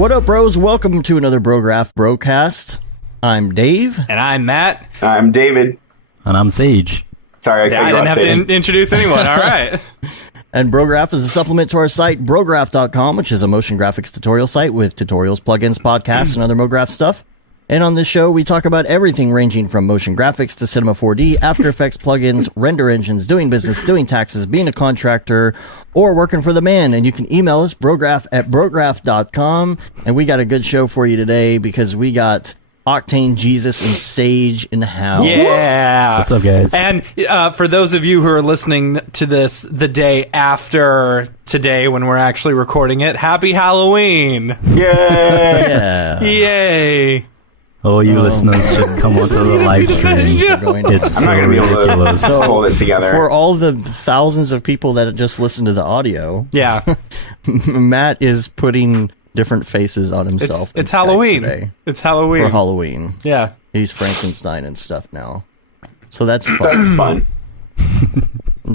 What up, bros? Welcome to another Brograph Brocast. I'm Dave. And I'm Matt. I'm David. And I'm Sage. Sorry, I didn't have to introduce anyone. All right. And Brograph is a supplement to our site, Brograph.com, which is a motion graphics tutorial site with tutorials, plugins, podcasts, and other MoGraph stuff. And on this show, we talk about everything ranging from motion graphics to Cinema 4D, After Effects plugins, render engines, doing business, doing taxes, being a contractor, or working for the man. And you can email us, brograph@brograph.com. And we got a good show for you today because we got Octane, Jesus, and Sage in the house. Yeah. What's up, guys? And for those of you who are listening to this the day after today when we're actually recording it, happy Halloween. Yay! Yeah. Yay. Oh, you listeners should come onto the live stream. It's I'm so not going to be able ridiculous. to hold it together. For all the thousands of people that just listen to the audio, Yeah. Matt is putting different faces on himself. It's in Skype Halloween. today It's Halloween. for Halloween. Yeah. He's Frankenstein and stuff now. So that's fun. That's fun.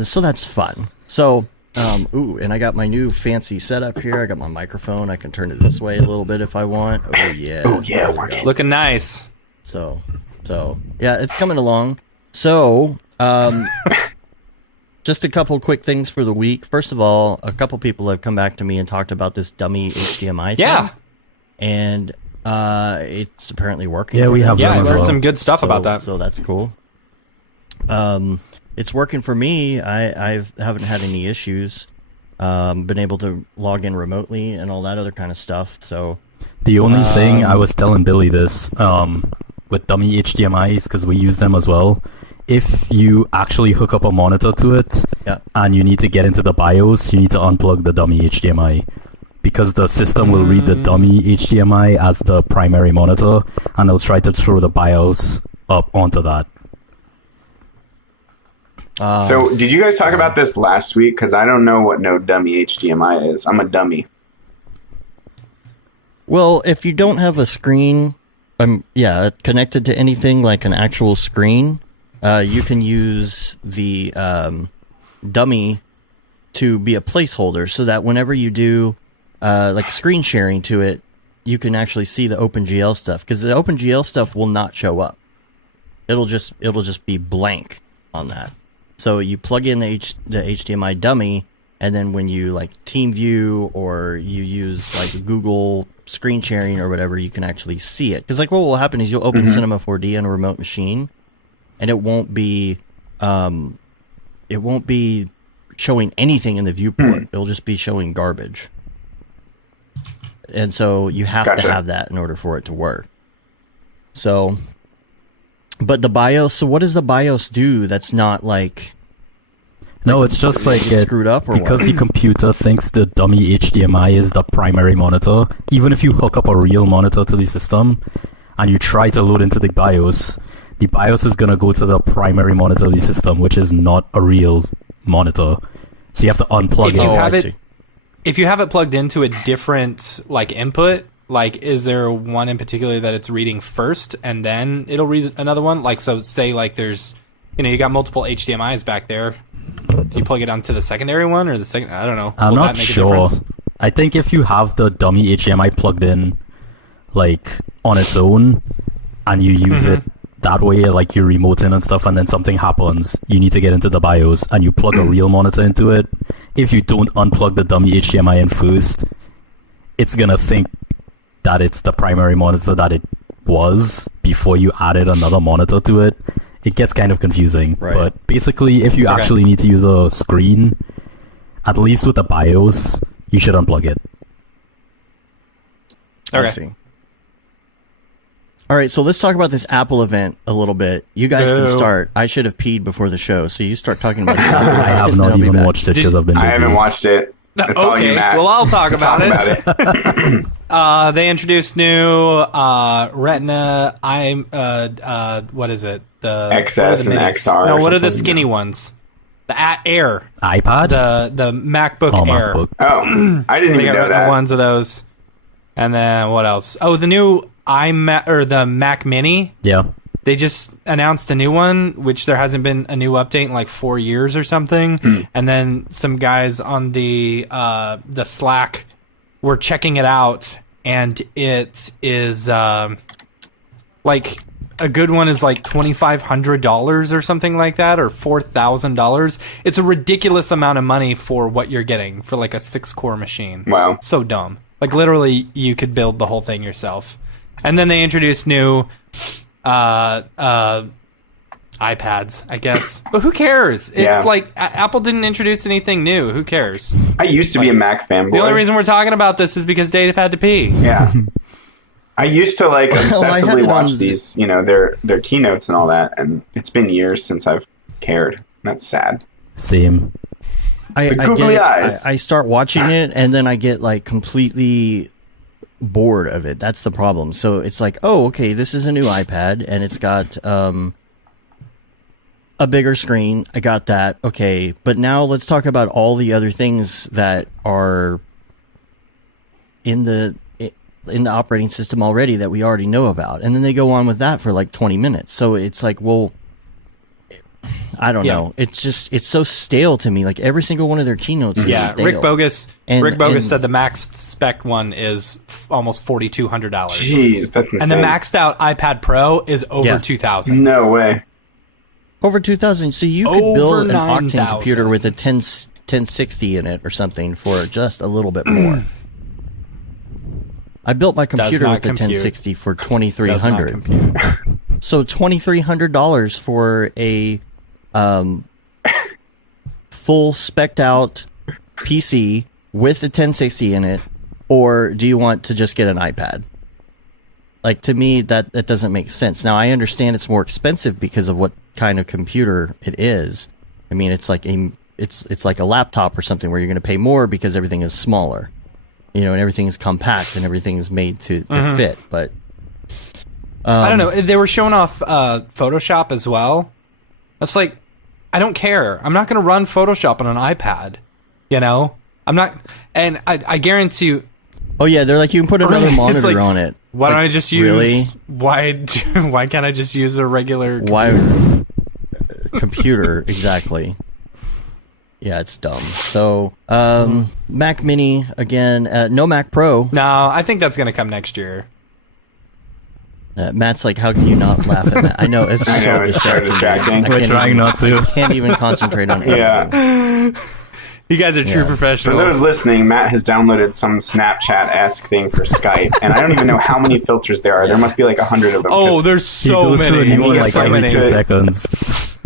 So that's fun. So, and I got my new fancy setup here. I got my microphone. I can turn it this way a little bit if I want. Oh, yeah. Oh, yeah, working. Looking nice. So, yeah, it's coming along. So, just a couple quick things for the week. First of all, a couple people have come back to me and talked about this dummy HDMI thing. Yeah. And it's apparently working. Yeah, for we them. have Yeah, them I've as heard well. some good stuff about that. So that's cool. It's working for me. I haven't had any issues. Been able to log in remotely and all that other kind of stuff. So The only thing I was telling Billy this with dummy HDMIs, because we use them as well, if you actually hook up a monitor to it and you need to get into the BIOS, you need to unplug the dummy HDMI. Because the system will read the dummy HDMI as the primary monitor, and they'll try to throw the BIOS up onto that. So, did you guys talk about this last week? Because I don't know what no dummy HDMI is. I'm a dummy. well, if you don't have a screen, connected to anything like an actual screen, you can use the dummy to be a placeholder, so that whenever you do like screen sharing to it, you can actually see the OpenGL stuff. Because the OpenGL stuff will not show up. It'll just be blank on that. So you plug in the HDMI dummy, and then when you like TeamView or you use like Google screen sharing or whatever, you can actually see it. Because like what will happen is you'll open Cinema 4D on a remote machine, and it won't be showing anything in the viewport. It'll just be showing garbage. And so you have to have that in order for it to work. So, but the BIOS, so what does the BIOS do that's not like... No, it's just like screwed up or because what? the computer thinks the dummy HDMI is the primary monitor. Even if you hook up a real monitor to the system and you try to load into the BIOS is going to go to the primary monitor of the system, which is not a real monitor. So you have to unplug it. If you have it plugged into a different like input, like is there one in particular that it's reading first and then it'll read another one? Like, so say like there's, you got multiple HDMIs back there. Do you plug it onto the secondary one or the second? I don't know. I'm not sure. I think if you have the dummy HDMI plugged in like on its own and you use it that way, like you remote in and stuff, and then something happens, you need to get into the BIOS and you plug a real monitor into it. If you don't unplug the dummy HDMI in first, it's gonna think that it's the primary monitor that it was before you added another monitor to it. It gets kind of confusing. Right. But basically, if you actually need to use a screen, at least with the BIOS, you should unplug it. I see. All right, so let's talk about this Apple event a little bit. You guys can start. I should have peed before the show, so you start talking about it. I have not even watched it because I've been busy. I haven't watched it. That's all you, Matt. Well, I'll talk about it. They introduced new Retina. What is it? The XS and XR. No, what are the skinny ones? The Air. iPad? The MacBook Air. MacBook. Oh, I didn't even know that. Ones of those. And then what else? Oh, the new iMac or the Mac Mini. Yeah. They just announced a new one, which there hasn't been a new update in like 4 years or something. And then some guys on the Slack were checking it out, and it is like a good one is like $2,500 or something like that, or $4,000. It's a ridiculous amount of money for what you're getting for like a 6-core machine. Wow. So dumb. Like literally you could build the whole thing yourself. And then they introduced new iPads, I guess. But who cares? It's like Apple didn't introduce anything new. Who cares? I used to be a Mac fanboy. The only reason we're talking about this is because Dave had to pee. Yeah. I used to like obsessively watch on... these, you know, their keynotes and all that, and it's been years since I've cared. That's sad. Same. I googly get it. eyes. I start watching it, and then I get like completely bored of it. That's the problem. So it's like, oh, okay, this is a new iPad, and it's got a bigger screen. I got that. Okay, but now let's talk about all the other things that are in the operating system already that we already know about. And then they go on with that for like 20 minutes. So it's like, well, I don't know. It's just, it's so stale to me. Like every single one of their keynotes is stale. Rick Bogus said the maxed spec one is almost $4,200. Jeez, that's insane. And the maxed out iPad Pro is over $2,000. No way. Over 2,000. So you could build an Octane 9,000. computer with a 1060 in it or something for just a little bit more. I built my computer with the 1060 for $2,300. So $2,300 for a full spec'd out PC with a 1060 in it, or do you want to just get an iPad? Like, to me, that doesn't make sense. Now, I understand it's more expensive because of what kind of computer it is. I mean, it's like a laptop or something where you're going to pay more because everything is smaller. You know, and everything's compact and everything's made to fit. But I don't know. They were showing off Photoshop as well. That's like, I don't care. I'm not going to run Photoshop on an iPad. You know, I'm not. And I guarantee you. Oh yeah, they're like, you can put another monitor on it. Why don't I just use? Really? Why can't I just use a regular? Computer exactly? Yeah, it's dumb. So, Mac Mini again. No Mac Pro. No, I think that's going to come next year. Matt's like, how can you not laugh at that? I know it's so distracting. We're trying not to. I can't even concentrate on it. Yeah. You guys are true professionals. For those listening, Matt has downloaded some Snapchat-esque thing for Skype, and I don't even know how many filters there are. There must be like 100 of them. Oh, there's so many. He goes through a new one like every 2 seconds.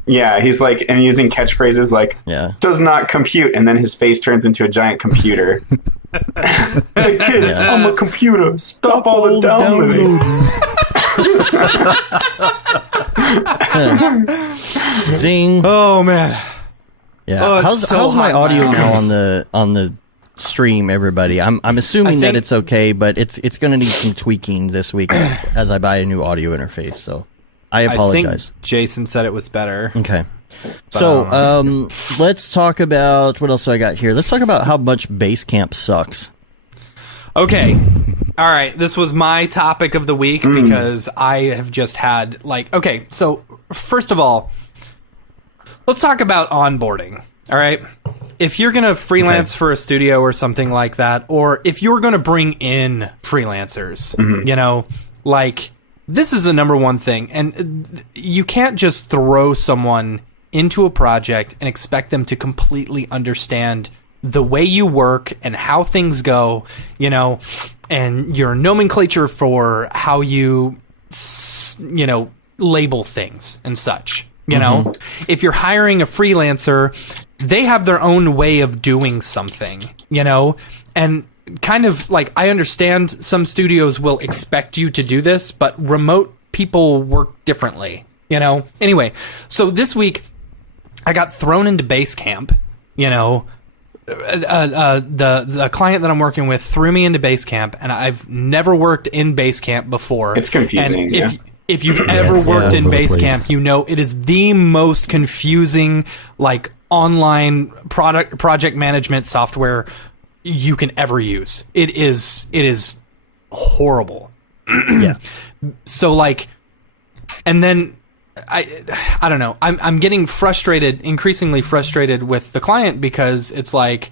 Yeah, he's like, and using catchphrases like, does not compute, and then his face turns into a giant computer. Hey kids, I'm a computer. Stop all the downloading. Zing. Oh, man. Yeah. Oh, how's my audio now on the stream, everybody? I'm assuming that it's okay, but it's going to need some tweaking this week as I buy a new audio interface, so I apologize. I think Jason said it was better. Okay. So, let's talk about what else I got here. Let's talk about how much Basecamp sucks. Okay. All right. This was my topic of the week because I have just had okay. So first of all, let's talk about onboarding. All right. If you're going to freelance for a studio or something like that, or if you're going to bring in freelancers, you know, this is the number one thing. And you can't just throw someone into a project and expect them to completely understand the way you work and how things go, you know, and your nomenclature for how you label things and such. You know, if you're hiring a freelancer, they have their own way of doing something, you know, and kind of like, I understand some studios will expect you to do this, but remote people work differently, you know. Anyway, so this week I got thrown into Basecamp, you know. The client that I'm working with threw me into Basecamp, and I've never worked in Basecamp before. It's confusing. And if you've ever worked in Basecamp, you know it is the most confusing, online project management software you can ever use. It is horrible. Yeah. So and then I don't know. I'm getting increasingly frustrated with the client because it's like,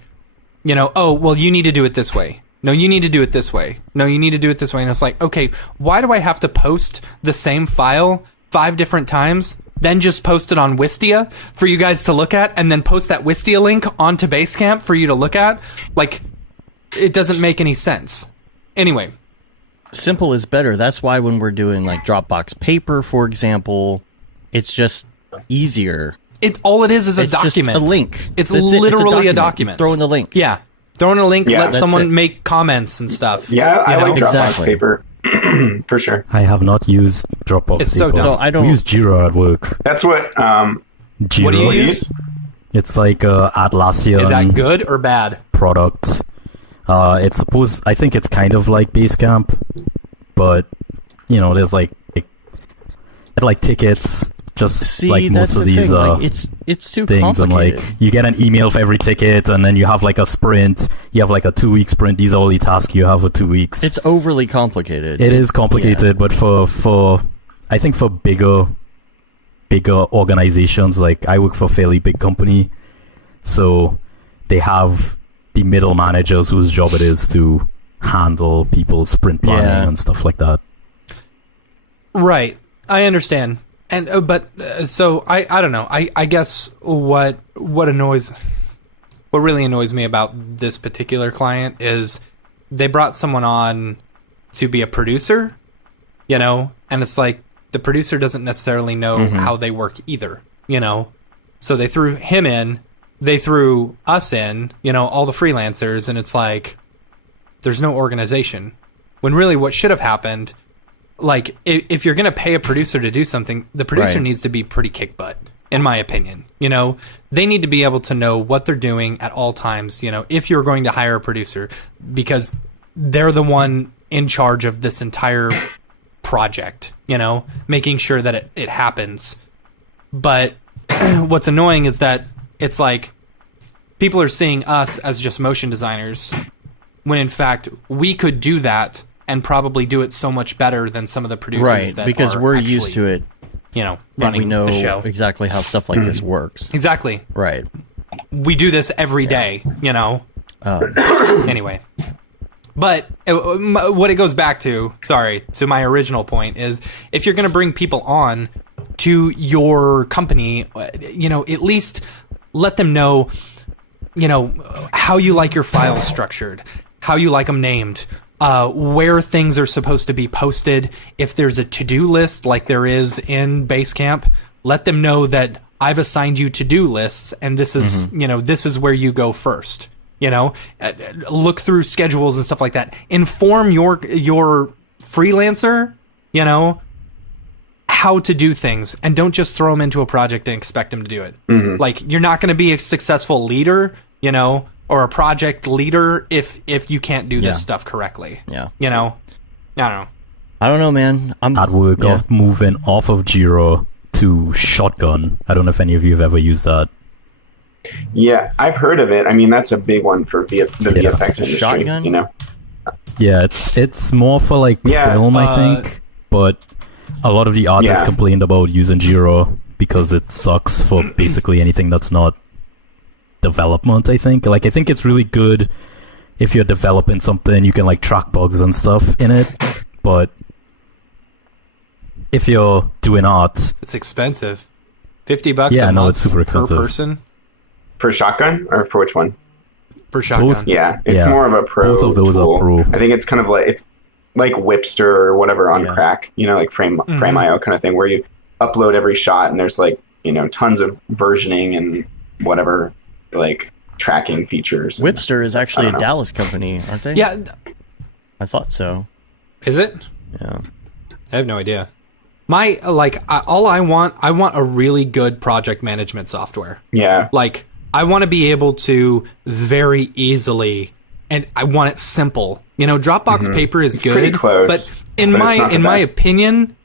you know, oh, well, you need to do it this way. No, you need to do it this way. No, you need to do it this way. And it's like, okay, why do I have to post the same file 5 different times, then just post it on Wistia for you guys to look at, and then post that Wistia link onto Basecamp for you to look at? Like, it doesn't make any sense. Anyway. Simple is better. That's why when we're doing like Dropbox paper, for example, it's just easier. All it is a document. Just a link. It's literally a document. Throw in the link. Yeah. Throw in a link, let someone make comments and stuff. Yeah, I like Dropbox Exactly. paper. For sure. I have not used Dropbox It's paper. so dumb. So I don't We use Jira at work. That's what Jira. What do you use? It's like a Atlassian Is that good or bad? product. I think it's kind of like Basecamp, but there's like tickets. Just like that's most of the these thing. It's too things, and complicated. like you get an email for every ticket, and then you have like a sprint. You have like a 2-week sprint. These are all the tasks you have for 2 weeks. It's overly complicated. It is complicated, but for I think for bigger organizations, like I work for a fairly big company, so they have the middle managers whose job it is to handle people's sprint planning and stuff like that. Right. I understand. And so I don't know. I guess what really annoys me about this particular client is they brought someone on to be a producer, and it's like the producer doesn't necessarily know how they work either, So they threw him in, they threw us in, all the freelancers, and it's like there's no organization. When really what should have happened, like, if you're going to pay a producer to do something, the producer needs to be pretty kick butt, in my opinion. They need to be able to know what they're doing at all times, if you're going to hire a producer, because they're the one in charge of this entire project, making sure that it happens. But what's annoying is that it's like people are seeing us as just motion designers, when in fact we could do that and probably do it so much better than some of the producers that because are we're actually, used to it. running and we know the show. exactly how stuff like this works. Exactly. Right. We do this every day, Anyway. But what it goes back to, to my original point is, if you're going to bring people on to your company, at least let them know, how you like your files structured, how you like them named, where things are supposed to be posted. If there's a to-do list like there is in Basecamp, let them know that I've assigned you to-do lists, and this is, this is where you go first. Look through schedules and stuff like that. Inform your freelancer, how to do things, and don't just throw them into a project and expect them to do it. Like, you're not going to be a successful leader, or a project leader if you can't do this stuff correctly. Yeah. I don't know. I don't know, man. I'm At work, of moving off of Jira to Shotgun. I don't know if any of you have ever used that. Yeah, I've heard of it. I mean, that's a big one for the VFX industry. Shotgun? Yeah, it's more for like film, I think. But a lot of the artists complained about using Jira because it sucks for basically anything that's not development. I think it's really good if you're developing something, you can like track bugs and stuff in it. But if you're doing art, It's expensive. $50 Yeah, a no, month it's super expensive. per person For Shotgun, or for which one? for Shotgun. Both. Yeah, it's Yeah. more of a pro Both of those tool. are pro. I think it's kind of like Whipster or whatever on crack, like Frame.io kind of thing, where you upload every shot and there's like, tons of versioning and whatever, like tracking features. Whipster is actually a Dallas company, aren't they? Yeah, I thought so. is it? Yeah. I have no idea. I want a really good project management software. Yeah. Like, I want to be able to very easily, and I want it simple. Dropbox paper is good, pretty close, but in but it's not the my best. opinion,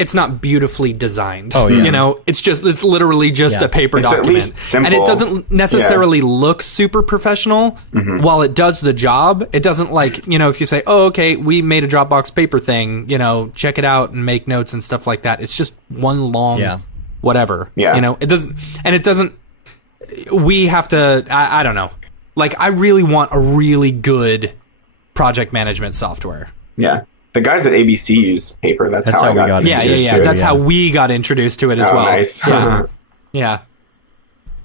it's not beautifully designed. Oh, yeah. It's literally just a paper It's at document. least simple. And it doesn't necessarily look super professional. While it does the job, it doesn't if you say, oh, okay, we made a Dropbox paper thing, check it out and make notes and stuff like that. It's just one long whatever. Yeah. It doesn't, we have to, I don't know. Like, I really want a really good project management software. Yeah. The guys at ABC use Paper. That's how we got introduced to it. That's how we got introduced to it as well. Nice. Yeah.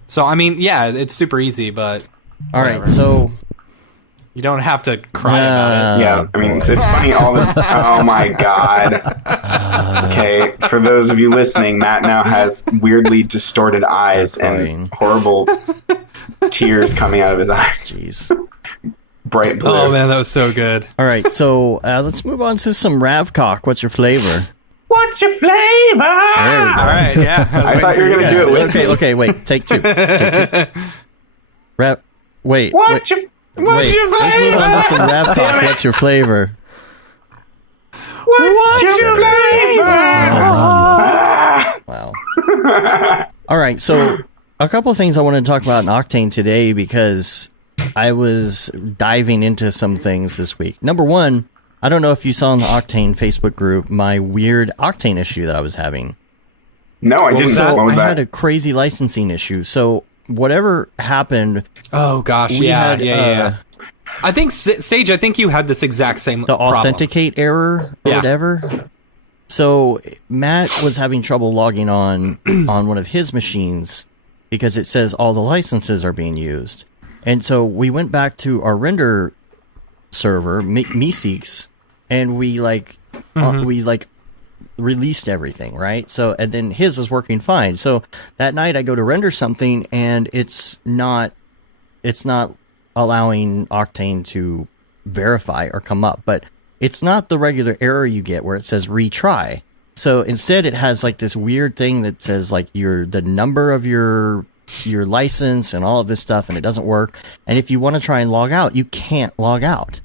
So, I mean, yeah, it's super easy, but... All right, so... You don't have to cry about it. Yeah, I mean, it's funny all the... Oh, my God. Okay, for those of you listening, Matt now has weirdly distorted eyes and horrible tears coming out of his eyes. Jeez. Bright blue. Oh, man, that was so good. All right, so let's move on to some Ravcock. What's your flavor? What's your flavor? All right, yeah. I thought you were going to do it with me. Okay, wait. Take two. Wait. What's your Let's move on to some Ravcock. What's your flavor? What's your flavor? Wow. All right, so a couple of things I want to talk about in Octane today because I was diving into some things this week. Number one, I don't know if you saw in the Octane Facebook group my weird Octane issue that I was having. No, I didn't. What was that? I had a crazy licensing issue. So whatever happened... Oh, gosh, yeah. I think, Sage, you had this exact same problem. The authenticate error or whatever. So Matt was having trouble logging on one of his machines because it says all the licenses are being used. And so we went back to our render server, Meeseeks, and we released everything, right? So, and then his is working fine. So that night I go to render something and it's not allowing Octane to verify or come up, but it's not the regular error you get where it says retry. So instead it has like this weird thing that says like the number of your license and all of this stuff, and it doesn't work. And if you want to try and log out, you can't log out.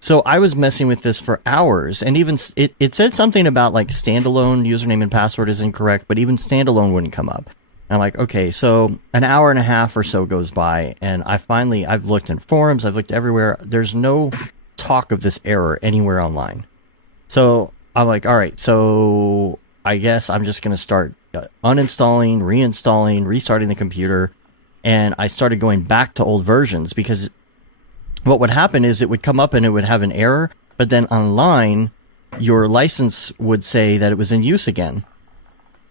So I was messing with this for hours, and even it said something about like standalone username and password is incorrect, but even standalone wouldn't come up. And I'm like, okay, so an hour and a half or so goes by, and I've looked in forums, I've looked everywhere. There's no talk of this error anywhere online. So I'm like, all right, so I guess I'm just going to start uninstalling, reinstalling, restarting the computer. And I started going back to old versions because what would happen is it would come up and it would have an error, but then online, your license would say that it was in use again.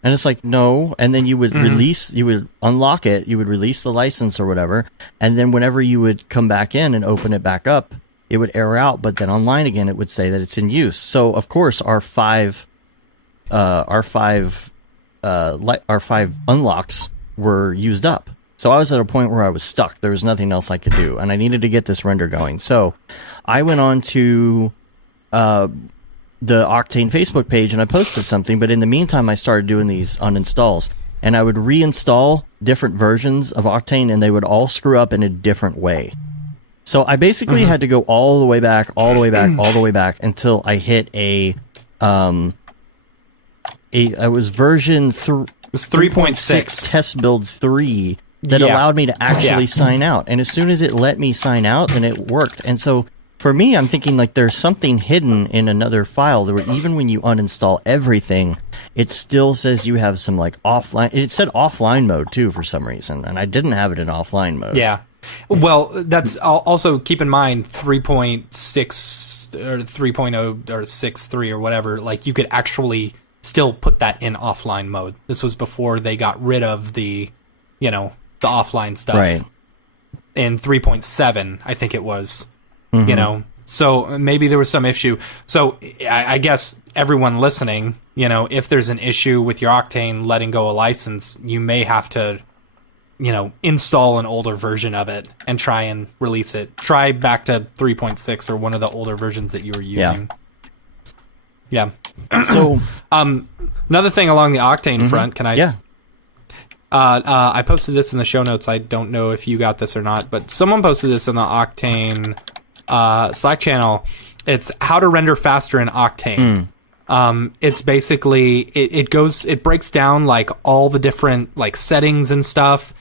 And it's like, no. And then you would you would unlock it, you would release the license or whatever. And then whenever you would come back in and open it back up, it would error out. But then online again, it would say that it's in use. So of course, our five unlocks were used up. So I was at a point where I was stuck. There was nothing else I could do, and I needed to get this render going. So I went on to the Octane Facebook page and I posted something, but in the meantime, I started doing these uninstalls, and I would reinstall different versions of Octane, and they would all screw up in a different way. So I basically had to go all the way back until I hit it was version 3.6 test build 3 that allowed me to actually sign out. And as soon as it let me sign out, then it worked. And so for me, I'm thinking like there's something hidden in another file where even when you uninstall everything, it still says you have some like offline. It said offline mode too for some reason, and I didn't have it in offline mode. Yeah. Well, that's also keep in mind 3.6 or 3.0 or 6.3 or whatever. Like you could actually still put that in offline mode. This was before they got rid of the offline stuff. Right. In 3.7, I think it was. So maybe there was some issue. So I guess everyone listening, if there's an issue with your Octane letting go a license, you may have to, install an older version of it and try and release it. Try back to 3.6 or one of the older versions that you were using. Yeah. So, another thing along the Octane front, can I? Yeah. I posted this in the show notes. I don't know if you got this or not, but someone posted this in the Octane Slack channel. It's how to render faster in Octane. It's basically it breaks down like all the different like settings and stuff,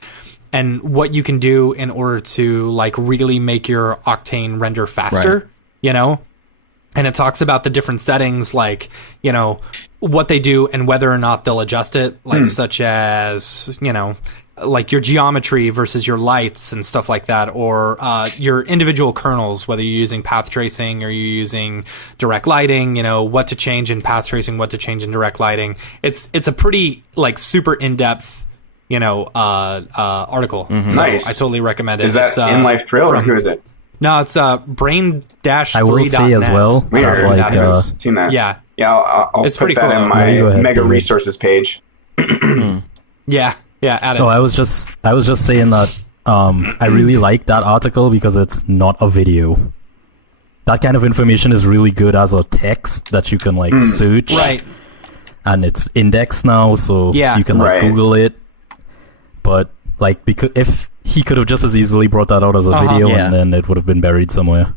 and what you can do in order to like really make your Octane render faster. Right. And it talks about the different settings, like, what they do and whether or not they'll adjust it, like such as, like your geometry versus your lights and stuff like that, or your individual kernels, whether you're using path tracing or you're using direct lighting, what to change in path tracing, what to change in direct lighting. It's a pretty like super in-depth, article. Mm-hmm. Nice. So I totally recommend it. Is that In Life Thrill or who is it? No, it's brain-3.net. I will say as well. Weird. Like, seen that. Yeah. Yeah, I'll It's put pretty that cool. in my ahead, mega David. resources page. Yeah, add it. No, I was just saying that I really like that article because it's not a video. That kind of information is really good as a text that you can like search. Right. And it's indexed now, so Yeah. you can like Right. Google it. But like, because if he could have just as easily brought that out as a video, Yeah. and then it would have been buried somewhere.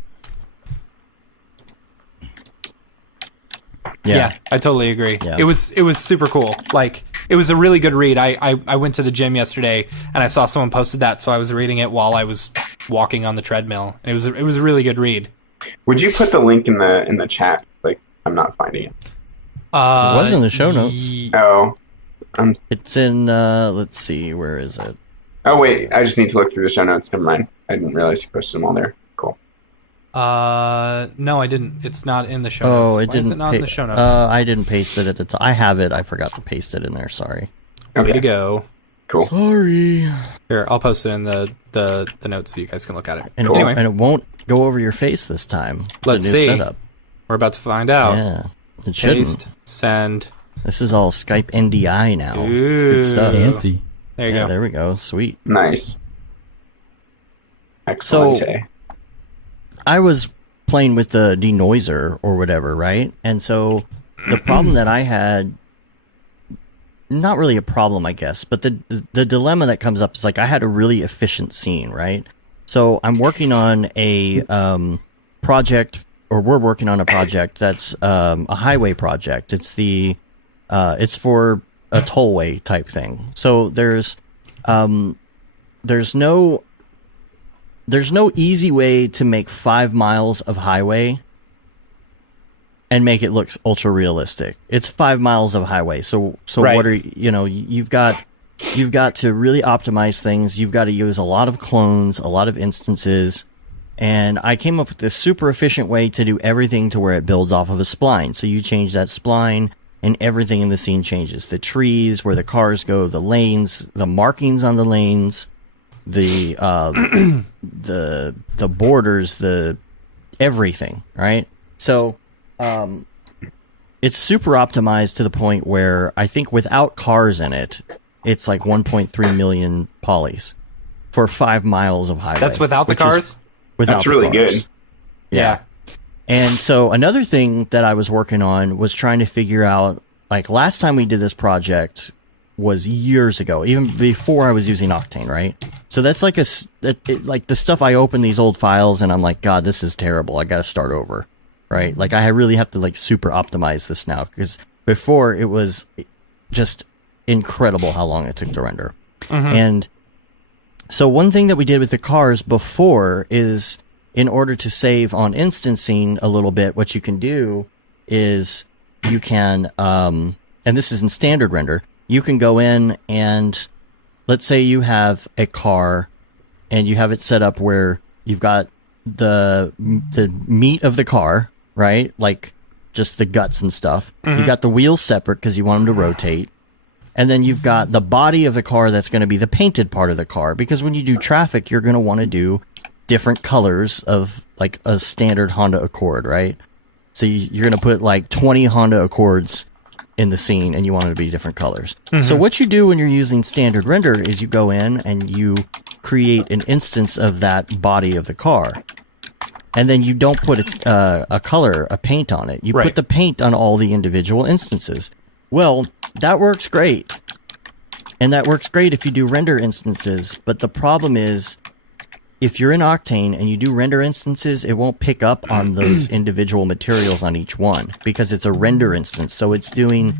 Yeah, I totally agree. Yeah. It was super cool. Like, it was a really good read. I went to the gym yesterday and I saw someone posted that, so I was reading it while I was walking on the treadmill. And it was a really good read. Would you put the link in the chat? Like, I'm not finding it. It was in the show notes. Oh. It's in, let's see, where is it? Oh, wait. I just need to look through the show notes. Never mind. I didn't realize you posted them all there. Cool. No, I didn't. It's not in the show notes. Oh, it Why didn't. is it not in the show notes? I didn't paste it at the time. I have it. I forgot to paste it in there. Sorry. Okay. Way to go. Cool. Sorry. Here, I'll post it in the notes so you guys can look at it. And, Anyway, and it won't go over your face this time. Let's the new see. Setup. we're about to find out. Yeah. It shouldn't. Paste, send. This is all Skype NDI now. It's Ooh. good stuff. Fancy. There you Yeah, go. there we go. Sweet. Nice. Excellent. I was playing with the Denoiser or whatever, right? And so the problem that I had, not really a problem, I guess, but the dilemma that comes up is like I had a really efficient scene, right? So I'm working on a project, or we're working on a project that's a highway project. It's for a tollway type thing. So there's no easy way to make 5 miles of highway and make it look ultra realistic. It's 5 miles of highway. So Right. what are you've got to really optimize things. You've got to use a lot of clones, a lot of instances. And I came up with this super efficient way to do everything to where it builds off of a spline. So you change that spline and everything in the scene changes. The trees, where the cars go, the lanes, the markings on the lanes, the borders, the everything, right? So it's super optimized to the point where I think without cars in it, it's like 1.3 million polys for 5 miles of highway. That's without the which is cars? Without That's the really cars. good. Yeah. And so another thing that I was working on was trying to figure out, like last time we did this project was years ago, even before I was using Octane, right? So that's like like the stuff I open these old files and I'm like, God, this is terrible. I got to start over, right? Like I really have to like super optimize this now, because before it was just incredible how long it took to render. And so one thing that we did with the cars before is, in order to save on instancing a little bit, what you can do is you can, and this is in standard render, you can go in and let's say you have a car and you have it set up where you've got the meat of the car, right? Like just the guts and stuff. You got the wheels separate because you want them to rotate. And then you've got the body of the car that's going to be the painted part of the car, because when you do traffic, you're going to want to do different colors of like a standard Honda Accord, right? So you're going to put like 20 Honda Accords in the scene and you want it to be different colors. So what you do when you're using standard render is you go in and you create an instance of that body of the car. And then you don't put a color, a paint on it. You Right. put the paint on all the individual instances. Well, that works great. And that works great if you do render instances. But the problem is, if you're in Octane and you do render instances, it won't pick up on those individual materials on each one, because it's a render instance. So it's doing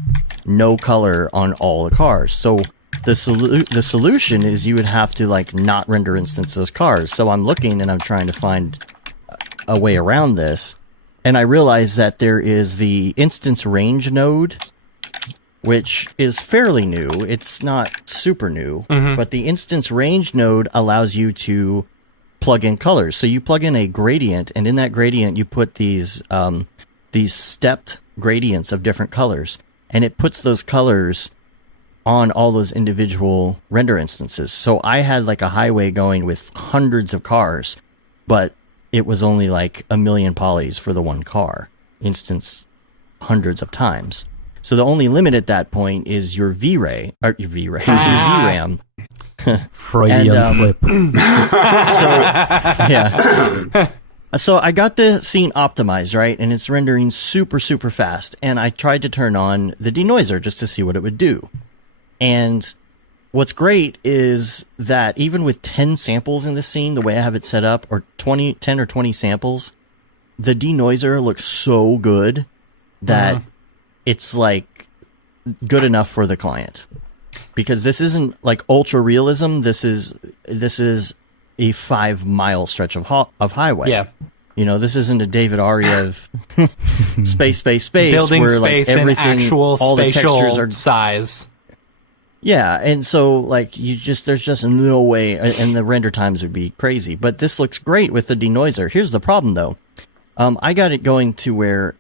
no color on all the cars. So the solution is you would have to like not render instance those cars. So I'm looking and I'm trying to find a way around this. And I realized that there is the instance range node which is fairly new. It's not super new, but the instance range node allows you to plug in colors. So you plug in a gradient, and in that gradient you put these stepped gradients of different colors, and it puts those colors on all those individual render instances. So I had like a highway going with hundreds of cars, but it was only like 1 million polys for the one car instance hundreds of times. So the only limit at that point is your V-Ray, or your VRAM. Freudian slip. So, yeah. So I got the scene optimized, right? And it's rendering super, super fast. And I tried to turn on the denoiser just to see what it would do. And what's great is that even with 10 samples in the scene, the way I have it set up, or 10 or 20 samples, the denoiser looks so good that it's like good enough for the client. Because this isn't like ultra realism. This is a 5-mile stretch of highway. Yeah. You know, this isn't a David Ariev space building where space like in everything, actual all the spatial textures are size. Yeah, and so like there's just no way, and the render times would be crazy. But this looks great with the denoiser. Here's the problem though. I got it going to where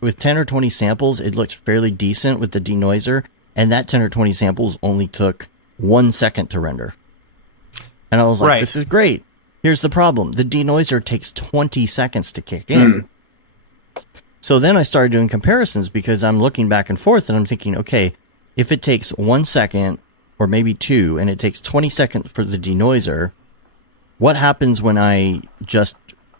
with 10 or 20 samples, it looked fairly decent with the denoiser, and that 10 or 20 samples only took 1 second to render. And I was like, this is great. Here's the problem. The denoiser takes 20 seconds to kick in. So then I started doing comparisons because I'm looking back and forth and I'm thinking, okay, if it takes 1 second or maybe 2 and it takes 20 seconds for the denoiser, what happens when I just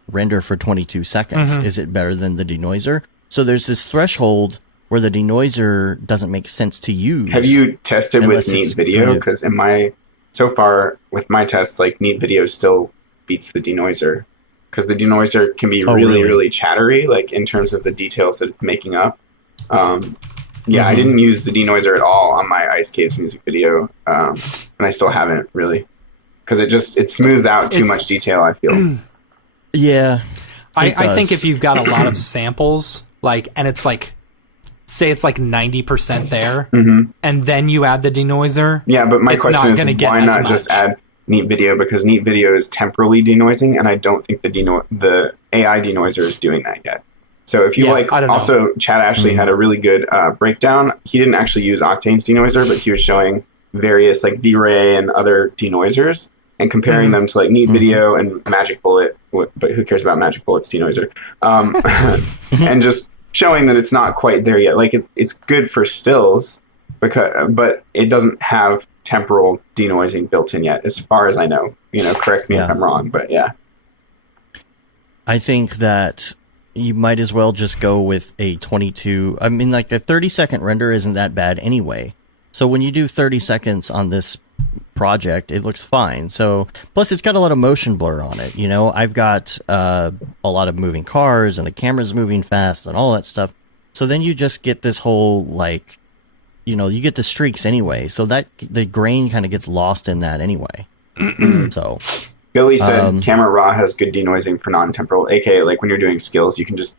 render for 22 seconds? Is it better than the denoiser? So there's this threshold where the denoiser doesn't make sense to use. Have you tested with Neat Video? Because so far with my tests, like Neat Video still beats the denoiser, because the denoiser can be really chattery, like in terms of the details that it's making up. I didn't use the denoiser at all on my Ice Caves music video, and I still haven't really, because it smooths out too much detail, I feel. Yeah. I think if you've got a lot of samples, like, and it's like, say it's like 90% there, and then you add the denoiser. Yeah, but my question is, why not just add Neat Video? Because Neat Video is temporally denoising, and I don't think the AI denoiser is doing that yet. So if you also, Chad Ashley had a really good breakdown. He didn't actually use Octane's denoiser, but he was showing various like V-Ray and other denoisers and comparing them to like Neat Video and Magic Bullet. But who cares about Magic Bullet's denoiser? And just showing that it's not quite there yet. Like it's good for stills, but it doesn't have temporal denoising built in yet, as far as I know. You know, correct me if I'm wrong, but yeah. I think that you might as well just go with a 22. I mean, like the 30-second render isn't that bad anyway. So when you do 30 seconds on this project, it looks fine. So plus it's got a lot of motion blur on it. You know, I've got a lot of moving cars and the camera's moving fast and all that stuff. So then you just get this whole like, you know, you get the streaks anyway. So that the grain kind of gets lost in that anyway. So Billy said Camera Raw has good denoising for non-temporal, aka like when you're doing skills, you can just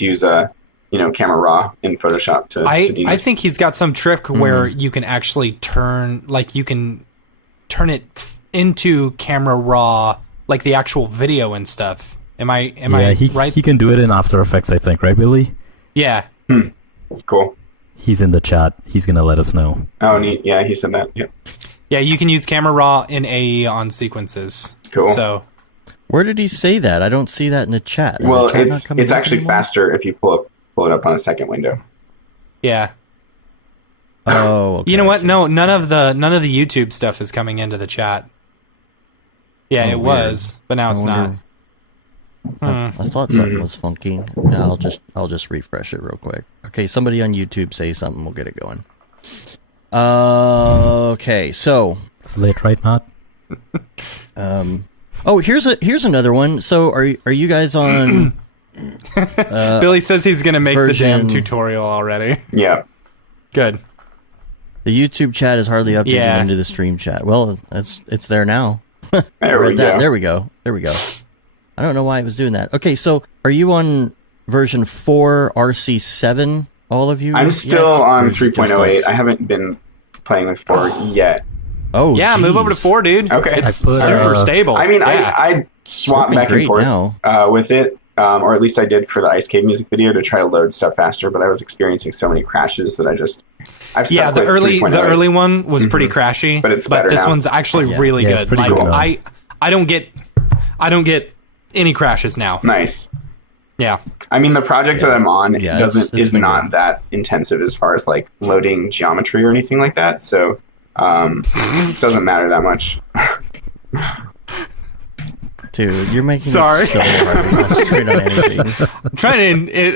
use Camera Raw in Photoshop to denoise. I think he's got some trick where you can actually turn it into Camera Raw, like the actual video and stuff. Am I right? He can do it in After Effects, I think, right, Billy? Yeah. Cool. He's in the chat. He's gonna let us know. Oh, neat. Yeah, he said that. Yep. Yeah, you can use Camera Raw in AE on sequences. Cool. So, where did he say that? I don't see that in the chat. Well, it's actually faster if you pull it up on a second window. Yeah. Oh. Okay, you know what? No, none of the YouTube stuff is coming into the chat. Yeah, it was, but now it's not. I thought something was funky. No, I'll just refresh it real quick. Okay, somebody on YouTube say something. We'll get it going. Okay, so it's late, right, Matt? Here's another one. So are you guys on? Billy says he's gonna make the damn tutorial already. Yeah, good. The YouTube chat is hardly updated into the stream chat. Well, it's there now. There we go. There we go. I don't know why it was doing that. Okay, so are you on version 4 RC7 All of you? I'm still yet? on Or is it just 3.08. us? I haven't been playing with 4 yet. Oh, Yeah, move over to geez. 4, dude. Okay. It's I put, super stable. I mean, yeah. I swap Working back and great forth now. with it, or at least I did for the Ice Cave music video to try to load stuff faster. But I was experiencing so many crashes that I've stuck Yeah, the with early 3.08. one was pretty crashy, But it's better this now. one's actually Yeah. really Yeah, it's good. pretty Like cool now. I don't get any crashes now. Nice. Yeah. I mean, the project that I'm on Yeah, it's is been not good. that intensive as far as like loading geometry or anything like that. So it doesn't matter that much. Dude, you're making Sorry. it so hard to concentrate on anything.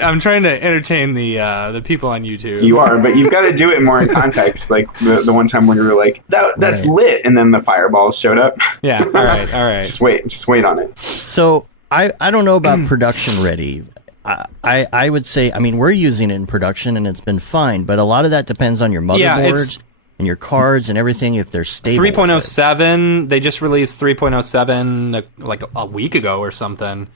I'm trying to entertain the people on YouTube. You are, but you've got to do it more in context. Like the one time when you were like, that's Right. lit, and then the fireballs showed up. Yeah. All right. Just wait on it. So I don't know about production ready. I would say, I mean, we're using it in production and it's been fine, but a lot of that depends on your Yeah, motherboard it's- and your cards and everything if they're stable. with it. 3.07. They just released 3.07 like a week ago or something,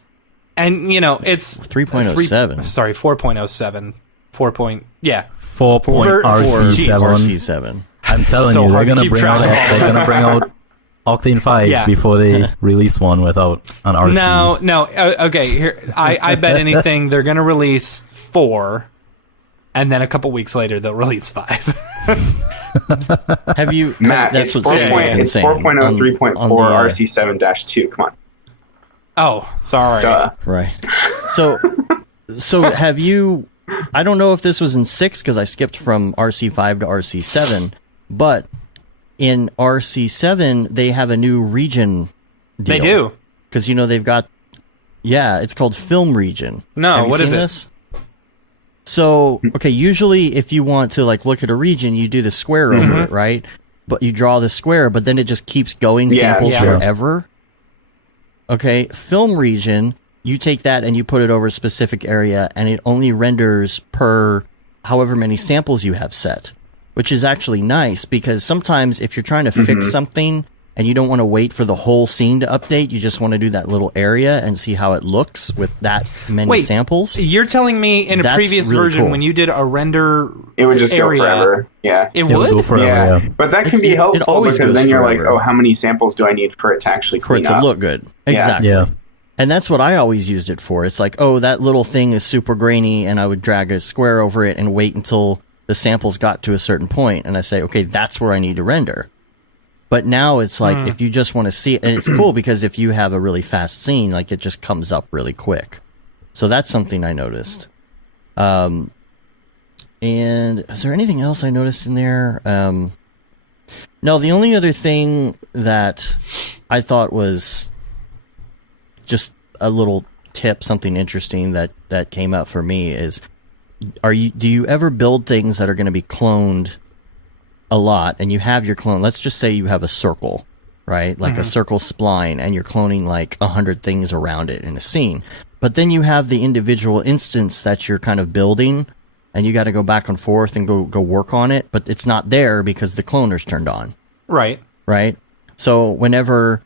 and it's 3.07. Sorry, 4.07. 4. Yeah. 4 point For- RC7. RC7. I'm telling So you, they're hard to gonna keep bring out track. they're gonna bring out Octane 5 Yeah. before they release one without an RC. No. Okay, here I bet anything they're gonna release 4, and then a couple weeks later they'll release 5. Have you? Matt, that's it's what 4. Sam's been It's saying 4.0, on- 3.4, on the, RC7-2. Come on. Oh, sorry. Duh. Right. So have you? I don't know if this was in 6 because I skipped from RC5 to RC7, but in RC7 they have a new region deal. They do. Because they've got. Yeah, it's called Film Region. No, Have you what is seen it? this? So, okay, usually if you want to look at a region, you do the square over it, right? But you draw the square, but then it just keeps going Yeah, samples yeah. forever. Okay, Film Region, you take that and you put it over a specific area, and it only renders per however many samples you have set, which is actually nice because sometimes if you're trying to fix something and you don't want to wait for the whole scene to update, you just want to do that little area and see how it looks with that many Wait, samples. You're telling me in a That's previous really version cool. when you did a render It would just area, go forever. Yeah. It It would would? go forever. Yeah. Yeah. But that can be It helpful always because goes then you're like, forever. oh, how many samples do I need for it to actually For it clean to up? look good. Exactly. Yeah. And that's what I always used it for. It's like, oh, that little thing is super grainy, and I would drag a square over it and wait until the samples got to a certain point, and I say, okay, that's where I need to render. But now it's like, if you just want to see it, and it's cool because if you have a really fast scene, it just comes up really quick. So that's something I noticed. And is there anything else I noticed in there? No, the only other thing that I thought was just a little tip, something interesting that came up for me is, do you ever build things that are going to be cloned a lot, and you have your clone? Let's just say you have a circle, right? Like a circle spline, and you're cloning 100 things around it in a scene. But then you have the individual instance that you're kind of building, and you got to go back and forth and go work on it, but it's not there because the cloner's turned on. Right. Right? So whenever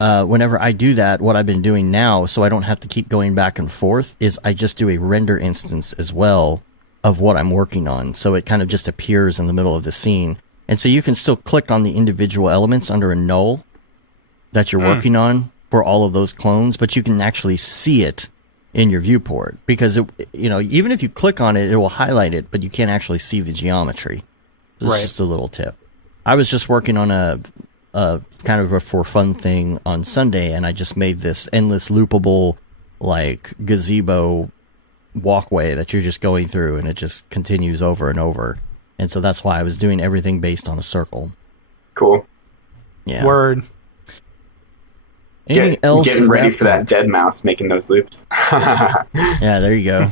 I do that, what I've been doing now, so I don't have to keep going back and forth, is I just do a render instance as well of what I'm working on. So it kind of just appears in the middle of the scene. And so you can still click on the individual elements under a null that you're working on for all of those clones, but you can actually see it in your viewport because, even if you click on it, it will highlight it, but you can't actually see the geometry. This Right. is just a little tip. I was just working on a kind of a for fun thing on Sunday, and I just made this endless loopable gazebo walkway that you're just going through, and it just continues over and over. And so that's why I was doing everything based on a circle. Cool. Yeah. Word. Anything else? Getting in ready Raft for that Talk? dead mouse making those loops. Yeah, there you go.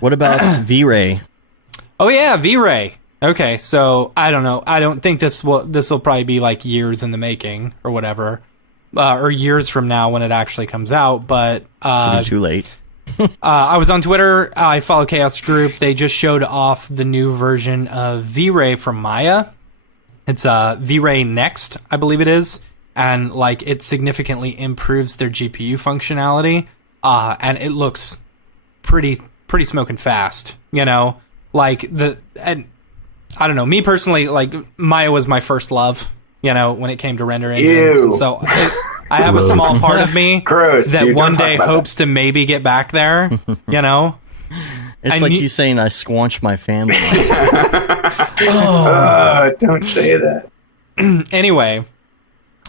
What about V-Ray? Oh yeah, V-Ray. Okay, so I don't know. I don't think this will probably be years in the making or whatever, or years from now when it actually comes out. But Should be too late. I was on Twitter. I follow Chaos Group. They just showed off the new version of V-Ray from Maya. It's V-Ray Next, I believe it is, and it significantly improves their GPU functionality. And it looks pretty smoking fast. Like and I don't know, me personally, like Maya was my first love, you know, when it came to render engines. And so I have a small part of me that dude, one day hopes to maybe get back there, you know? It's like you saying I squanched my family. Don't say that. Anyway,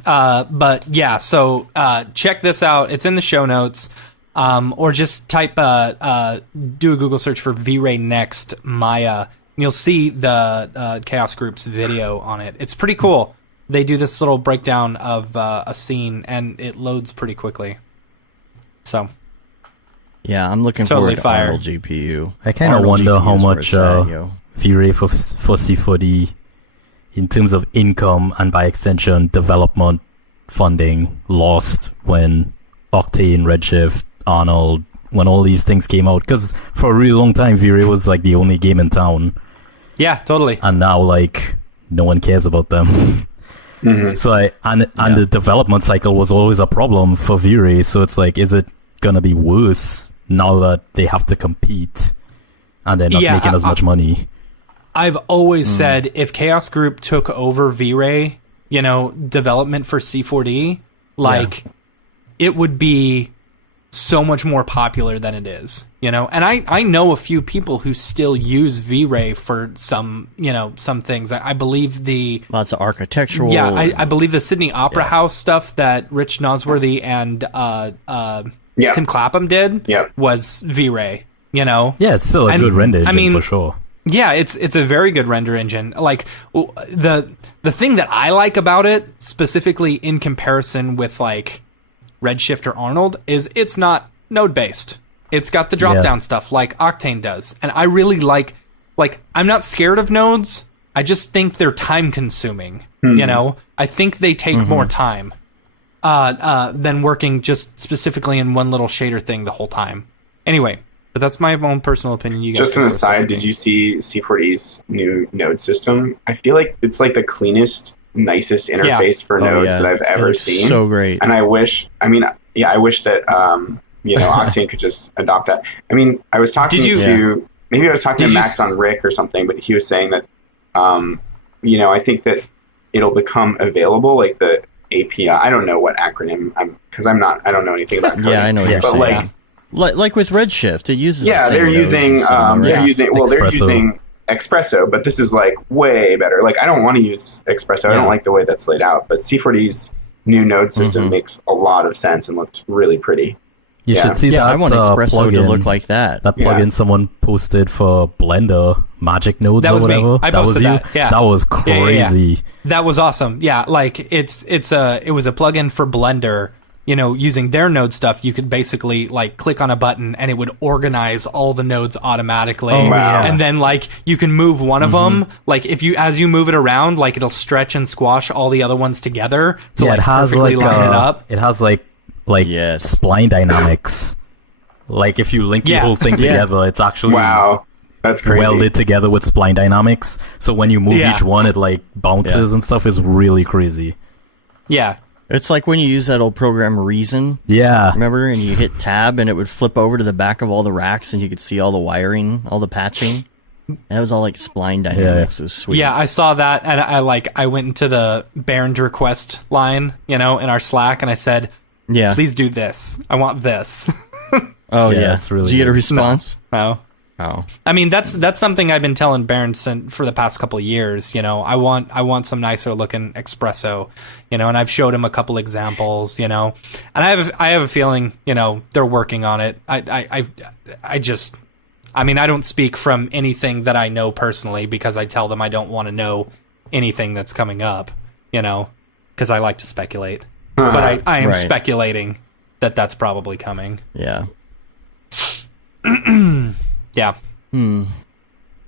but yeah, so check this out. It's in the show notes. Or just type, do a Google search for V-Ray Next Maya, and you'll see the Chaos Group's video on it. It's pretty cool. They do this little breakdown of a scene, and it loads pretty quickly. So, yeah, I'm looking totally forward to Arnold GPU. I kind of wonder how much V-Ray for C4D, in terms of income and by extension development funding, lost when Octane, Redshift, Arnold, when all these things came out, because for a really long time V-Ray was like the only game in town. Yeah, totally. And now like no one cares about them. So the development cycle was always a problem for V-Ray. So it's like, is it gonna be worse now that they have to compete and they're not making as much money? I've always said if Chaos Group took over V-Ray, you know, development for C4D, like it would be so much more popular than it is, you know? And I know a few people who still use V-Ray for some, you know, some things. I believe lots of architectural. Yeah, I believe the Sydney Opera House stuff that Rich Nosworthy and Tim Clapham did was V-Ray, you know? Yeah, it's still a good render engine for sure. Yeah, it's a very good render engine. Like the thing that I like about it, specifically in comparison with like Redshift or Arnold, is it's not node based. It's got the drop down stuff like Octane does, and I really like. I'm not scared of nodes. I just think they're time consuming. You know, I think they take more time than working just specifically in one little shader thing the whole time. Anyway. But that's my own personal opinion. You guys just an aside, did you see C4D's new node system? I feel like it's like the cleanest, nicest interface for nodes that I've ever seen. So great. And I wish that Octane could just adopt that. I mean, I was talking to Max on Rick or something, but he was saying that I think that it'll become available, like the API. I don't know what acronym because I don't know anything about coding. Yeah, I know what you're saying. Like with Redshift, it uses they're using Espresso, but this is like way better. Like I don't want to use Espresso. I don't like the way that's laid out, but C4D's new node system makes a lot of sense and looks really pretty. You should see that. I want Espresso to look like that. That plugin someone posted for Blender Magic Nodes or whatever. Me. I posted that. Yeah. That was crazy. Yeah. That was awesome. Yeah, like it was a plugin for Blender. You know, using their node stuff, you could basically like click on a button and it would organize all the nodes automatically. Oh, wow. And then like you can move one of them. Like as you move it around, like it'll stretch and squash all the other ones together to like perfectly line it up. It has like spline dynamics. Like if you link the whole thing together, it's actually that's crazy. Welded together with spline dynamics. So when you move each one, it like bounces and stuff. Is really crazy. Yeah. It's like when you use that old program Reason. Yeah. Remember? And you hit tab and it would flip over to the back of all the racks and you could see all the wiring, all the patching. And it was all like spline dynamics. It was sweet. Yeah, I saw that and I went into the Baron's request line, you know, in our Slack and I said, please do this. I want this. Oh, yeah. That's really Did you get a response? No. Oh. I mean, that's something I've been telling Baron for the past couple of years. You know, I want some nicer looking Espresso, you know, and I've showed him a couple examples, you know, and I have a feeling, you know, they're working on it. I don't speak from anything that I know personally because I tell them I don't want to know anything that's coming up, you know, because I like to speculate. But I am speculating that that's probably coming. Yeah. Yeah.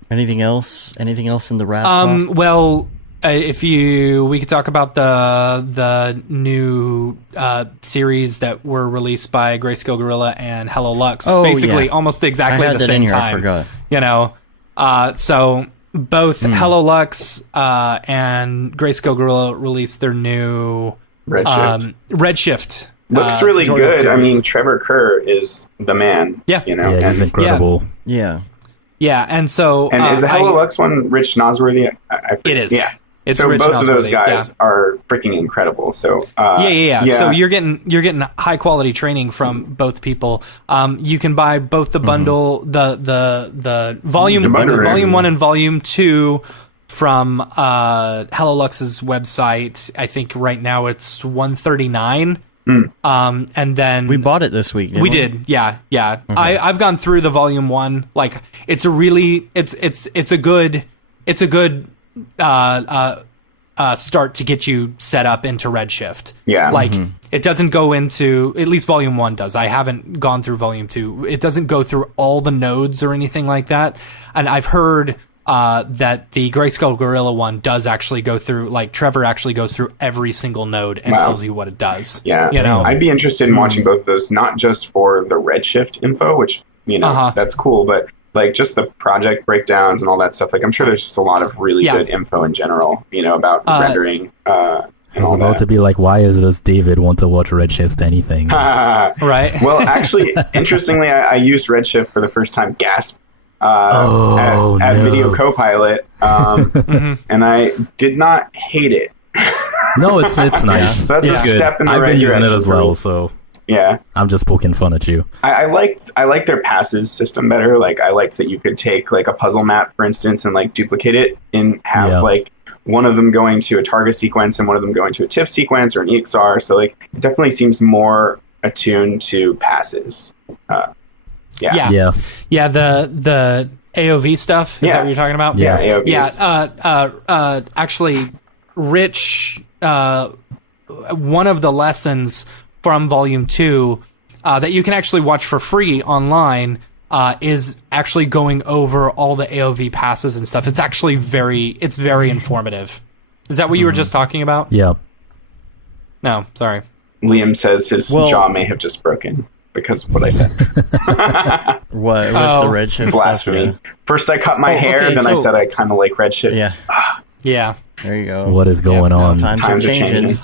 Anything else? Anything else in the wrap? Talk? Well, we could talk about the new series that were released by Grayscale Gorilla and Hello Lux. Basically, almost exactly the same time. I forgot. You know, so both Hello Lux and Grayscale Gorilla released their new Redshift. Looks really good. Series. I mean, Trevor Kerr is the man. Yeah. You know? Yeah, he's incredible. Yeah. Yeah, and so And is the Hello Lux one Rich Nosworthy? I it is. Yeah. It's so Rich both of those Nosworthy, guys are freaking incredible. So yeah. So you're getting high quality training from both people. You can buy both the bundle, the volume 1 and volume 2 from Hello Lux's website. I think right now it's $139. And then we bought it this week. We did, yeah. Okay. I've gone through the volume 1. Like, it's a really it's a good start to get you set up into Redshift. Yeah, like it doesn't go into, at least volume 1 does. I haven't gone through volume 2. It doesn't go through all the nodes or anything like that. And I've heard that the Grayscale Gorilla one does actually go through, like Trevor actually goes through every single node and tells you what it does. Yeah, you know, I'd be interested in watching both of those, not just for the Redshift info, which that's cool, but like just the project breakdowns and all that stuff. Like I'm sure there's just a lot of really good info in general, about rendering. I was about to be like, why does David want to watch Redshift anything? Right. Well, actually, interestingly, I used Redshift for the first time. Gasp. At Video Copilot, and I did not hate it. No, it's nice. So that's a step in the I've right been using direction it as well, so yeah, I'm just poking fun at you. I liked their passes system better. Like I liked that you could take like a puzzle map, for instance, and like duplicate it and have like one of them going to a target sequence and one of them going to a TIFF sequence or an EXR. So like it definitely seems more attuned to passes. The AOV stuff. Is that what you're talking about? Yeah, AOVs. Actually, Rich, one of the lessons from Volume 2 that you can actually watch for free online is actually going over all the AOV passes and stuff. It's actually very informative. Is that what you were just talking about? Yeah. No, sorry. Liam says his jaw may have just broken because of what I said. What? With the Redshift blasphemy. stuff, yeah. First I cut my hair, then I said I kind of like Redshift. Yeah. Yeah. There you go. What is going on? Times are changing.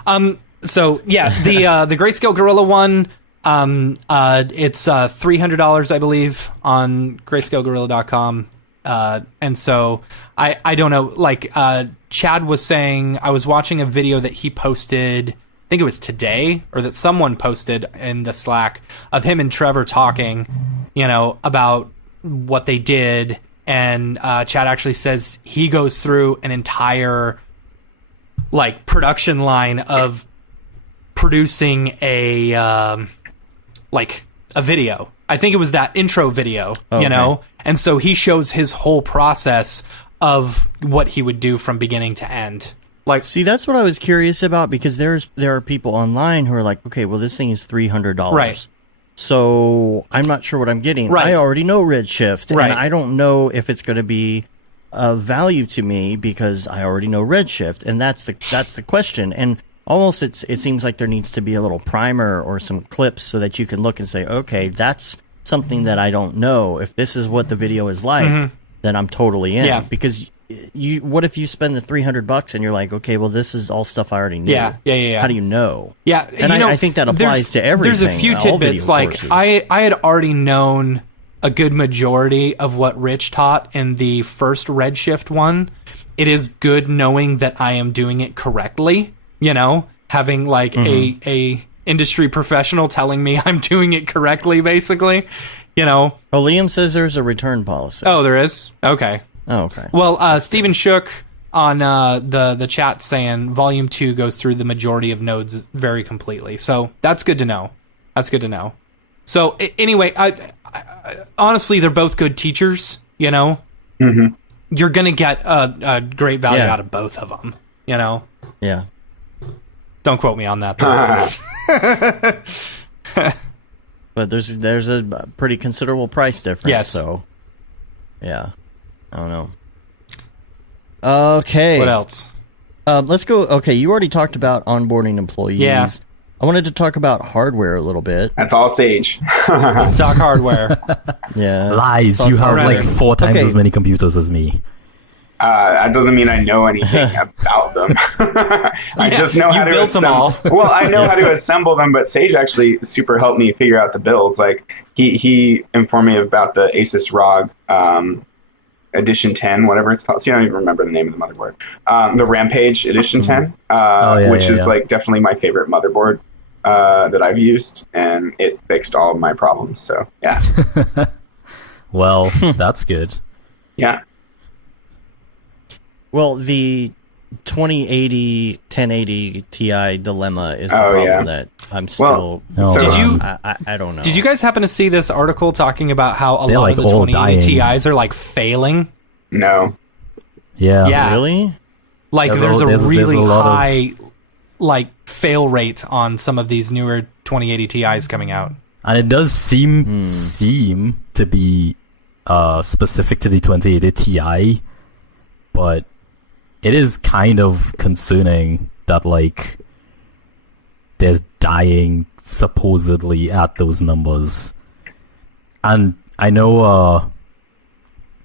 So yeah, the Grayscale Gorilla one, it's $300, I believe, on grayscalegorilla.com. And so I don't know, like Chad was saying, I was watching a video that he posted, I think it was today, or that someone posted in the Slack of him and Trevor talking, about what they did. And Chad actually says he goes through an entire like production line of producing a video. I think it was that intro video, and so he shows his whole process of what he would do from beginning to end. Like, see, that's what I was curious about, because there are people online who are like, okay, well, this thing is $300, right? So I'm not sure what I'm getting. Right. I already know Redshift, right, and I don't know if it's going to be of value to me because I already know Redshift, and that's the question. And almost it seems like there needs to be a little primer or some clips so that you can look and say, okay, that's something that I don't know. If this is what the video is like, then I'm totally in. Yeah. Because what if you spend the $300 and you're like, okay, well, this is all stuff I already knew. Yeah. How do you know? Yeah, and I think that applies to everything. There's a few tidbits. Like I had already known a good majority of what Rich taught in the first Redshift one. It is good knowing that I am doing it correctly. Having like a industry professional telling me I'm doing it correctly, basically. Oh, Liam says there's a return policy. Oh, there is? Okay. Oh, okay. Well, Stephen Shook on the chat saying Volume 2 goes through the majority of nodes very completely. So that's good to know. So anyway, I honestly, they're both good teachers, You're going to get a great value out of both of them, Yeah. Don't quote me on that, though. But there's a pretty considerable price difference. Yes. So, yeah. I don't know. Okay. What else? Let's go. Okay, you already talked about onboarding employees. Yeah. I wanted to talk about hardware a little bit. That's all Sage. Stock hardware. Yeah. Lies. You have like 4 times as many computers as me. That doesn't mean I know anything about them. I just know how to built them all. Well, I know how to assemble them, but Sage actually super helped me figure out the builds. Like he informed me about the Asus ROG Edition 10, whatever it's called. See, I don't even remember the name of the motherboard. The Rampage Edition 10, which is like definitely my favorite motherboard that I've used, and it fixed all of my problems. So yeah. Well, that's good. Yeah. Well, the 2080 1080 Ti dilemma is the problem that I'm still. Did you? I don't know. Did you guys happen to see this article talking about how a They're lot like of the all 2080 dying. Ti's are like failing? No. Yeah. Really? Like There's there's a a really lot of- high like fail rate on some of these newer 2080 Ti's coming out. And it does seem to be specific to the 2080 Ti, but it is kind of concerning that like there's dying supposedly at those numbers. And I know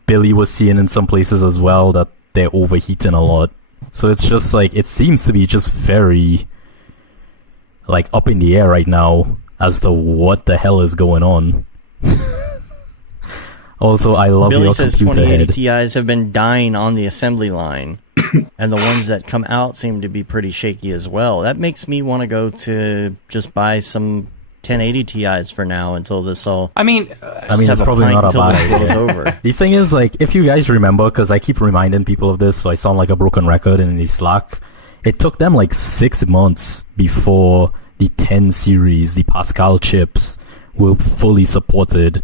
Billy was seeing in some places as well that they're overheating a lot. So it's just like, it seems to be just very like up in the air right now as to what the hell is going on. Also, I love Billy your says computer 2080 head. Ti's have been dying on the assembly line, and the ones that come out seem to be pretty shaky as well. That makes me want to go to just buy some 1080 Ti's for now until this all. I mean, just it's have a probably pint not a until bad this blows idea. over. The thing is, like, if you guys remember, because I keep reminding people of this, so I sound like a broken record in the Slack, it took them like 6 months before the 10 series, the Pascal chips, were fully supported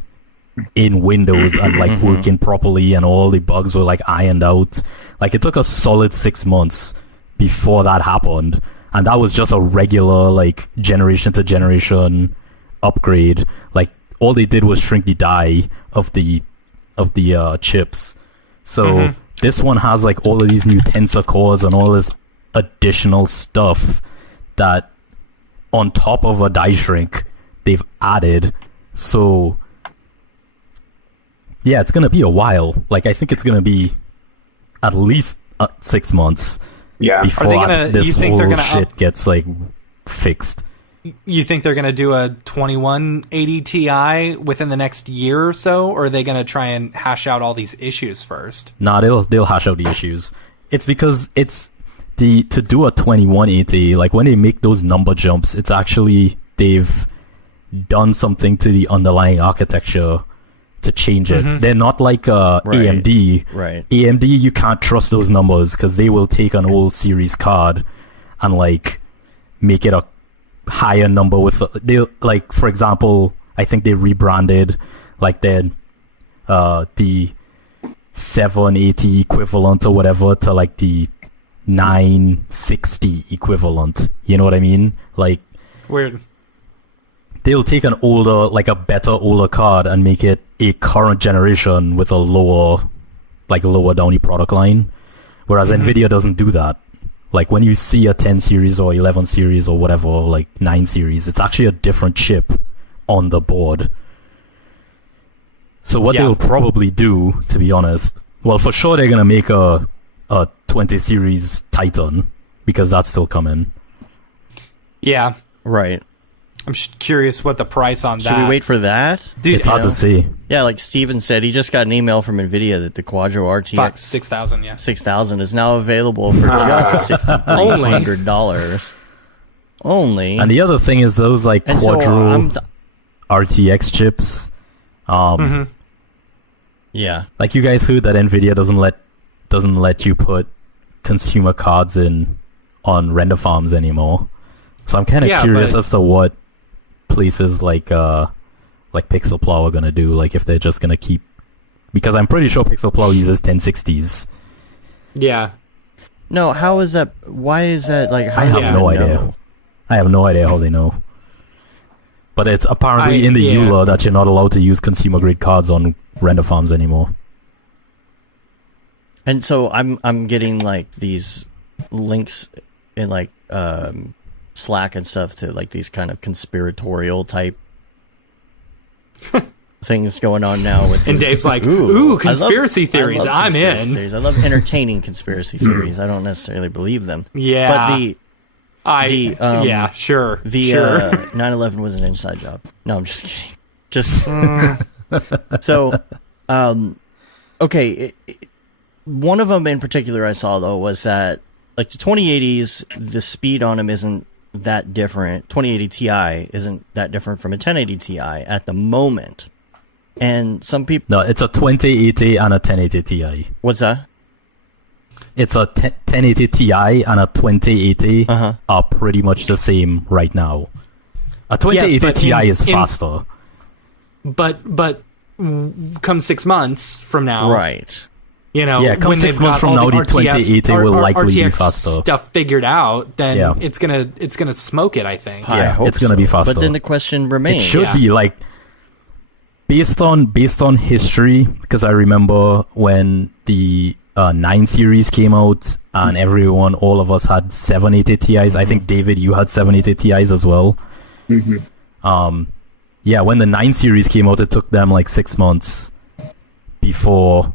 in Windows and like working properly, and all the bugs were like ironed out. Like, it took a solid 6 months before that happened, and that was just a regular like generation to generation upgrade. Like, all they did was shrink the die of the chips. So this one has like all of these new tensor cores and all this additional stuff that on top of a die shrink they've added. So yeah, it's gonna be a while. Like, I think it's gonna be at least 6 months Yeah. before this whole shit gets like fixed. you think they're going to do a 2180 Ti within the next year or so, or are they going to try and hash out all these issues first? Nah, they'll hash out the issues. It's because it's to do a 2180, like when they make those number jumps, it's actually they've done something to the underlying architecture to change it. They're not like AMD. Right. AMD, you can't trust those numbers because they will take an old series card and like make it a higher number with they, like, for example, I think they rebranded like the 780 equivalent or whatever to like the 960 equivalent. You know what I mean? Like, Weird. they'll take an older, like a better older card and make it a current generation with a lower down the product line. Whereas Nvidia doesn't do that. Like, when you see a 10 series or 11 series or whatever, like 9 series, it's actually a different chip on the board. So what they'll probably do, to be honest, well, for sure they're going to make a 20 series Titan, because that's still coming. Yeah. Right. I'm curious what the price on that. Should we wait for that? Dude, It's hard to see. Yeah, like Steven said, he just got an email from NVIDIA that the Quadro RTX 6,000, yeah. 6000 is now available for just $6,300. Only. And the other thing is those like And so, Quadro RTX chips. Yeah. Like, you guys heard that Nvidia doesn't let you put consumer cards on render farms anymore. So I'm kind of curious as to what places like Pixel Plow are gonna do. Like, if they're just gonna keep, because I'm pretty sure Pixel Plow uses 1060s. Yeah. No, how is that? Why is that? Like, how I do have you no know? idea. I have no idea how they know. But it's apparently in the EULA that you're not allowed to use consumer grade cards on render farms anymore. And so I'm getting like these links in like Slack and stuff to like these kind of conspiratorial type things going on now with And these- Dave's like, I ooh, conspiracy love theories. I'm conspiracy in. theories. I love entertaining conspiracy theories. I don't necessarily believe them. Yeah. But yeah, sure. the sure. 9/11 was an inside job. No, I'm just kidding. Just so okay, one of them in particular I saw, though, was that, like, the 2080s, the speed on them isn't that different. 2080 Ti isn't that different from a 1080 Ti at the moment. And some people... No, it's a 2080 and a 1080 Ti. What's that? It's a 1080 Ti and a 2080 are pretty much the same right now. A 2080 Ti is faster. But come 6 months from now... Right. You know, yeah, come when 6 they've months got from all now, the the 2080 will likely be faster. Stuff figured out, then it's gonna smoke it. I think. I hope it's gonna be faster. But then the question remains: it should be like based on history, because I remember when the 9 series came out, and all of us had 780 Ti's. I think David, you had 780 Ti's as well. Yeah, when the 9 series came out, it took them like 6 months before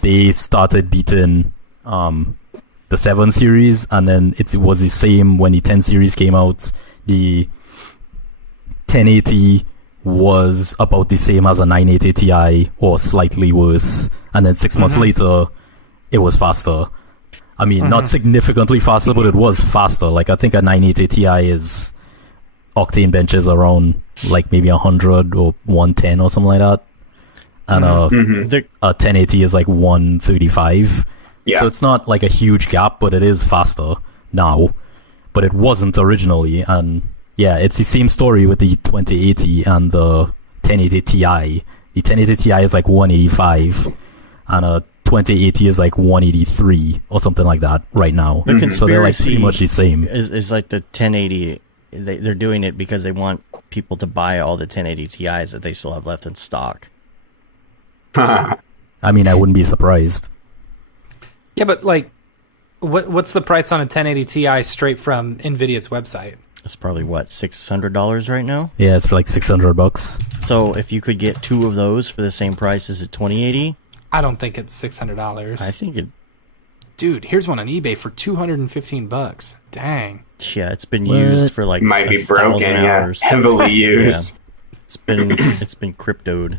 they started beating the 7 series, and then it was the same when the 10 series came out. The 1080 was about the same as a 980 Ti, or slightly worse, and then 6 months later it was faster. I mean, not significantly faster, but it was faster. Like, I think a 980 Ti is Octane benches around like maybe 100 or 110 or something like that, and a 1080 is like 135. So it's not like a huge gap, but it is faster now, but it wasn't originally. And yeah, it's the same story with the 2080 and the 1080 Ti. The 1080 Ti is like 185, and a 2080 is like 183 or something like that right now. So they're like pretty much the same. Is like the 1080. They're doing it because they want people to buy all the 1080 Ti's that they still have left in stock. I mean, I wouldn't be surprised. Yeah, but like, what's the price on a 1080 Ti straight from NVIDIA's website? It's probably what, $600 right now? Yeah, it's for like $600. So if you could get 2 of those for the same price as a 2080, I don't think it's $600. I think it. Dude, here's one on eBay for $215. Dang. Yeah, it's been used for like might be broken, hours. Heavily used. It's been cryptoed.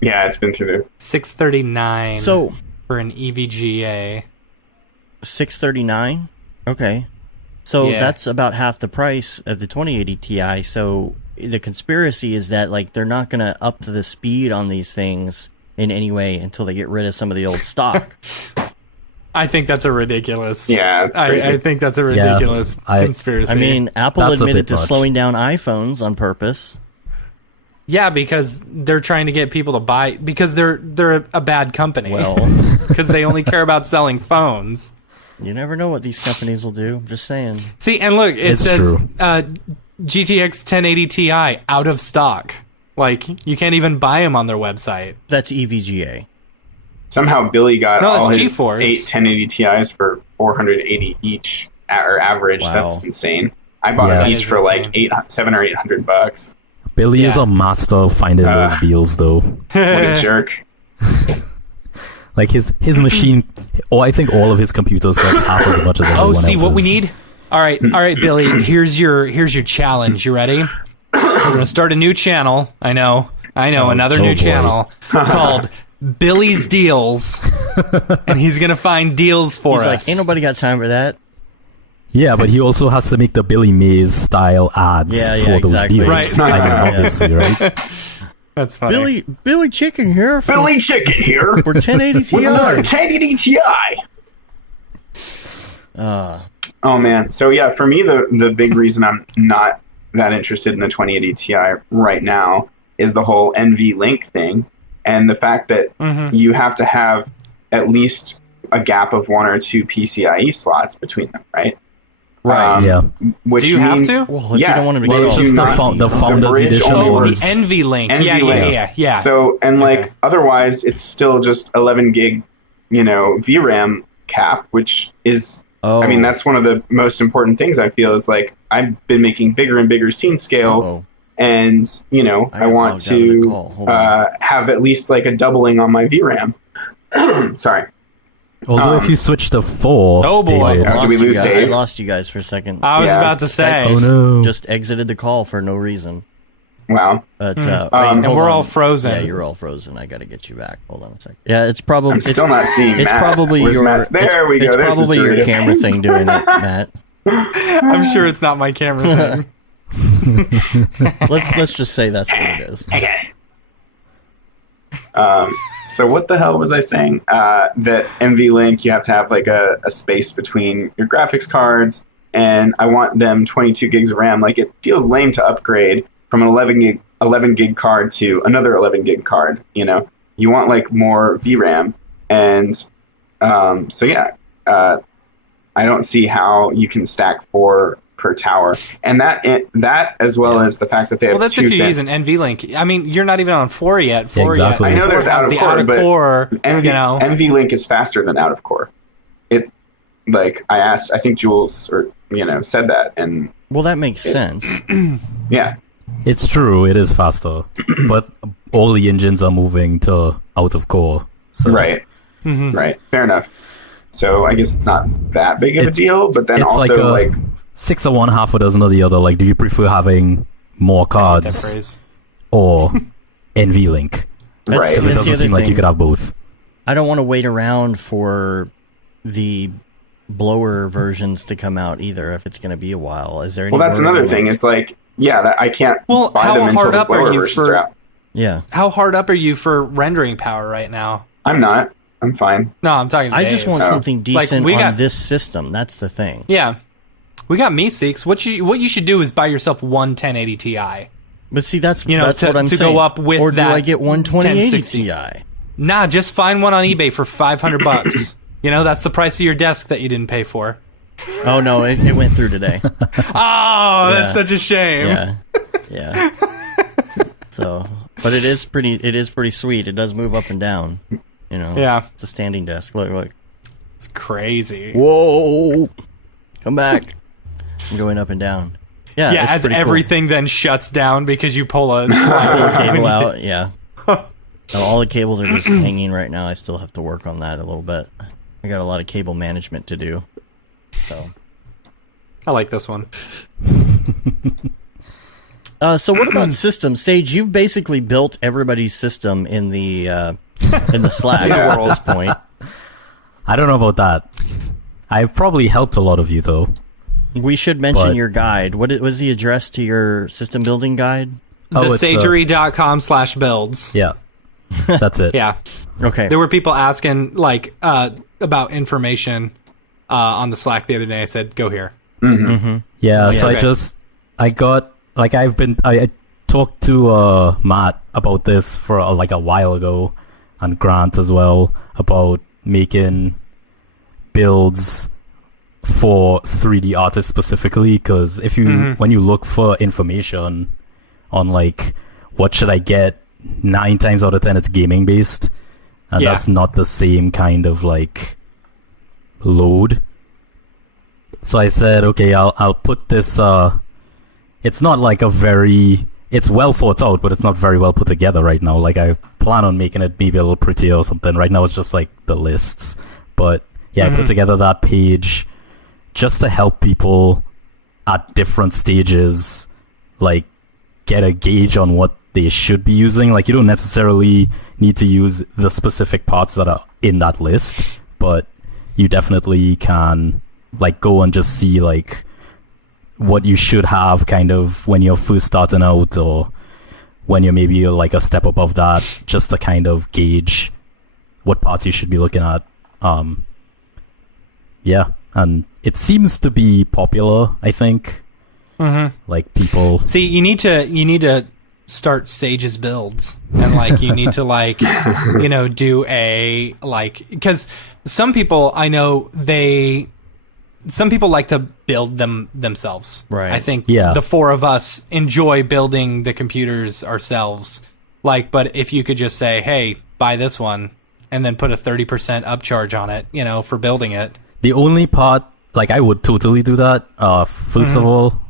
Yeah, it's been through the $639. So for an EVGA. $639. Okay, so that's about half the price of the 2080 Ti. So the conspiracy is that like they're not going to up the speed on these things in any way until they get rid of some of the old stock. I think that's a ridiculous. Yeah, it's crazy. I think that's a ridiculous conspiracy. I mean, Apple admitted to much. slowing down iPhones on purpose. Yeah, because they're trying to get people to buy, because they're a bad company. Well, because they only care about selling phones. You never know what these companies will do. I'm just saying. See, and look, it says true. GTX 1080 Ti out of stock. Like, you can't even buy them on their website. That's EVGA. Somehow Billy got all his GeForce. 8 1080 Ti's for $480 each, or average. Wow. That's insane. I bought them each for like $700 or $800. Billy is a master of finding those deals, though. What a jerk. Like his machine, or I think all of his computers cost half as much as everyone else's. Oh, see what we need? All right, Billy. Here's your challenge. You ready? We're gonna start a new channel. I know. Another new channel called Billy's Deals, and he's gonna find deals for us. He's like, ain't nobody got time for that. Yeah, but he also has to make the Billy Mays style ads for those exactly. deals. Right. I mean, obviously, right? That's funny. Billy Chicken here. Billy Chicken here. For 1080 Ti. With another 1080 Ti. Oh man. So yeah, for me the big reason I'm not that interested in the 2080 Ti right now is the whole NVLink thing, and the fact that you have to have at least a gap of 1 or 2 PCIe slots between them, right? Right. Yeah. Which Do you means, have to? Well, if you don't want to well, get it's all just fancy. the Founders bridge Edition. only Oh, the works- NVLink. NVLink. Yeah. So, and like, Okay. otherwise, it's still just 11 gig, VRAM cap, which is, I mean, that's one of the most important things I feel is like, I've been making bigger and bigger scene scales, and, I want to have at least like a doubling on my VRAM. Sorry. Although if you switch to 4... Oh, boy. David, Did we lose I Dave? lost you guys for a second. I was Yeah. about to say. Oh, no. Just exited the call for no reason. Wow. But and hold we're on. all frozen. Yeah, you're all frozen. I got to get you back. Hold on a second. Yeah, it's probably. I'm still not seeing It's Matt. probably Where's your. Matt's? There we go. It's There's his probably your Dorito. camera thing doing it, Matt. I'm sure it's not my camera thing. Let's just say that's what it is. Okay. So what the hell was I saying? That NVLink, you have to have like a space between your graphics cards, and I want them 22 gigs of RAM. Like, it feels lame to upgrade from an 11 gig card to another 11 gig card. You know, you want like more VRAM, and so yeah, I don't see how you can stack 4 per tower, and that as well as the fact that they have. Well, that's if you're using NVLink. I mean, you're not even on 4 yet. 4 Exactly. yet. I know there's 4 has out of the core, out of but core. You know, NVLink is faster than out of core. It's like I think Jules said that, and Well, that makes sense. yeah, It's true, it is faster, but all the engines are moving to out of core. So right, right, fair enough. So I guess it's not that big of a It's- deal, but then it's also like 6 of one, half a dozen of the other. Like, do you prefer having more that cards phrase. or NVLink? That's, Right. Because it that's the doesn't other seem like you thing. could have both. I don't want to wait around for the blower versions to come out either. If it's going to be a while, is there? Any well, that's word another on, thing. like- It's like, yeah, that I can't Well, buy how them until hard the up are blower you versions for- are out. Yeah, How hard up are you for rendering power right now? I'm not. I'm fine. No, I'm talking to I Dave. just want Oh. something decent we on got- this system. That's the thing. Yeah. We got Meeseeks. What you should do is buy yourself one 1080 Ti. But see, that's You know, that's to- what I'm to saying. go up with or do that I get one 2080 1060? Ti? Nah, just find one on eBay for $500. You know, that's the price of your desk that you didn't pay for. Oh no, it went through today. Oh, that's such a shame. Yeah, yeah. So, but it is pretty sweet. It does move up and down. You know. Yeah. It's a standing desk. Look. It's crazy. Whoa! Come back. I'm going up and down. Yeah. Yeah, it's as pretty cool. everything then shuts down because you pull a Pull the cable out. Yeah. No, all the cables are just hanging right now. I still have to work on that a little bit. I got a lot of cable management to do. So. I like this one. So what about systems? Sage, you've basically built everybody's system in the Slack at this point. I don't know about that. I probably helped a lot of you, though. We should mention But- your guide. What was the address to your system building guide? It's, Thesagery.com/builds. Yeah. That's it. Yeah. Okay. There were people asking like about information on the Slack the other day. I said, "Go here." Yeah, so okay. I talked to Matt about this for like a while ago, and Grant as well, about making builds for 3D artists specifically, because if you when you look for information on like what should I get, 9 times out of 10 it's gaming based, and Yeah. that's not the same kind of like load. So I said, okay, I'll put this. It's not like it's well thought out, but it's not very well put together right now. Like, I plan on making it maybe a little prettier or something. Right now it's just like the lists. But yeah, I put together that page just to help people at different stages, like, get a gauge on what they should be using. Like, you don't necessarily need to use the specific parts that are in that list, but you definitely can like go and just see like what you should have kind of when you're first starting out, or when you're maybe like a step above that, just to kind of gauge what parts you should be looking at. Yeah, and it seems to be popular, I think. Like, people See, you need to start Sage's builds, and like you need to like do a like, because some people I know some people like to build them themselves. Right. I think Yeah. the 4 of us enjoy building the computers ourselves. Like, but if you could just say, hey, buy this one, and then put a 30% upcharge on it, for building it. the only part, like, I would totally do that. First of all,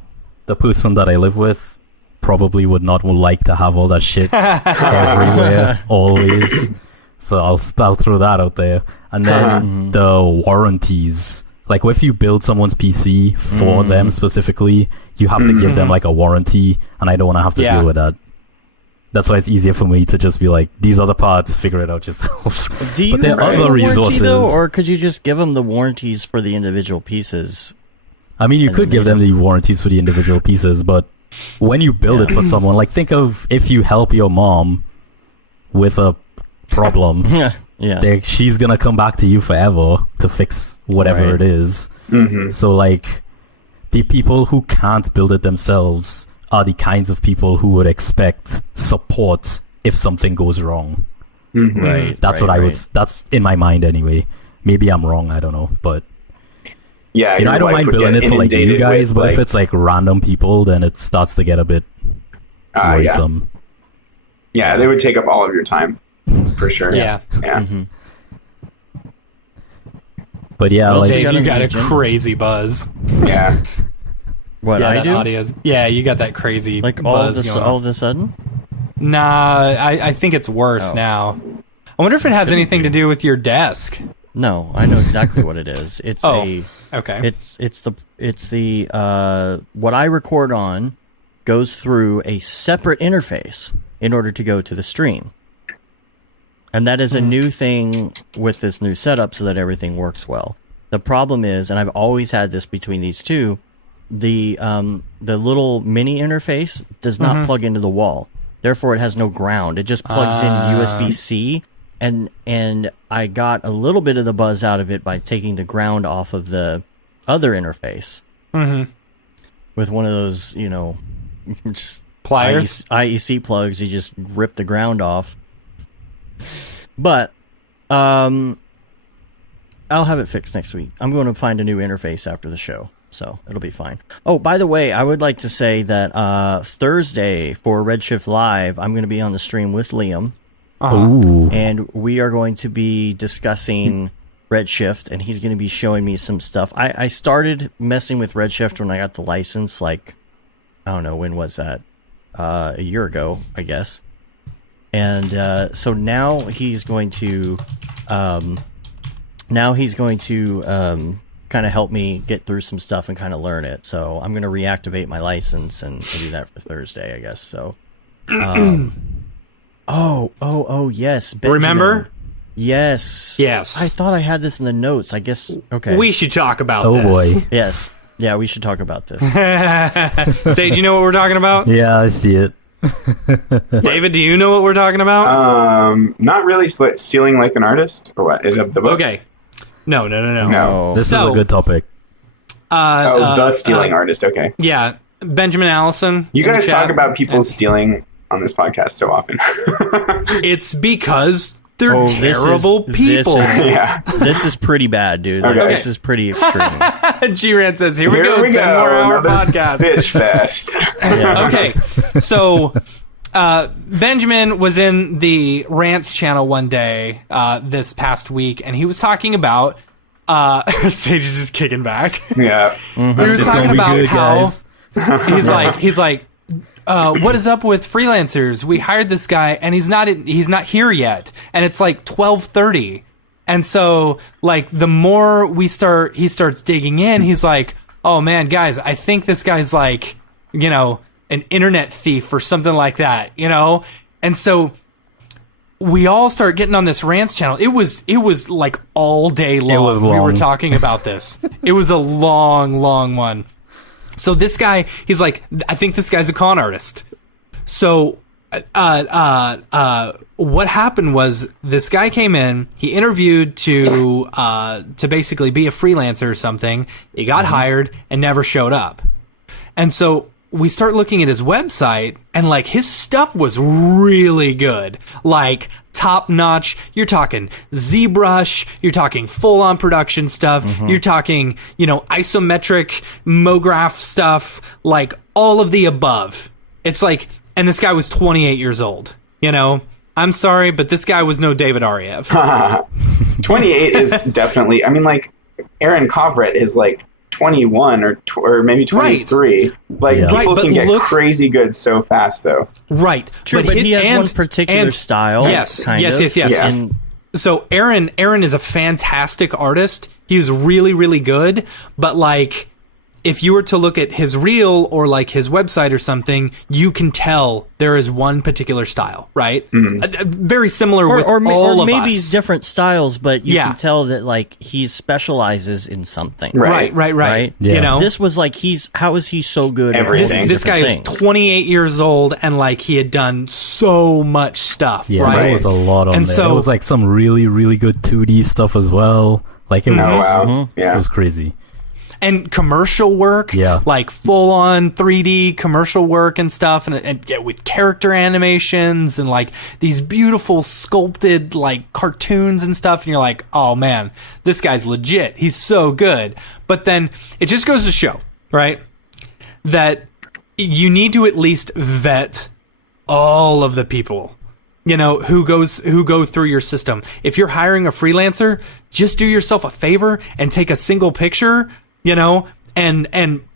the person that I live with probably would not like to have all that shit everywhere, always. So I'll throw that out there. And then the warranties. Like, if you build someone's PC for them specifically, you have to give them like a warranty, and I don't want to have to deal with that. That's why it's easier for me to just be like, these are the parts, figure it out yourself. Do you but there are write other a warranty, resources. though, or could you just give them the warranties for the individual pieces? I mean, you And could then give they them don't- the warranties for the individual pieces, but when you build it for someone, like think of if you help your mom with a problem, Yeah. she's gonna come back to you forever to fix whatever Right. it is. Mm-hmm. So like, the people who can't build it themselves are the kinds of people who would expect support if something goes wrong. Mm-hmm. Right. That's what I would. That's in my mind anyway. Maybe I'm wrong. I don't know, but Yeah, you know, your I don't wife mind would building get it for like you inundated guys, with, but if like, it's like random people, then it starts to get a bit yeah, worrisome. yeah, they would take up all of your time for sure. Yeah. yeah. Mm-hmm. But yeah, Well, like so Dave, you got a Agent. crazy buzz. yeah. What yeah, I that do? audio's, yeah, you got that crazy Like buzz going on. all of a sudden? Nah, I think it's worse Oh. now. I wonder if it has anything to do with your desk. No, I know exactly what it is. It's Oh. Okay. it's the what I record on goes through a separate interface in order to go to the stream. And that is a new thing with this new setup so that everything works well. The problem is, and I've always had this between these two, the little mini interface does not plug into the wall. Therefore, it has no ground. It just plugs in USB-C, and I got a little bit of the buzz out of it by taking the ground off of the other interface with one of those, just Pliers? IEC plugs. You just rip the ground off. But I'll have it fixed next week. I'm going to find a new interface after the show, so it'll be fine. Oh, by the way, I would like to say that Thursday for Redshift Live, I'm going to be on the stream with Liam, ooh, and we are going to be discussing Redshift, and he's going to be showing me some stuff. I started messing with Redshift when I got the license, like, I don't know, when was that? A year ago, I guess. And so now he's going to kind of help me get through some stuff and kind of learn it. So I'm going to reactivate my license and do that for Thursday, I guess. So, oh, yes. Benjamin. Remember? Yes. Yes. I thought I had this in the notes. I guess. Okay. We should talk about oh this. boy, Yes. Yeah, we should talk about this. Sage, you know what we're talking about? yeah, I see it. David, do you know what we're talking about? Not really. Stealing like an artist or what? The book? Okay. No. No. This So- is a good topic. The stealing artist. Okay. Yeah. Benjamin Allison. You in the guys chat. talk about people stealing on this podcast so often. It's because they're Oh, this is- terrible people. yeah. This is pretty bad, dude. Like, Okay. This is pretty extreme. G-Ran says, here we go, 10 more hour another podcast. Bitch fest. Yeah. Okay, so Benjamin was in the Rants channel one day this past week, and he was talking about Sage is just kicking back. Yeah. He was It's talking gonna be about good, how guys. he's like, what is up with freelancers? We hired this guy, and he's not here yet, and it's like 12:30. And so, like, the more he starts digging in, he's like, oh man, guys, I think this guy's like, an internet thief or something like that, And so we all start getting on this Rants channel. It was like all day long. was We were long. talking about this. It was a long one. So this guy, he's like, I think this guy's a con artist. So what happened was this guy came in, he interviewed to basically be a freelancer or something. He got hired and never showed up. And so we start looking at his website, and like his stuff was really good, like top notch. You're talking ZBrush, you're talking full on production stuff, you're talking, isometric MoGraph stuff, like all of the above. It's like, and this guy was 28 years old, I'm sorry, but this guy was no David Ariev. 28 is definitely. I mean, like Aaron Kovret is like 21 or maybe 23. Like Yeah. people Right, but can get look- crazy good so fast, though. Right. True, but he has one particular style. Yes, kind of. yes. Yeah. And So Aaron is a fantastic artist. He was really, really good, but like if you were to look at his reel or like his website or something, you can tell there is one particular style, right? Very similar with all of maybe us. different styles, but you can tell that like he specializes in something. Right. Yeah. You know, this was like how is he so good at Everything. this guy is 28 years old and like he had done so much stuff. Yeah, right? there was a lot on And there. so- There was like some really, really good 2D stuff as well. Like it was, wow. it Yeah. was crazy. And commercial work, Yeah. like full on 3D commercial work and stuff, and with character animations and like these beautiful sculpted like cartoons and stuff. And you're like, oh man, this guy's legit. He's so good. But then it just goes to show, right, that you need to at least vet all of the people, you know, who go through your system. If you're hiring a freelancer, just do yourself a favor and take a single picture, you know, and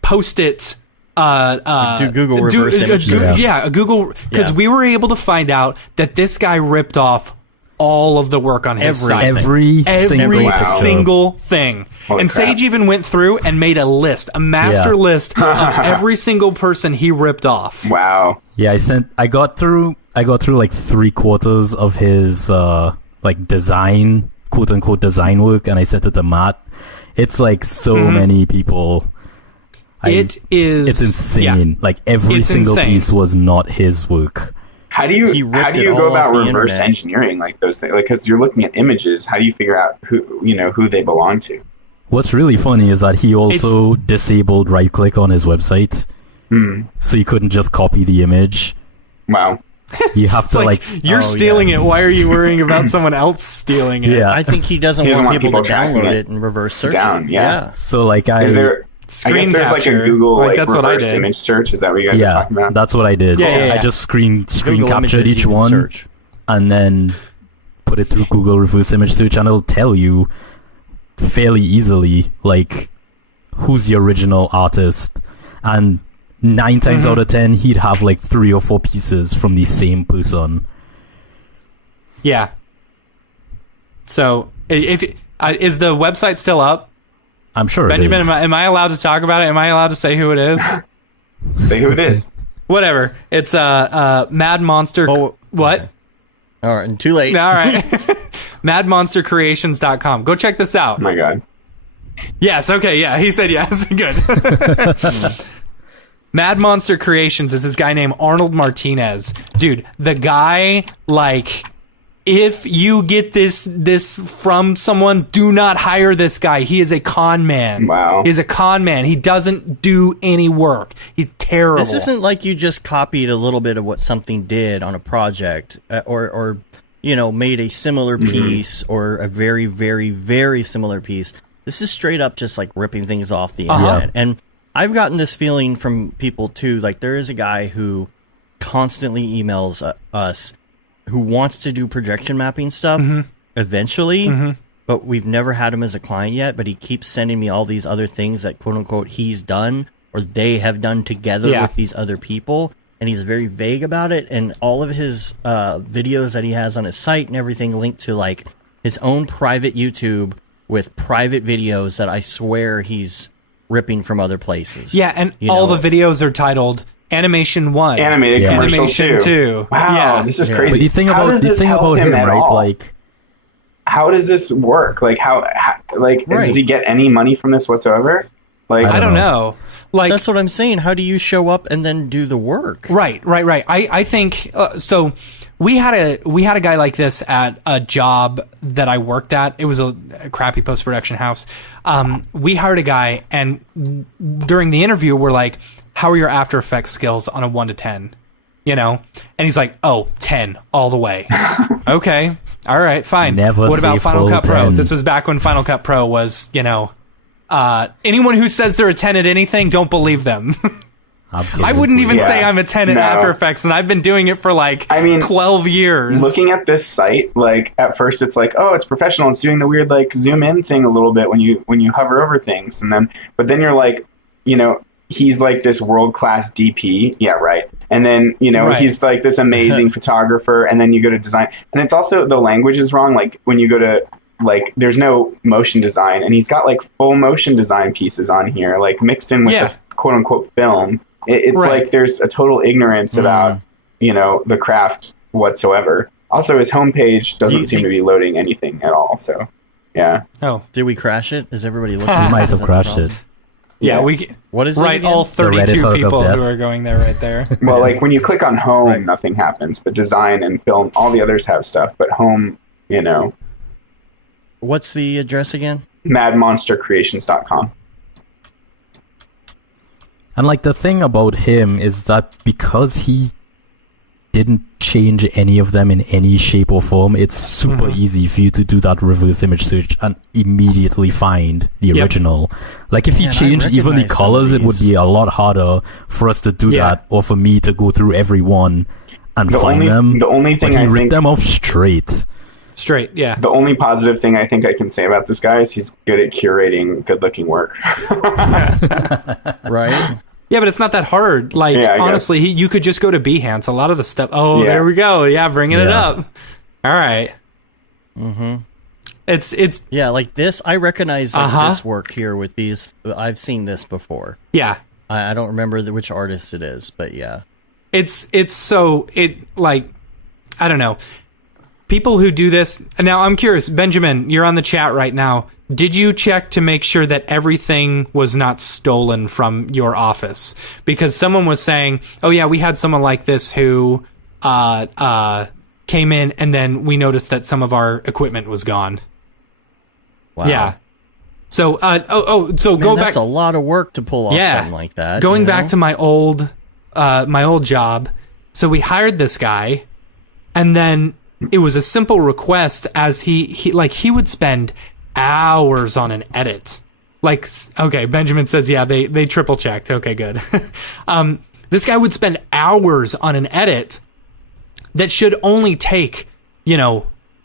post it. Do Google reverse image search. Yeah, a Google, because we were able to find out that this guy ripped off all of the work on his site. Every single thing. Holy and crap. Sage even went through and made a master list of every single person he ripped off. Wow. Yeah, I got through like 3/4 of his like design, quote unquote design work, and I sent it to Matt. It's like so many people. It's insane. Yeah. Like every It's single insane. piece was not his work. How do He you ripped it go all about off the reverse internet. engineering like those things? Like, because you're looking at images, how do you figure out who they belong to? What's really funny is that he also disabled right click on his website, so you couldn't just copy the image. Wow. You have to like you're stealing it. Why are you worrying about someone else stealing it? I think he doesn't He doesn't want want people people to tracking download it it and reverse search down, it. yeah. So like Is there? I guess Screen there's like capture. a Google Like, like that's what I reverse did. image search. Is that what you guys are talking about? that's what I did. Yeah. I just screen Google captured images each you can one search. and then put it through Google reverse image search, and it'll tell you fairly easily like who's the original artist, and 9 times out of 10 he'd have like 3 or 4 pieces from the same person. Yeah. So, if is the website still up? I'm sure Benjamin, it is. am I allowed to talk about it? Am I allowed to say who it is? Say who it is. Whatever. It's Mad Monster. Oh, what? All right, too late. All right. MadMonsterCreations.com. Go check this out. Oh my god. Yes. Okay. Yeah. He said yes. Good. Mad Monster Creations is this guy named Arnold Martinez. Dude, the guy, like, if you get this from someone, do not hire this guy. He is a con man. Wow. He's a con man. He doesn't do any work. He's terrible. This isn't like you just copied a little bit of what something did on a project, or you know, made a similar piece or a very, very, very similar piece. This is straight up just like ripping things off the internet. And I've gotten this feeling from people too. Like, there is a guy who constantly emails us who wants to do projection mapping stuff eventually, but we've never had him as a client yet. But he keeps sending me all these other things that quote unquote he's done or they have done together with these other people. And he's very vague about it. And all of his videos that he has on his site and everything linked to like his own private YouTube with private videos that I swear he's ripping from other places. Yeah, and all the videos are titled Animation 1. Animated commercial Animation 2. Wow, Yeah. this is crazy. But the thing How about does this help him, at right? all? Like, how does this work? Like, how does he get any money from this whatsoever? Like, I don't know. Like, that's what I'm saying. How do you show up and then do the work? Right. I think so. We had a guy like this at a job that I worked at. It was a crappy post-production house. We hired a guy, and during the interview, we're like, "How are your After Effects skills on a 1 to 10?" You know, and he's like, "Oh, 10 all the way." Okay, all right, fine. Never what about say Final full Cut Pro? 10. This was back when Final Cut Pro was, you know, anyone who says they're a 10 at anything, don't believe them. absolutely. I wouldn't even say Yeah. I'm a 10 at No. After Effects, and I've been doing it for like 12 years. Looking at this site, like at first it's like, oh, it's professional. It's doing the weird like zoom in thing a little bit when you hover over things, but then you're like, you know, he's like this world class DP, yeah, right. And then he's like this amazing photographer, and then you go to design, and it's also the language is wrong. Like when you go to like there's no motion design, and he's got like full motion design pieces on here, like mixed in with the quote unquote film. It's like there's a total ignorance about, you know, the craft whatsoever. Also, his homepage doesn't seem to be loading anything at all. So, yeah. Oh, did we crash it? Is everybody looking? We might have crashed it. Yeah, What is it again? All 32 people who are going there right there. Well, like when you click on home, nothing happens. But design and film, all the others have stuff. But home, you know. What's the address again? madmonstercreations.com. And like the thing about him is that because he didn't change any of them in any shape or form, it's super easy for you to do that reverse image search and immediately find the original. Like if he changed even the colors, it would be a lot harder for us to do that, or for me to go through every one and find them. The only thing he ripped them off straight. Yeah. The only positive thing I think I can say about this guy is he's good at curating good-looking work. Right? Yeah, but it's not that hard. Like, honestly, you could just go to Behance. A lot of the stuff... Oh, there we go. Yeah, bringing it up. All right. Mm-hmm. It's... Yeah, like this, I recognize this work here with these... I've seen this before. Yeah. I don't remember which artist it is, but yeah. It's so... like, I don't know. People who do this... Now, I'm curious. Benjamin, you're on the chat right now. Did you check to make sure that everything was not stolen from your office? Because someone was saying, oh yeah, we had someone like this who came in and then we noticed that some of our equipment was gone. Wow. Yeah. So, so go back. That's a lot of work to pull off something like that. Going back to my old job. So we hired this guy, and then it was a simple request, as he would spend hours on an edit. Like, okay, Benjamin says, yeah, they triple checked. Okay, good. This guy would spend hours on an edit that should only take,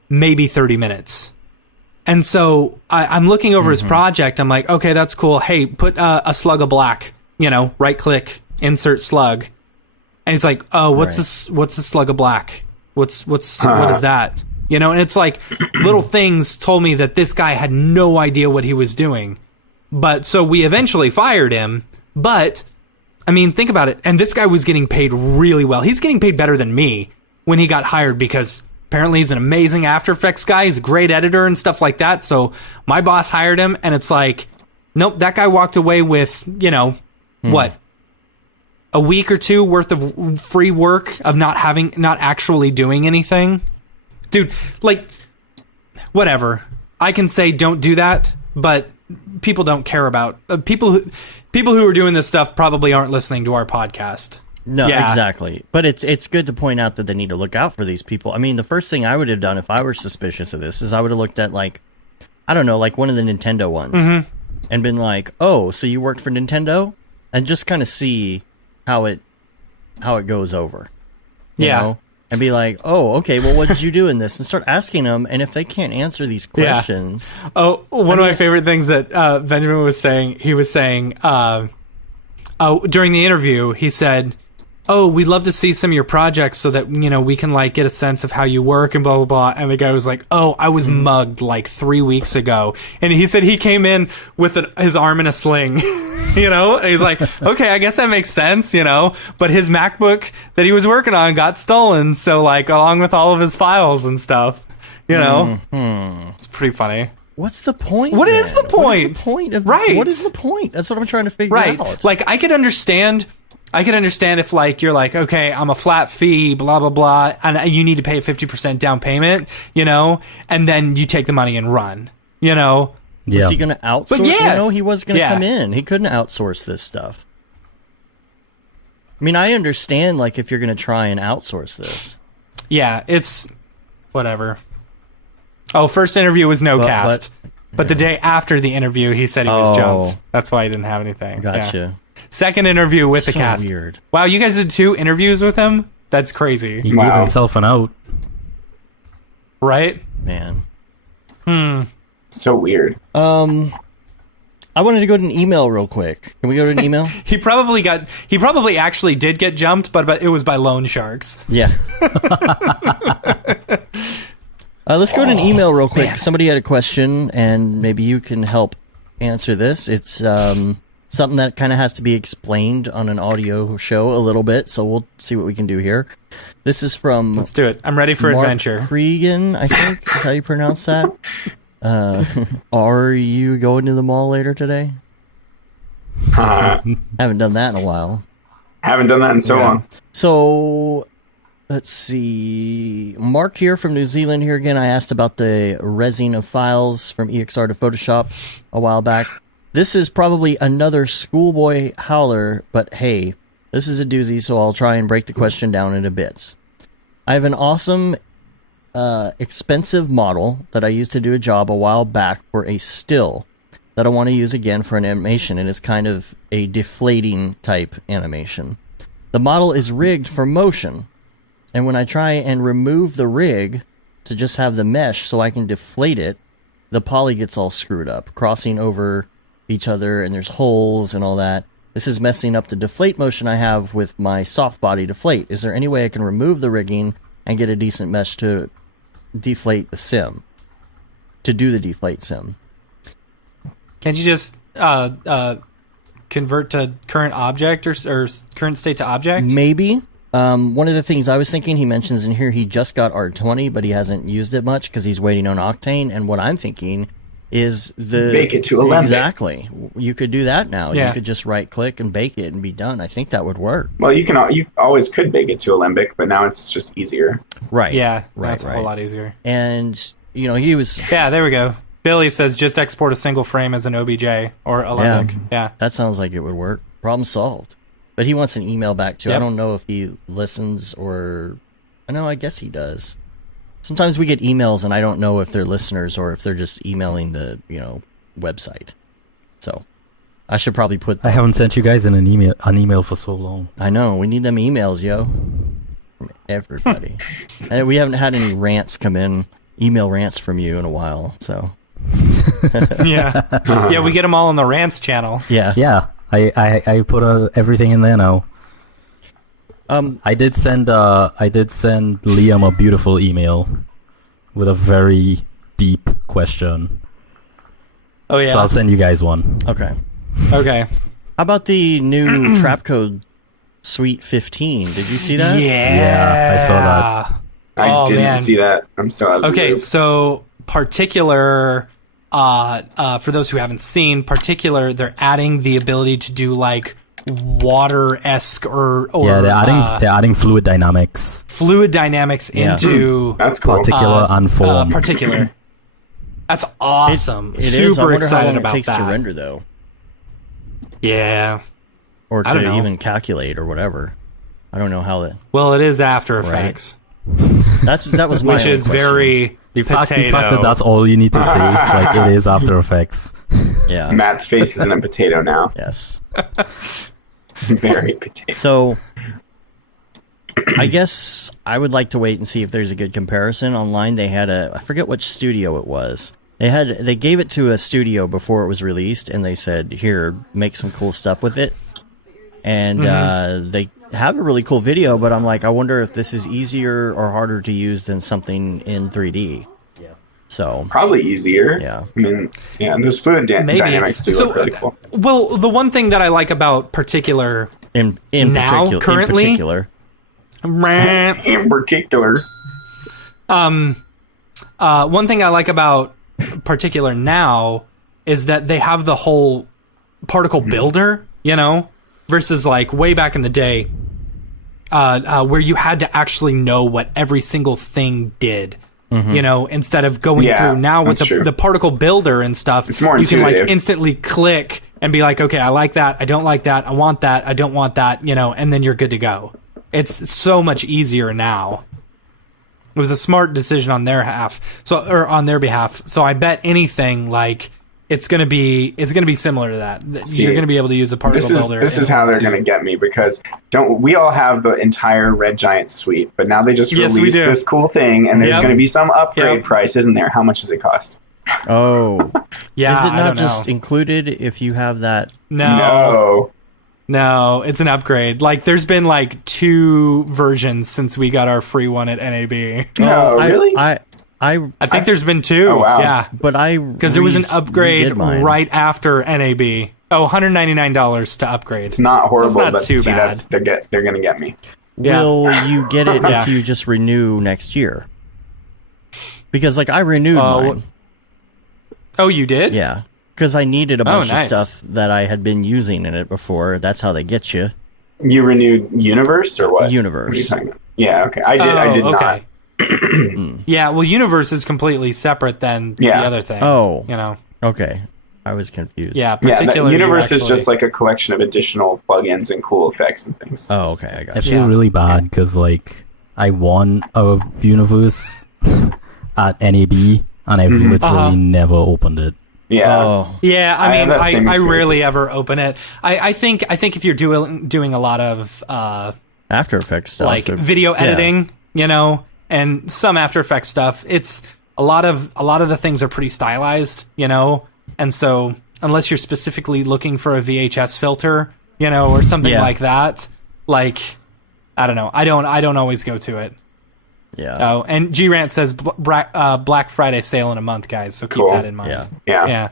maybe 30 minutes. And so I'm looking over his project. I'm like, okay, that's cool. Hey, put a slug of black, right click, insert slug. And he's like, oh, what's this? What's the slug of black? What is that? And it's like little things told me that this guy had no idea what he was doing. But so we eventually fired him. But I mean, think about it. And this guy was getting paid really well. He's getting paid better than me when he got hired, because apparently he's an amazing After Effects guy. He's a great editor and stuff like that. So my boss hired him, and it's like, nope, that guy walked away with, what? A week or two worth of free work of not actually doing anything. Dude, like, whatever. I can say don't do that, but people don't care about people who are doing this stuff probably aren't listening to our podcast. No, exactly. But it's good to point out that they need to look out for these people. I mean, the first thing I would have done if I were suspicious of this is I would have looked at, like, I don't know, like one of the Nintendo ones and been like, oh, so you worked for Nintendo? And just kind of see how it goes over. You know? And be like, oh, okay, well, what did you do in this? And start asking them, and if they can't answer these questions... Yeah. Oh, one of my favorite things that Benjamin was saying, he was saying, during the interview, he said, oh, we'd love to see some of your projects so that, we can, like, get a sense of how you work and blah, blah, blah. And the guy was like, oh, I was mugged, like, 3 weeks ago. And he said he came in with his arm in a sling, And he's like, okay, I guess that makes sense, But his MacBook that he was working on got stolen, so, like, along with all of his files and stuff, It's pretty funny. What's the point? What is the point? What is the point of... Right. What is the point? That's what I'm trying to figure out. Like, I could understand if, like, you're like, okay, I'm a flat fee, blah, blah, blah, and you need to pay a 50% down payment, and then you take the money and run, Was he going to outsource? But he was going to come in. He couldn't outsource this stuff. I mean, I understand, like, if you're going to try and outsource this. Yeah, it's whatever. Oh, first interview was no cast. But the day after the interview, he said he was jumped. That's why he didn't have anything. Gotcha. Yeah. Second interview with the cast. Weird. Wow, you guys did 2 interviews with him? That's crazy. He gave himself an out. Right? Man. So weird. I wanted to go to an email real quick. Can we go to an email? He probably actually did get jumped, but it was by loan sharks. Yeah. Let's go to an email real quick. Man. Somebody had a question, and maybe you can help answer this. It's something that kind of has to be explained on an audio show a little bit, so we'll see what we can do here. This is from... Let's do it. I'm ready for Mark adventure. Cregan, I think, is how you pronounce that. Are you going to the mall later today? Haven't done that in a while. Haven't done that in so long. So... Let's see. Mark here from New Zealand here again. I asked about the resing of files from EXR to Photoshop a while back. This is probably another schoolboy howler, but hey, this is a doozy, so I'll try and break the question down into bits. I have an awesome, expensive model that I used to do a job a while back for a still that I want to use again for an animation, and it's kind of a deflating type animation. The model is rigged for motion. And when I try and remove the rig to just have the mesh so I can deflate it, the poly gets all screwed up, crossing over each other, and there's holes and all that. This is messing up the deflate motion I have with my soft body deflate. Is there any way I can remove the rigging and get a decent mesh to deflate the sim? To do the deflate sim? Can't you just convert to current object or current state to object? Maybe. One of the things I was thinking, he mentions in here, he just got R20, but he hasn't used it much because he's waiting on Octane. And what I'm thinking is bake it to Alembic. Exactly. You could do that now. Yeah. You could just right click and bake it and be done. I think that would work. Well, you always could bake it to Alembic, but now it's just easier. Right. Yeah. Right. That's a whole lot easier. And he was. Yeah. There we go. Billy says just export a single frame as an OBJ or Alembic. Yeah. That sounds like it would work. Problem solved. But he wants an email back too. Yep. I don't know if he listens or... I guess he does. Sometimes we get emails and I don't know if they're listeners or if they're just emailing the, website. So I should probably put... I haven't sent you guys an email for so long. I know. We need them emails, yo. From everybody. And we haven't had any rants come in, email rants from you in a while, so... Yeah. Yeah, we get them all on the rants channel. Yeah. Yeah. I put everything in there now. I did send Liam a beautiful email with a very deep question. Oh yeah. So I'll send you guys one. Okay. Okay. How about the new Trapcode Suite 15? Did you see that? Yeah. I saw that. I didn't see that. I'm so out of the loop. So particular. For those who haven't seen, particular, they're adding the ability to do like water-esque or yeah, they're adding fluid dynamics. Into that's cool. Particular and form. Particular. That's awesome. It Super is. I wonder excited how long about it takes that. to render though, Yeah. or I don't to know. even calculate or whatever. I don't know how that. Well, it is After Effects, That was my which only is question. very The fact potato. that that's all you need to say, like it is After Effects. Yeah. Matt's face isn't a potato now. Yes. Very potato. So, I guess I would like to wait and see if there's a good comparison online. They had I forget which studio it was. They gave it to a studio before it was released, and they said, "Here, make some cool stuff with it." And they have a really cool video, but I'm like, I wonder if this is easier or harder to use than something in 3D. Yeah. So probably easier. Yeah. I mean, yeah, and those fluid dynamics do look really cool. Well, the one thing that I like about particular in now, particular, currently, in particular, in particular, one thing I like about particular now is that they have the whole particle builder, versus like way back in the day, where you had to actually know what every single thing did. Instead of going through now with the particle builder and stuff, it's more you can intuitive. like instantly click and be like, okay, I like that, I don't like that, I want that, I don't want that, and then you're good to go. It's so much easier now. It was a smart decision on their behalf. So I bet anything like it's gonna be similar to that. You're gonna be able to use a particle builder. This is how they're gonna get me, because we all have the entire Red Giant suite, but now they just released this cool thing, and there's gonna be some upgrade price, isn't there? How much does it cost? Oh, yeah. Is it not just included if you have that? No, it's an upgrade. Like there's been like 2 versions since we got our free one at NAB. No, really? I think there's been 2. Oh, wow. Yeah. But because there was an upgrade right after NAB. Oh, $199 to upgrade. It's not horrible, That's not but too see, bad. they're going to get me. Yeah. Will you get it Yeah. if you just renew next year? Because like I renewed mine. Oh, you did? Yeah. Because I needed a bunch of nice. stuff that I had been using in it before. That's how they get you. You renewed Universe or what? Universe. What are you talking about? Yeah, okay. I did not. Yeah, well, Universe is completely separate than Yeah. the other thing. Oh. You know? Okay. I was confused. Yeah, Yeah, particularly. Universe is just like a collection of additional plugins and cool effects and things. Oh, okay. I got I you. feel really bad because like I won a universe at NAB and I've literally never opened it. Yeah. Oh. Yeah, I mean, have that same I experience. rarely ever open it. I think if you're doing a lot of After Effects stuff. like video editing, you know, and some After Effects stuff, it's a lot of the things are pretty stylized, you know, and so unless you're specifically looking for a VHS filter, you know, or something like that, like I don't know, I don't always go to it. Yeah. Oh, and G-Rant says Black Friday sale in a month, guys, so keep Cool. that in mind. Yeah.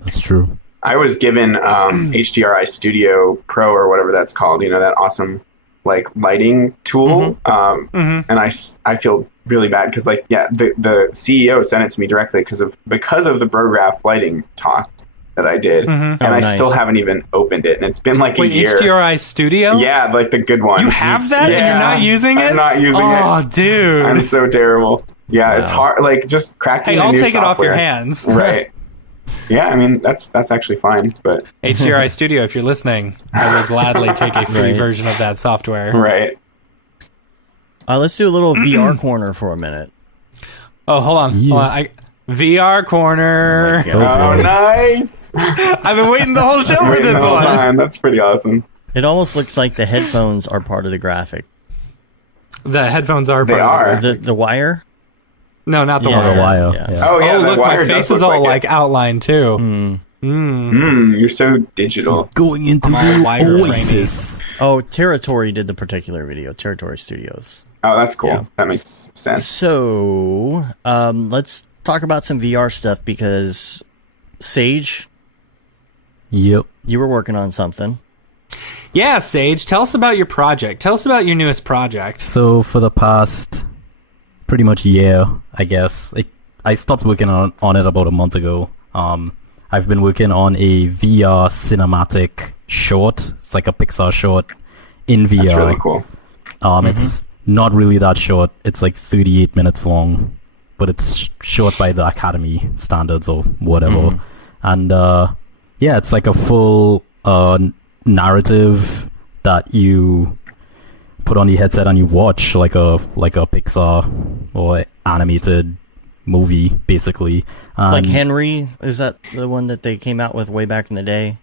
That's true. I was given HDRI Studio Pro or whatever that's called, you know, that awesome like lighting tool. And I feel really bad because like, yeah, the CEO sent it to me directly because of the Brograph lighting talk that I did. And I nice. still haven't even opened it. And it's been like a year. HDRI Studio? Yeah, like the good one. You have that and you're not using it? I'm not using it. Oh, dude. I'm so terrible. Yeah, it's hard. Like just cracking. Hey, the I'll new take it off your software. hands. Right. Yeah, I mean that's actually fine, but HDRI Studio, if you're listening, I will gladly take a free Right. version of that software. right. Let's do a little VR corner for a minute. Oh, hold on. Yeah. Hold on. VR corner. Oh my God. Oh, nice. I've been waiting the whole show for Waiting this the whole one. time. That's pretty awesome. It almost looks like the headphones are part of the graphic. The headphones are They part are. of it. The wire? No, not the Yeah. wire. The wire. Yeah. Yeah. Oh yeah, Oh, the look, wire my does face look is all like like outlined too. you're so digital. Going into I'm all the wire Oasis. Oh, Territory did the particular video. Territory Studios. Oh, that's cool. Yeah. That makes sense. So, let's talk about some VR stuff because Sage, Yep. you were working on something. Yeah, Sage, tell us about your project. Tell us about your newest project. So for the past pretty much year, I guess, I stopped working on it about a month ago. I've been working on a VR cinematic short. It's like a Pixar short in VR. That's really cool. It's not really that short. It's like 38 minutes long, but it's short by the Academy standards or whatever. And yeah, it's like a full narrative that you put on the headset and you watch like a Pixar or animated movie, basically. Like Henry, is that the one that they came out with way back in the day?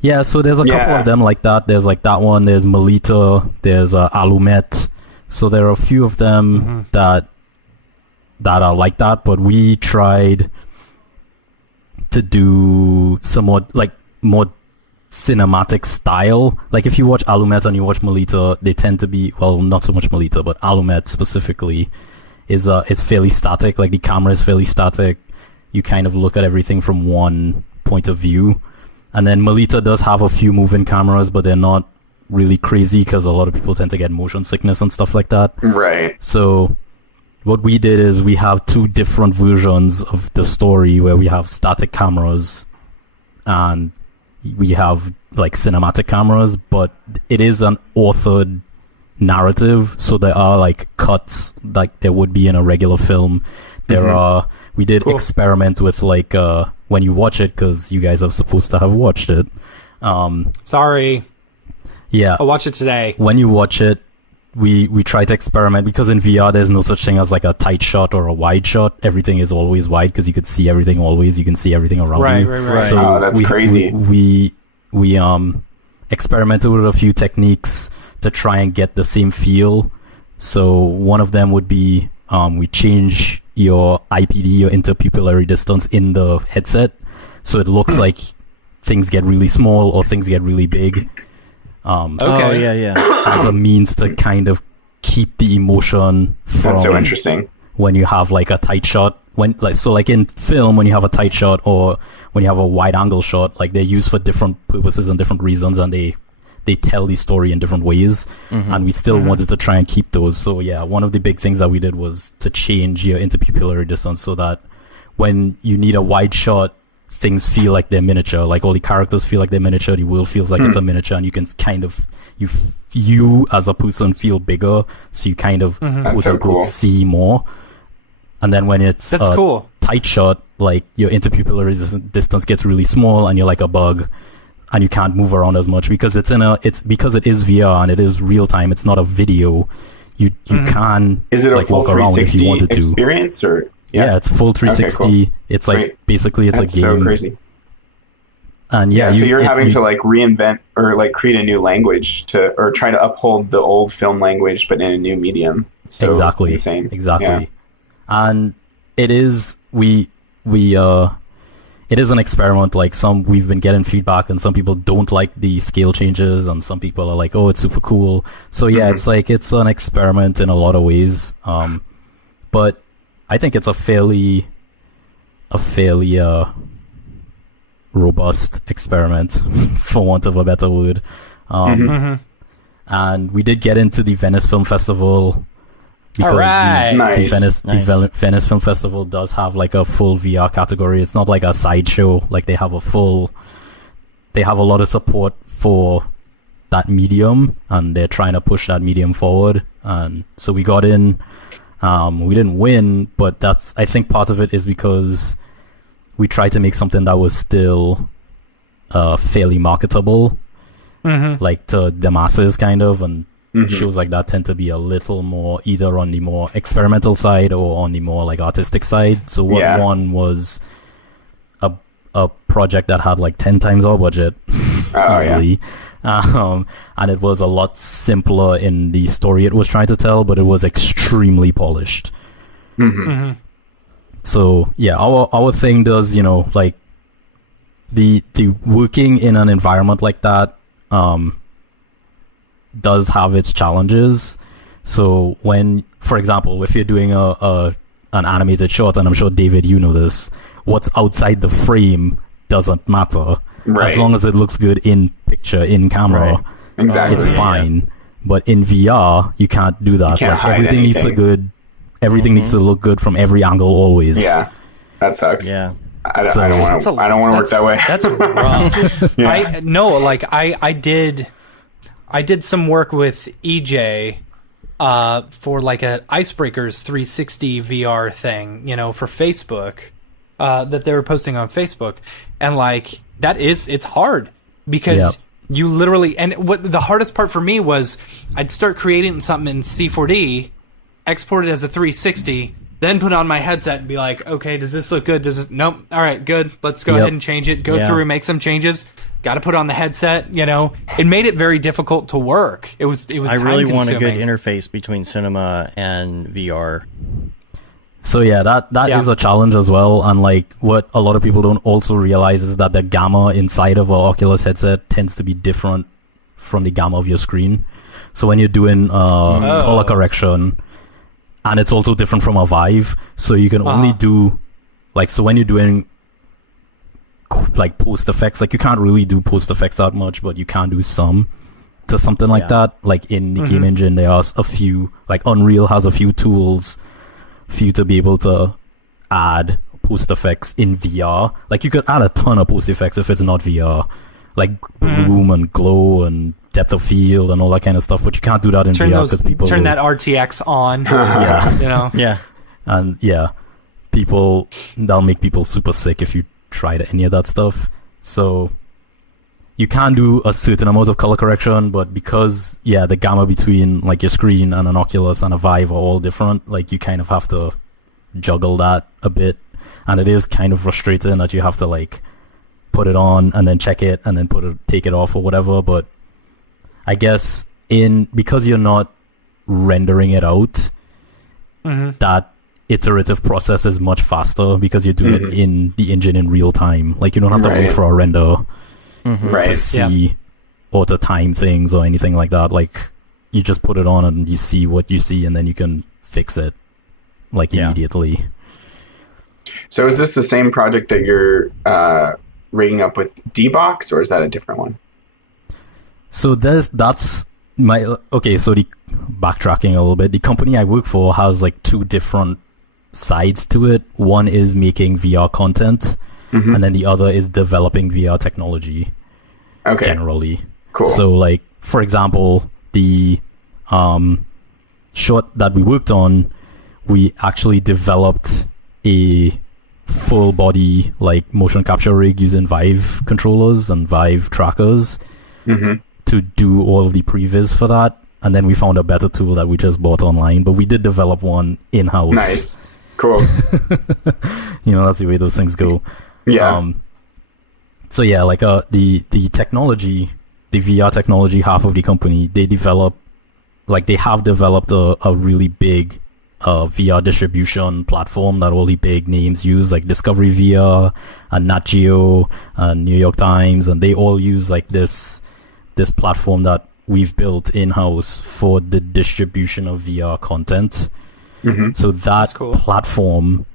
Yeah, so there's a couple of them like that. There's like that one. There's Melita. There's Alumet. So there are a few of them that are like that. But we tried to do some more cinematic style. Like if you watch Alumet and you watch Melita, they tend to be, well, not so much Melita, but Alumet specifically is it's fairly static. Like the camera is fairly static. You kind of look at everything from one point of view. And then Melita does have a few moving cameras, but they're not really crazy because a lot of people tend to get motion sickness and stuff like that. Right. So what we did is we have two different versions of the story where we have static cameras and we have like cinematic cameras, but it is an authored narrative, so there are like cuts like there would be in a regular film. There are, we did experiment with like when you watch it, because you guys are supposed to have watched it. Sorry. Yeah. I'll watch it today. When you watch it, we try to experiment, because in VR there's no such thing as like a tight shot or a wide shot. Everything is always wide because you could see everything always. You can see everything around you. Right. So Oh, that's crazy. We experimented with a few techniques to try and get the same feel. So one of them would be we change your IPD, your interpupillary distance, in the headset, so it looks like things get really small or things get really big. Okay. Oh, yeah. As a means to kind of keep the emotion from That's so interesting. when you have like a tight shot, like in film, when you have a tight shot or when you have a wide angle shot, like they're used for different purposes and different reasons, and they tell the story in different ways. And we still wanted to try and keep those. So yeah, one of the big things that we did was to change your interpupillary distance so that when you need a wide shot, things feel like they're miniature, like all the characters feel like they're miniature, the world feels like it's a miniature, and you can kind of you as a person feel bigger, so you kind of quote unquote see more. And then when it's tight shot, like your interpupillary distance gets really small and you're like a bug and you can't move around as much because because it is VR and it is real time, it's not a video. You can is it like a full walk around if you wanted to. Experience or yeah, it's full 360. Okay, cool. It's like Sweet. Basically it's That's a game. So crazy. And so you're having to like reinvent or like create a new language or try to uphold the old film language but in a new medium. It's so exactly. Insane. Exactly. Yeah. And it is it is an experiment. Like we've been getting feedback, and some people don't like the scale changes, and some people are like, "Oh, it's super cool." So yeah, it's like it's an experiment in a lot of ways. But I think it's a fairly robust experiment, for want of a better word. And we did get into the Venice Film Festival. Because the Venice Film Festival does have like a full VR category. It's not like a sideshow. Like they have a lot of support for that medium, and they're trying to push that medium forward. And so we got in. We didn't win, but I think part of it is because we tried to make something that was still fairly marketable, like to the masses, kind of, and shows like that tend to be a little more either on the more experimental side or on the more like artistic side. So what won was a project that had like 10 times our budget easily. And it was a lot simpler in the story it was trying to tell, but it was extremely polished. So yeah, our thing does, like the working in an environment like that does have its challenges. So when, for example, if you're doing an animated short, and I'm sure David, you know this, what's outside the frame doesn't matter. Right. As long as it looks good in picture, in camera, right. Exactly. It's fine. Yeah. But in VR, you can't do that. Like everything needs to look good from every angle always. Yeah, that sucks. Yeah. I don't want to work that way. That's rough. I did some work with EJ for like a Icebreakers 360 VR thing, for Facebook that they were posting on Facebook, and like it's hard because you literally, and what the hardest part for me was I'd start creating something in C4D, export it as a 360, then put on my headset and be like, okay, does this look good? Nope. All right, good. Let's go ahead and change it. Go through and make some changes. Got to put on the headset. It made it very difficult to work. It was. I really want a good interface between cinema and VR. So yeah, that is a challenge as well. And like what a lot of people don't also realize is that the gamma inside of an Oculus headset tends to be different from the gamma of your screen. So when you're doing color correction, and it's also different from a Vive, so you can only do so when you're doing like post effects, like you can't really do post effects that much, but you can do some to something like that. Like in the game engine, there are a few, like Unreal has a few tools for you to be able to add post effects in VR. Like you could add a ton of post effects if it's not VR, like bloom and glow and depth of field and all that kind of stuff, but you can't do that in VR because people turn that RTX on. And that'll make people super sick if you try any of that stuff. So you can do a certain amount of color correction, but because the gamma between like your screen and an Oculus and a Vive are all different, like you kind of have to juggle that a bit, and it is kind of frustrating that you have to like put it on and then check it and then take it off or whatever. But I guess because you're not rendering it out, that iterative process is much faster because you're doing it in the engine in real time. Like you don't have to wait for a render to see or to time things or anything like that. Like you just put it on and you see what you see and then you can fix it. like Yeah. immediately. So is this the same project that you're rigging up with D-Box, or is that a different one? So that's my okay. So the backtracking a little bit, the company I work for has like two different sides to it. One is making VR content, and then the other is developing VR technology. Okay. Generally, Cool. So like for example, the short that we worked on, we actually developed a full body like motion capture rig using Vive controllers and Vive trackers to do all of the previs for that. And then we found a better tool that we just bought online, but we did develop one in-house. Nice. Cool. You know, that's the way those things go. Yeah. So yeah, like the technology, the VR technology half of the company, they have developed a really big VR distribution platform that all the big names use, like Discovery VR and Nat Geo and New York Times, and they all use like this platform that we've built in-house for the distribution of VR content. So that cool. platform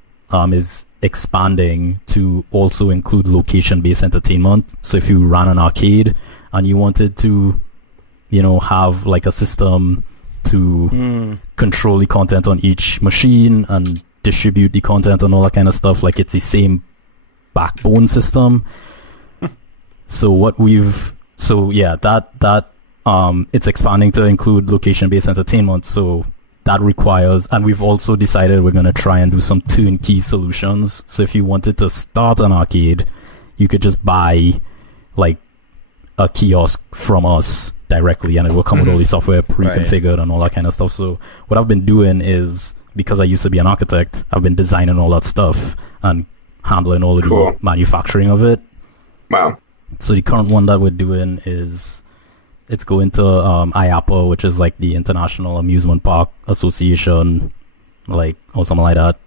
is expanding to also include location-based entertainment. So if you ran an arcade and you wanted to, you know, have like a system to control the content on each machine and distribute the content and all that kind of stuff, like it's the same backbone system. That it's expanding to include location-based entertainment. So that requires, and we've also decided we're going to try and do some turnkey solutions. So if you wanted to start an arcade, you could just buy like a kiosk from us directly, and it will come with all the software pre-configured and all that kind of stuff. So what I've been doing is, because I used to be an architect, I've been designing all that stuff and handling all of the manufacturing of it. Wow. So the current one that we're doing is, it's going to IAAPA, which is like the International Amusement Park Association, like, or something like that.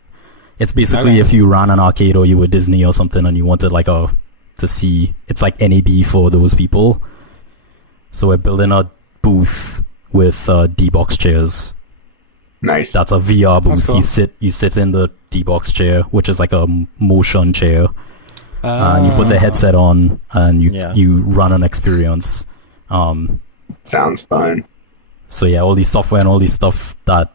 It's basically if you ran an arcade or you were Disney or something and you wanted like to see, it's like NAB for those people. So we're building a booth with D-Box chairs. Nice. That's a VR booth. Cool. You sit in the D-Box chair, which is like a motion chair. And you put the headset on and you run an experience. Sounds fun. So yeah, all the software and all the stuff that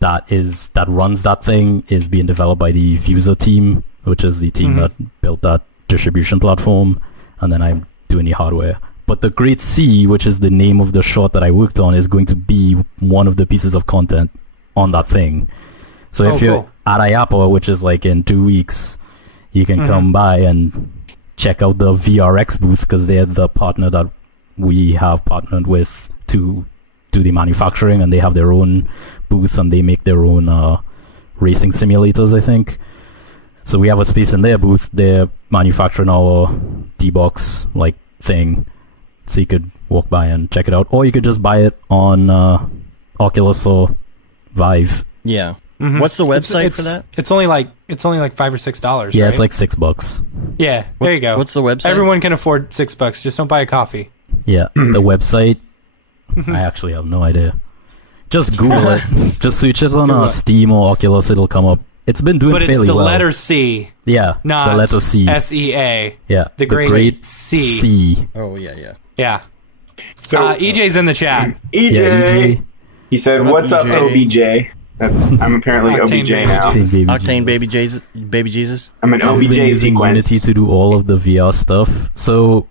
runs that thing is being developed by the Vuser team, which is the team that built that distribution platform, and then I'm doing the hardware. But the Great C, which is the name of the short that I worked on, is going to be one of the pieces of content on that thing. So if you're at IAAPA, which is like in 2 weeks, you can come by and check out the VRX booth, because they're the partner that we have partnered with to do the manufacturing, and they have their own booth and they make their own racing simulators, I think. So we have a space in their booth. They're manufacturing our D-Box like thing, so you could walk by and check it out, or you could just buy it on Oculus or Vive. Yeah. What's the website for that? It's only like $5 or $6. Yeah, right? it's like $6. Yeah, there you go. What's the website? Everyone can afford $6. Just don't buy a coffee. Yeah, the website. I actually have no idea. Just Google it. Just search it on Steam or Oculus. It'll come up. It's been doing But it's fairly the well. letter C. Yeah, not the letter C. SEA. Yeah, the great C. C. Oh yeah. Yeah. So EJ's in the chat. EJ, Yeah, EJ. he said, "What's up, EJ? OBJ?" I'm apparently Octane OBJ baby now. Jesus. Octane baby Jesus. I'm an I've been OBJ using sequence. Unity to do all of the VR stuff. So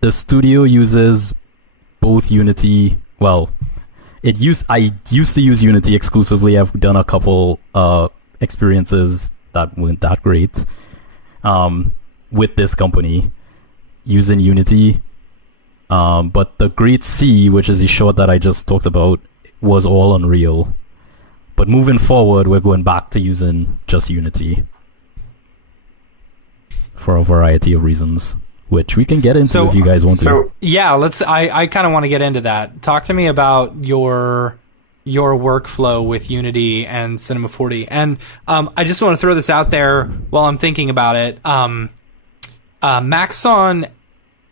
the studio uses both Unity. Well, I used to use Unity exclusively. I've done a couple experiences that weren't that great with this company using Unity. But the Great C, which is the short that I just talked about, was all Unreal. But moving forward, we're going back to using just Unity for a variety of reasons, which we can get into if you guys want to. Yeah, I kind of want to get into that. Talk to me about your workflow with Unity and Cinema 4D. And I just want to throw this out there while I'm thinking about it. Maxon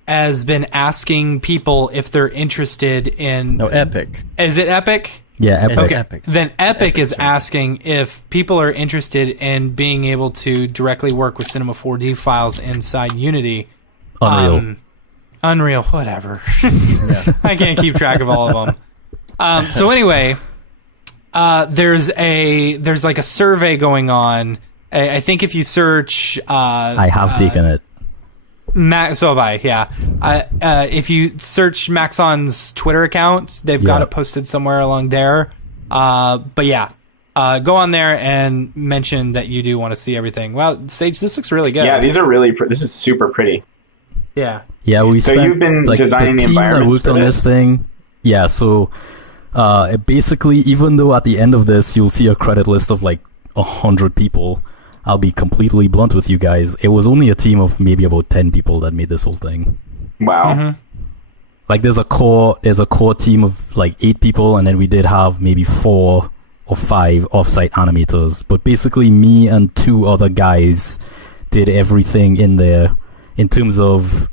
has been asking people if they're interested in... No, Epic. Is it Epic? Yeah, Epic. It's Okay. Epic. Then Epic is sorry. asking if people are interested in being able to directly work with Cinema 4D files inside Unity. Unreal. Unreal, whatever. I can't keep track of all of them. So anyway, there's like a survey going on. I think if you search, I have taken it. So have I. Yeah. If you search Maxon's Twitter account, they've got Yeah. it posted somewhere along there. But yeah, go on there and mention that you do want to see everything. Wow, Sage, this looks really good. Yeah, these are really. This is super pretty. Yeah. Yeah, we So spent, you've been like, designing the team that environments worked for on this? this thing. Yeah, so basically, even though at the end of this you'll see a credit list of like 100 people, I'll be completely blunt with you guys. It was only a team of maybe about 10 people that made this whole thing. Wow. Mm-hmm. Like there's a core team of like 8 people, and then we did have maybe 4 or 5 offsite animators. But basically, me and 2 other guys did everything in there in terms of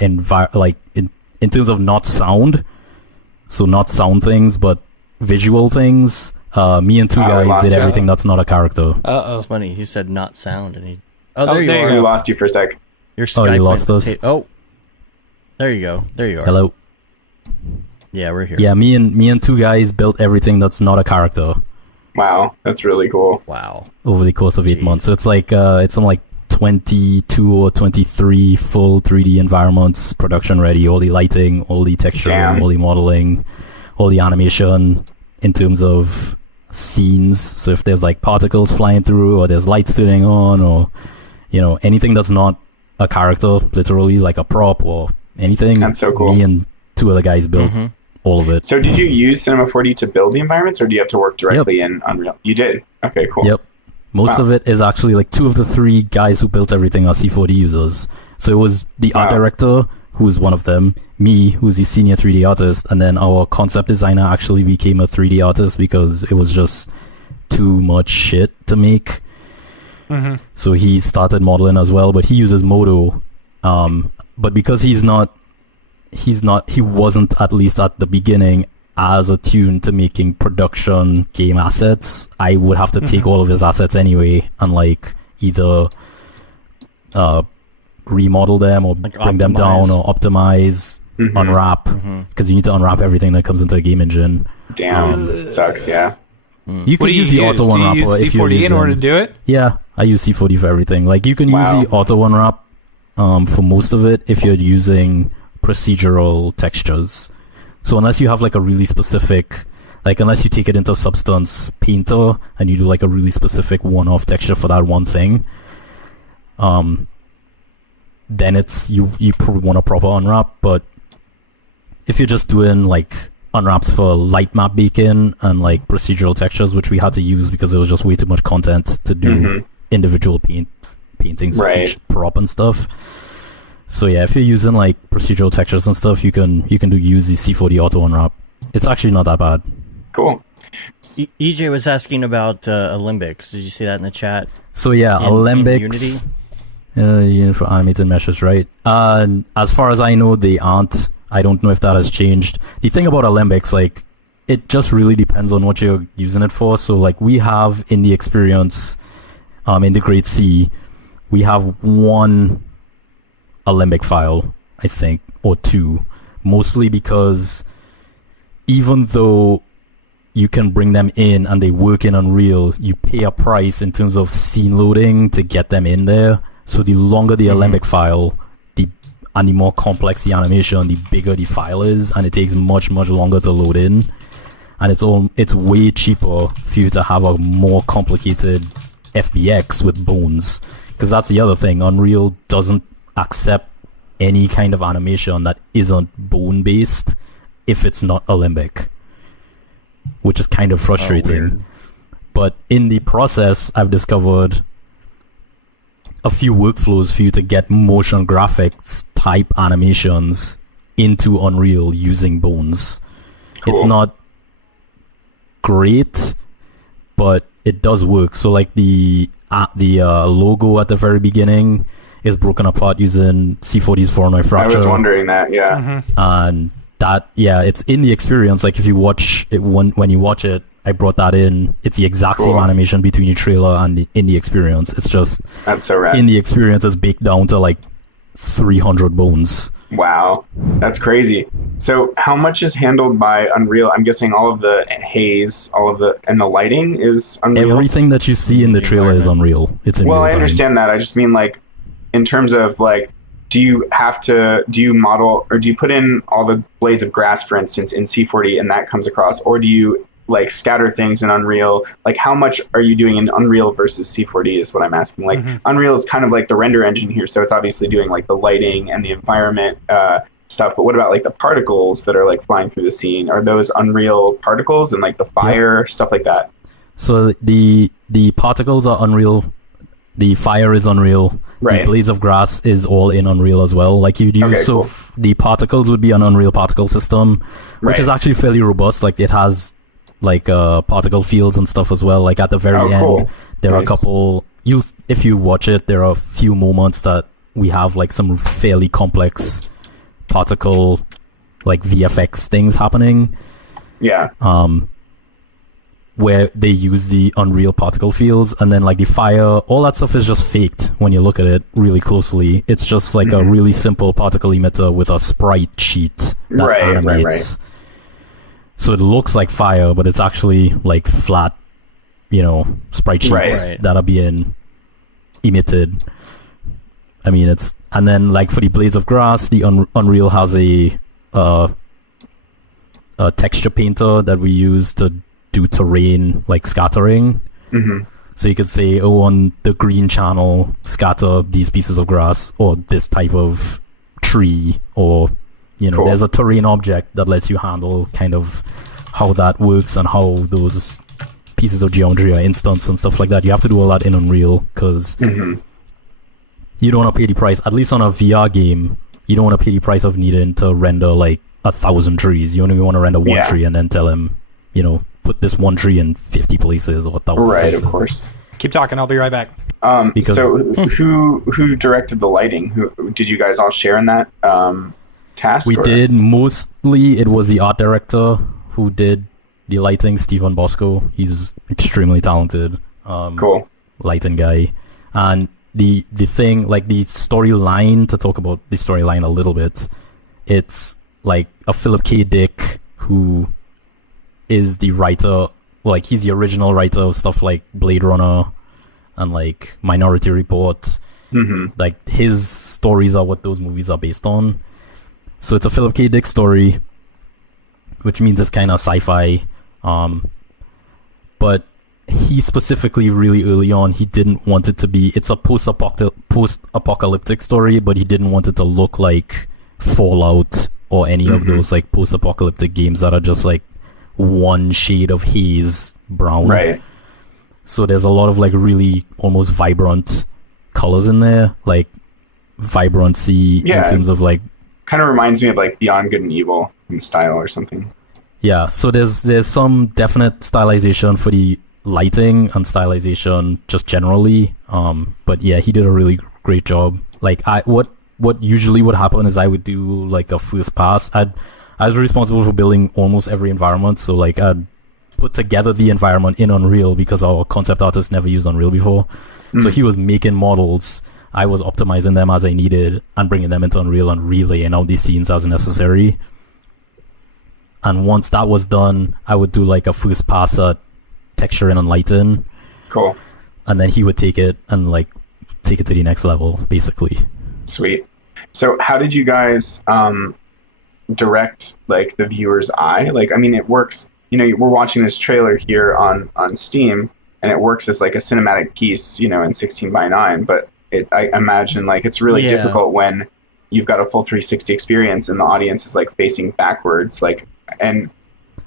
in terms of not sound, so not sound things, but visual things. Me and 2 we guys lost did you. everything that's not a character. It's funny. He said not sound, and he. Oh, Oh, there you there you are. go. We lost you for a sec. Your Oh, Skype you lost went us? Oh, there you go. There you are. Hello. Yeah, we're here. Yeah, me and 2 guys built everything that's not a character Wow, that's really cool. Wow. over the course of 8 Jeez. months. So it's like it's on like 22 or 23 full 3D environments, production ready, all the lighting, all the texture, Damn. all the modeling, all the animation in terms of scenes. So if there's like particles flying through, or there's lights turning on, or anything that's not a character, literally like a prop or anything. That's so cool. Me and 2 other guys built Mm-hmm. all of it. So did you use Cinema 4D to build the environments, or do you have to work directly in Unreal? You did. Okay, cool. Yep. Most Wow. of it is actually like 2 of the 3 guys who built everything are C4D users. So it was the art Wow. director, who's one of them, me, who's the senior 3D artist, and then our concept designer actually became a 3D artist because it was just too much shit to make. Mm-hmm. So he started modeling as well, but he uses Modo. But because he wasn't, at least at the beginning, as attuned to making production game assets, I would have to take all of his assets anyway and like either remodel them or Like bring them down optimize. or optimize, Mhm. unwrap, Mm-hmm. because you need to unwrap everything that comes into a game engine. Damn, it sucks. Yeah. You What can do you use the auto Do you unwrapper use if you're C4D in using, order to do it? Yeah, I use C4D for everything. Like you can Wow. use the auto unwrap for most of it if you're using procedural textures. So unless you have like a really specific, like unless you take it into Substance Painter and you do like a really specific one-off texture for that one thing, then it's you probably want a proper unwrap. But if you're just doing like unwraps for light map baking and like procedural textures, which we had to use because there was just way too much content to do Mhm. individual paintings for Right. each prop and stuff. So yeah, if you're using like procedural textures and stuff, you can use the C4D auto unwrap. It's actually not that bad. Cool. EJ was asking about Olympics. Did you see that in the chat? So yeah, In Alembics, Unity? Unit for animated meshes, right? As far as I know, they aren't. I don't know if that has changed. The thing about Alembics, like, it just really depends on what you're using it for. So like we have in the experience, in the grade C, we have 1 Alembic file, I think, or 2, mostly because even though you can bring them in and they work in Unreal, you pay a price in terms of scene loading to get them in there. So the longer the Alembic file, and the more complex the animation, the bigger the file is, and it takes much, much longer to load in. And it's way cheaper for you to have a more complicated FBX with bones. Because that's the other thing, Unreal doesn't accept any kind of animation that isn't bone-based if it's not Alembic, which is kind of frustrating. weird. But in the process, I've discovered a few workflows for you to get motion graphics type animations into Unreal using bones. Cool. It's not great, but it does work. So like the logo at the very beginning is broken apart using C4D's Voronoi I fracture, was wondering that. Yeah. Mm-hmm. and that, yeah, it's in the experience. Like if you watch it, when you watch it, I brought that in. It's the exact same animation between the trailer and in the experience. It's just that's so rad. In the experience, it's baked down to like 300 bones. Wow, that's crazy. So how much is handled by Unreal? I'm guessing all of the haze, and the lighting is Unreal? Everything that you see in the trailer is Unreal. It's in real time. I understand that. I just mean like in terms of like, do you model, or do you put in all the blades of grass, for instance, in C40 and that comes across, or do you like scatter things in Unreal? Like how much are you doing in Unreal versus C4D is what I'm asking. Like Unreal is kind of like the render engine here, so it's obviously doing like the lighting and the environment stuff, but what about like the particles that are like flying through the scene? Are those Unreal particles and like the fire, stuff like that? So the particles are Unreal, the fire is Unreal, the blades of grass is all in Unreal as well. Like you'd use, the particles would be an Unreal particle system, which is actually fairly robust. Like it has like particle fields and stuff as well. Like at the very end, there are a couple. If you watch it, there are a few moments that we have like some fairly complex particle, like VFX things happening. Yeah. Where they use the Unreal particle fields, and then like the fire, all that stuff is just faked when you look at it really closely. It's just like a really simple particle emitter with a sprite sheet that animates. So it looks like fire, but it's actually like flat, sprite sheets that are being emitted. I mean, and then like for the blades of grass, the Unreal has a texture painter that we use to do terrain like scattering. So you could say, on the green channel, scatter these pieces of grass or this type of tree, or there's a terrain object that lets you handle kind of how that works and how those pieces of geometry are instanced and stuff like that. You have to do all that in Unreal because you don't want to pay the price, at least on a VR game, you don't want to pay the price of needing to render like 1,000 trees. You only want to render one tree and then tell him, put this one tree in 50 places or 1,000 places. Of course. Keep talking, I'll be right back. So who directed the lighting? Who did you guys all share in that task? We did. Mostly it was the art director who did the lighting, Stephen Bosco. He's extremely talented. Lighting guy. And the thing, like the storyline, to talk about the storyline a little bit, it's like a Philip K. Dick who is the writer, like he's the original writer of stuff like Blade Runner and like Minority Report. Like his stories are what those movies are based on. So it's a Philip K. Dick story, which means it's kind of sci-fi. But he specifically, really early on, he didn't want it to be, it's a post-apocalyptic story, but he didn't want it to look like Fallout or any of those like post-apocalyptic games that are just like one shade of haze brown. So there's a lot of like really almost vibrant colors in there, like vibrancy in terms of like, kind of reminds me of like Beyond Good and Evil in style or something. Yeah, so there's some definite stylization for the lighting and stylization just generally. But yeah, he did a really great job. Like what usually would happen is I would do like a first pass. I was responsible for building almost every environment, so like I'd put together the environment in Unreal because our concept artist never used Unreal before. So he was making models, I was optimizing them as I needed and bringing them into Unreal and relaying out these scenes as necessary. And once that was done, I would do like a first pass at texturing and lighting. Cool. And then he would take it and like take it to the next level, basically. Sweet. So how did you guys direct like the viewer's eye? Like, I mean, it works, we're watching this trailer here on Steam and it works as like a cinematic piece, in 16:9, but I imagine like it's really difficult when you've got a full 360 experience and the audience is like facing backwards, like, and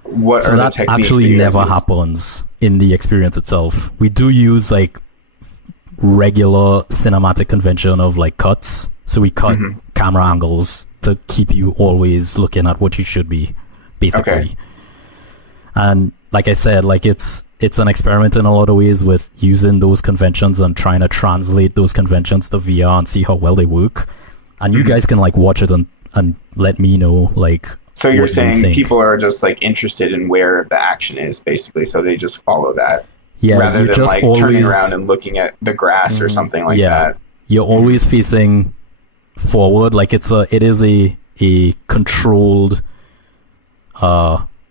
what so are that the techniques actually that never use? Happens in the experience itself. We do use like regular cinematic convention of like cuts, so we cut camera angles to keep you always looking at what you should be, basically. And like I said, like it's an experiment in a lot of ways with using those conventions and trying to translate those conventions to VR and see how well they work. And you guys can like watch it and let me know like So you're what you saying think. people are just like interested in where the action is, basically, so they just follow that Yeah, rather you than just like always, turning around and looking at the grass or something like that. You're always facing forward, like it is a controlled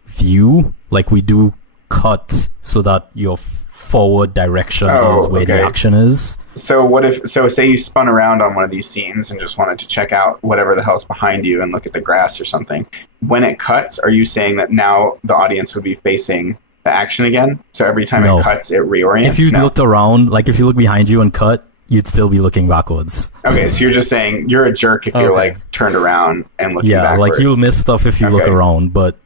view. Like we do cut so that your forward direction is where the action is. So what if say you spun around on one of these scenes and just wanted to check out whatever the hell's behind you and look at the grass or something. When it cuts, are you saying that now the audience would be facing the action again? So every time it cuts, it reorients? If you looked around, like if you look behind you and cut, you'd still be looking backwards. Okay, so you're just saying you're a jerk if you're like turned around and looking backwards. Yeah, like you'll miss stuff if you look around, but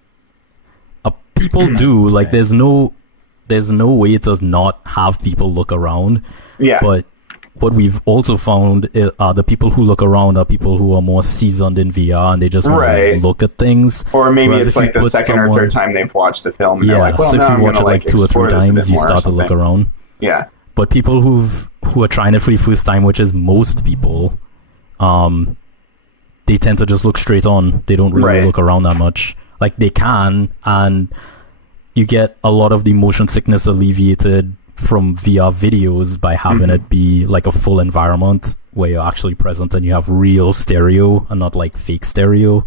people do. Like there's no way to not have people look around. Yeah. But what we've also found are the people who look around are people who are more seasoned in VR and they just want to look at things. Or maybe it's like the second or third time they've watched the film and they're like, well, so now if I'm you watch going it to like 2 or 3 times, you start to look around. Yeah. But people who are trying it for the first time, which is most people, they tend to just look straight on. They don't really look around that much. Like they can, and you get a lot of the motion sickness alleviated from VR videos by having it be like a full environment where you're actually present and you have real stereo and not like fake stereo,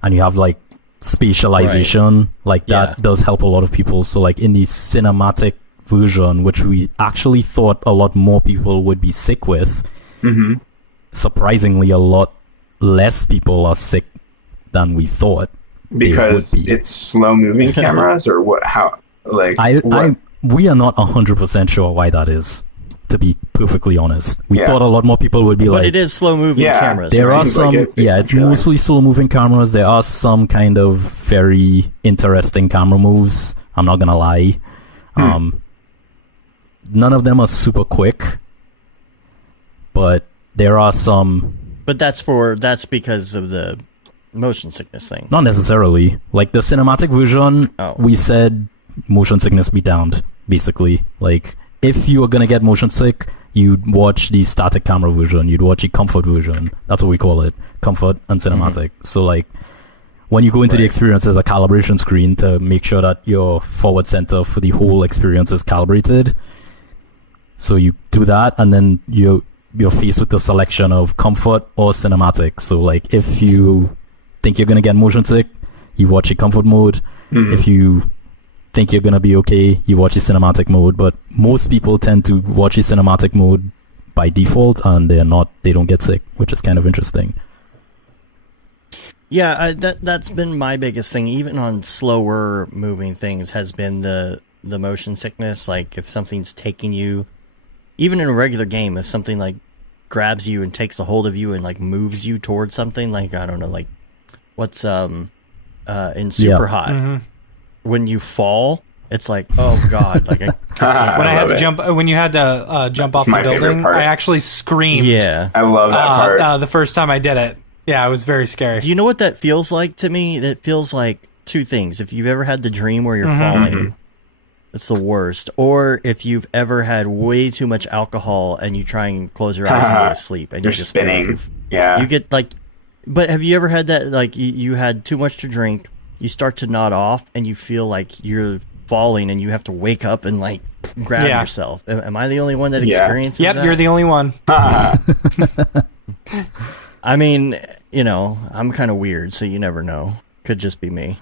and you have like spatialization. Like that does help a lot of people. So like in the cinematic version, which we actually thought a lot more people would be sick with, surprisingly a lot less people are sick than we thought. Because it's slow moving cameras, or what? How? Like we are not 100% sure why that is. To be perfectly honest, we thought a lot more people would be but it is slow moving cameras. There are some, it's mostly slow moving cameras. There are some kind of very interesting camera moves. I'm not gonna lie. None of them are super quick, but there are some. But that's because of the motion sickness thing. Not necessarily. Like the cinematic version, we said motion sickness be damned, basically. Like if you are gonna get motion sick, you'd watch the static camera version, you'd watch the comfort version. That's what we call it, comfort and cinematic. So like when you go into the experience, there's a calibration screen to make sure that your forward center for the whole experience is calibrated. So you do that, and then you're faced with the selection of comfort or cinematic. So like if you think you're gonna get motion sick, you watch a comfort mode. If you think you're gonna be okay, you watch a cinematic mode. But most people tend to watch a cinematic mode by default, and they don't get sick, which is kind of interesting. Yeah, that's been my biggest thing. Even on slower moving things, has been the motion sickness. Like if something's taking you, even in a regular game, if something like grabs you and takes a hold of you and like moves you towards something, like I don't know, like what's in Super Hot, when you fall, it's like, oh god, like I can't. When you had to jump off the building, I actually screamed. Yeah, I love that part. The first time I did it, yeah, it was very scary. Do you know what that feels like to me? That feels like two things. If you've ever had the dream where you're falling, it's the worst. Or if you've ever had way too much alcohol and you try and close your eyes and go to sleep and you're just spinning. You get like. But have you ever had that? Like you had too much to drink, you start to nod off, and you feel like you're falling, and you have to wake up and like grab yourself. Am I the only one that experiences that? Yep, you're the only one. I mean, you know, I'm kind of weird, so you never know. Could just be me.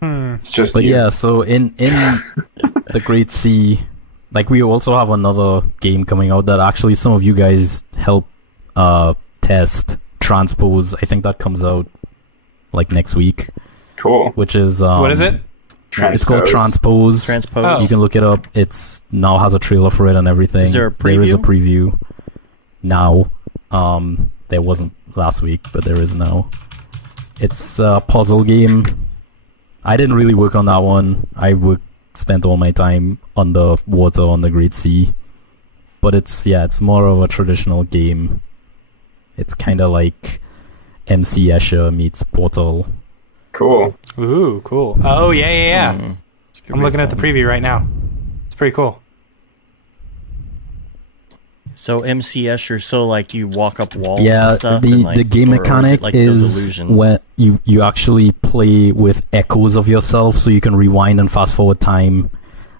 It's just but you. yeah, so in the Great Sea, like we also have another game coming out that actually some of you guys help test. Transpose, I think that comes out like next week. Cool. Which is what is it? It's called Transpose. Oh. You can look it up. It's now has a trailer for it and everything. Is there a preview? There is a preview now. There wasn't last week, but there is now. It's a puzzle game. I didn't really work on that one. I spent all my time underwater on the Great Sea. But it's more of a traditional game. It's kind of like MC Escher meets Portal. Cool. Ooh, cool. Oh, yeah. I'm looking at the preview right now. It's pretty cool. So MCS, you're so like you walk up walls Yeah, and stuff. the and like, the game or is it mechanic like those is illusions? when you actually play with echoes of yourself, so you can rewind and fast forward time,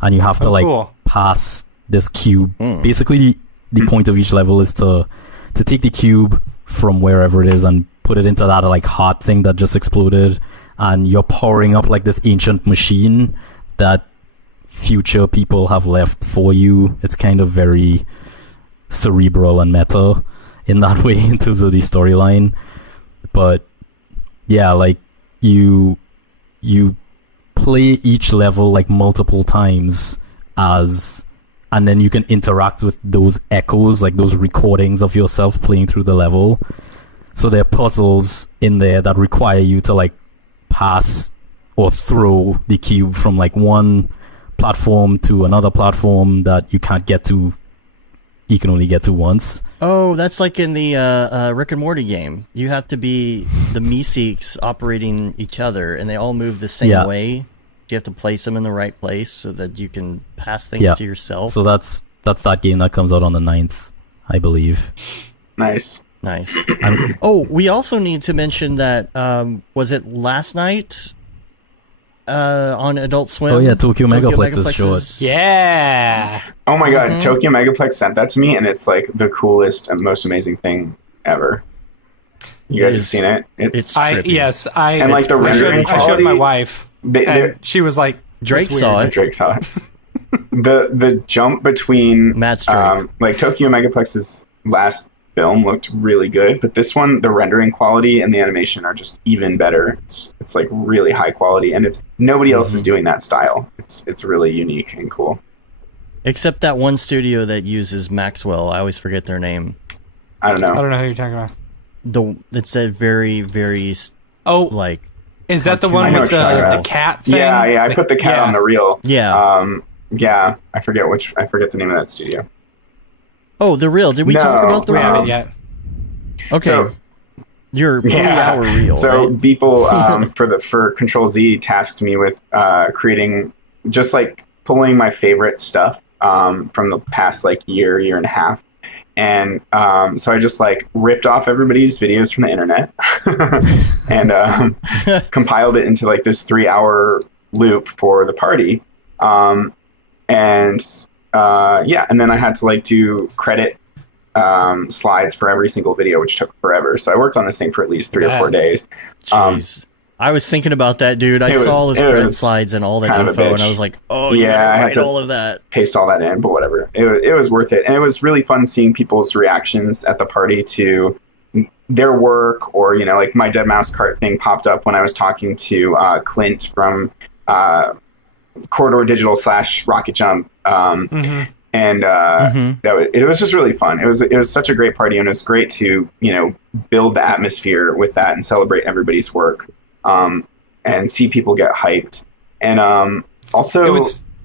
and you have to cool. pass this cube. Basically, the point of each level is to take the cube from wherever it is and put it into that like heart thing that just exploded, and you're powering up like this ancient machine that future people have left for you. It's kind of very cerebral and meta in that way in terms of the storyline, but yeah, like you play each level like multiple times and then you can interact with those echoes, like those recordings of yourself playing through the level. So there are puzzles in there that require you to like pass or throw the cube from like one platform to another platform that you can't get to. You can only get to once. Oh, that's like in the Rick and Morty game. You have to be the Meeseeks operating each other, and they all move the same way. You have to place them in the right place so that you can pass things to yourself. So that's that game that comes out on the 9th, I believe. Nice. Oh, we also need to mention that, was it last night on Adult Swim? Oh yeah, Tokyo Megaplex is short. Yeah. Oh my god, Tokyo Megaplex sent that to me, and it's like the coolest and most amazing thing ever. You guys have seen it? It's trippy. Yes, and like the rendering I showed my wife, and she was like, Drake saw it. Drake saw it. The jump between Matt's Drake. like Tokyo Megaplex's last film looked really good, but this one, the rendering quality and the animation are just even better. It's like really high quality, and it's nobody else is doing that style. It's really unique and cool. Except that one studio that uses Maxwell. I always forget their name. I don't know who you're talking about. It's a very, very like. Is that the one with the cat thing? Yeah. I put the cat on the reel. Yeah. Yeah. I forget the name of that studio. Oh, the reel. Did we talk about the reel? We haven't yet. Okay. So, your 3-hour reel. So right? people for Control Z tasked me with creating, just like pulling my favorite stuff from the past like year and a half. And so I just like ripped off everybody's videos from the internet and compiled it into like this 3-hour loop for the party. And then I had to like do credit slides for every single video, which took forever. So I worked on this thing for at least 3 or 4 days. Jeez. I was thinking about that, dude. I saw all those credit slides and all that info, and I was like, oh, yeah, I had to all of that. Paste all that in, but whatever. It was worth it. And it was really fun seeing people's reactions at the party to their work, or, you know, like my Dead Mouse Cart thing popped up when I was talking to Clint from Corridor Digital / Rocket Jump. And it was just really fun. It was such a great party, and it was great to, you know, build the atmosphere with that and celebrate everybody's work. And see people get hyped. And also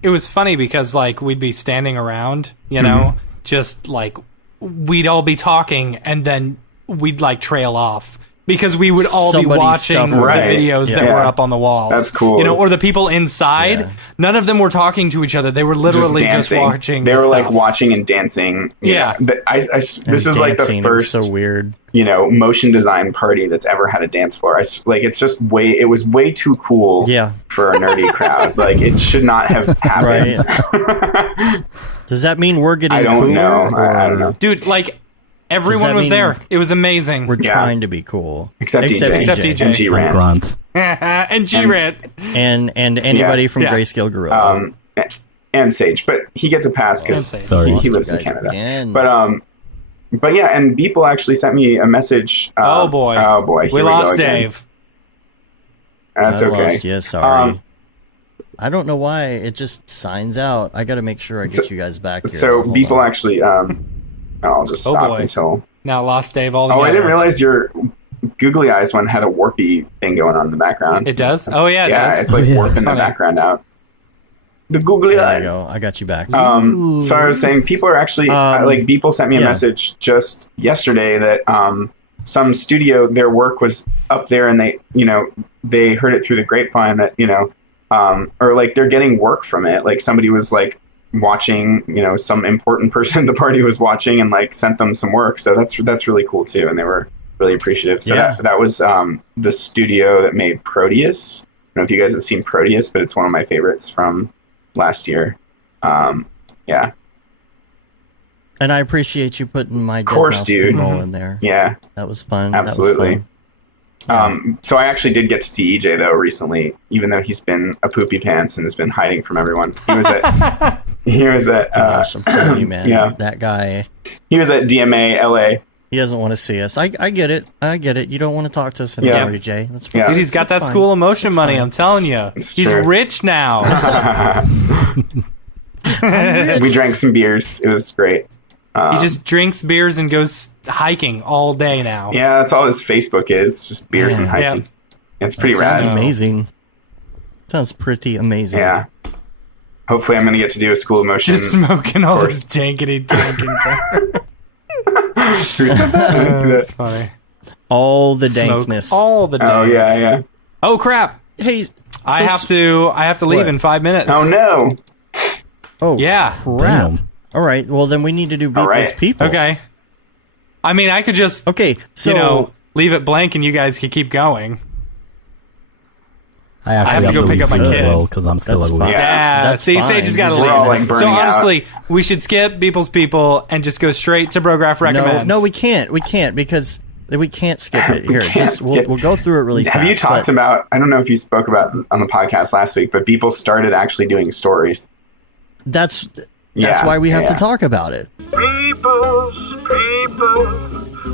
it was funny because like we'd be standing around, you know, just like we'd all be talking, and then we'd like trail off because we would all be watching the videos that were up on the walls. That's cool. You know, or the people inside, none of them were talking to each other. They were literally just watching. They were like watching and dancing. Yeah. This is like the first so weird, you know, motion design party that's ever had a dance floor. It was way too cool for a nerdy crowd. Like, it should not have happened. Right. Does that mean we're getting I don't know. I don't know. Dude, like, everyone was there. It was amazing. We're trying to be cool. Except DJ. And G-Rant. Grant. And G-Rant. And anybody from Grayscale Gorilla. And Sage. But he gets a pass because he lives in Canada. Again. But yeah, and Beeple actually sent me a message. Oh boy. We lost Dave. That's okay. Yes, sorry. I don't know why it just signs out. I got to make sure I get you guys back here. So Beeple actually... I'll just stop until... Now lost Dave altogether. Oh, I didn't realize your Googly Eyes one had a warpy thing going on in the background. It does? Oh, yeah, it does. It's like warping the background out. The Googly Eyes. There you go. I got you back. So I was saying, people are actually... like, people sent me a message just yesterday that some studio, their work was up there, and they heard it through the grapevine that, or like they're getting work from it. Like, somebody was like watching, some important person at the party was watching and like sent them some work. So that's really cool too. And they were really appreciative. So that was the studio that made Proteus. I don't know if you guys have seen Proteus, but it's one of my favorites from last year. Yeah. And I appreciate you putting my course, dude. in there. Yeah. That was fun. Absolutely. That was fun. So I actually did get to see EJ though recently, even though he's been a poopy pants and has been hiding from everyone. He was at Gosh, I'm telling you, man. Yeah. That guy. He was at DMA LA. He doesn't want to see us. I get it. You don't want to talk to us anymore, EJ. That's fine. Dude, he's got that school of motion money. I'm telling you, he's rich now. We drank some beers. It was great. He just drinks beers and goes hiking all day now. Yeah, that's all his Facebook is. Just beers and hiking. Yep. It's pretty rad. rad. Amazing. Sounds pretty amazing. Yeah. Hopefully I'm going to get to do a school of motion. Just smoking all this dankety dankin'. That's funny. All the dankness. All the dank. Oh, yeah. Oh, crap. Hey, I have to leave in 5 minutes. Oh, no. Oh, yeah. Crap. Damn. All right. Well, then we need to do Beeple's people. Okay. I mean, I could just, so, leave it blank and you guys could keep going. I have to go pick up my kid because I'm still awake. Yeah. That's See, fine. Sage has got to We're all, like, leave. burning So honestly, out. we should skip Beeple's people and just go straight to Brograph recommends. No, we can't. We can't because we can't skip it. Here, we'll go through it really fast. Have you talked about, I don't know if you spoke about on the podcast last week, but people started actually doing stories. That's why we have to talk about it. People,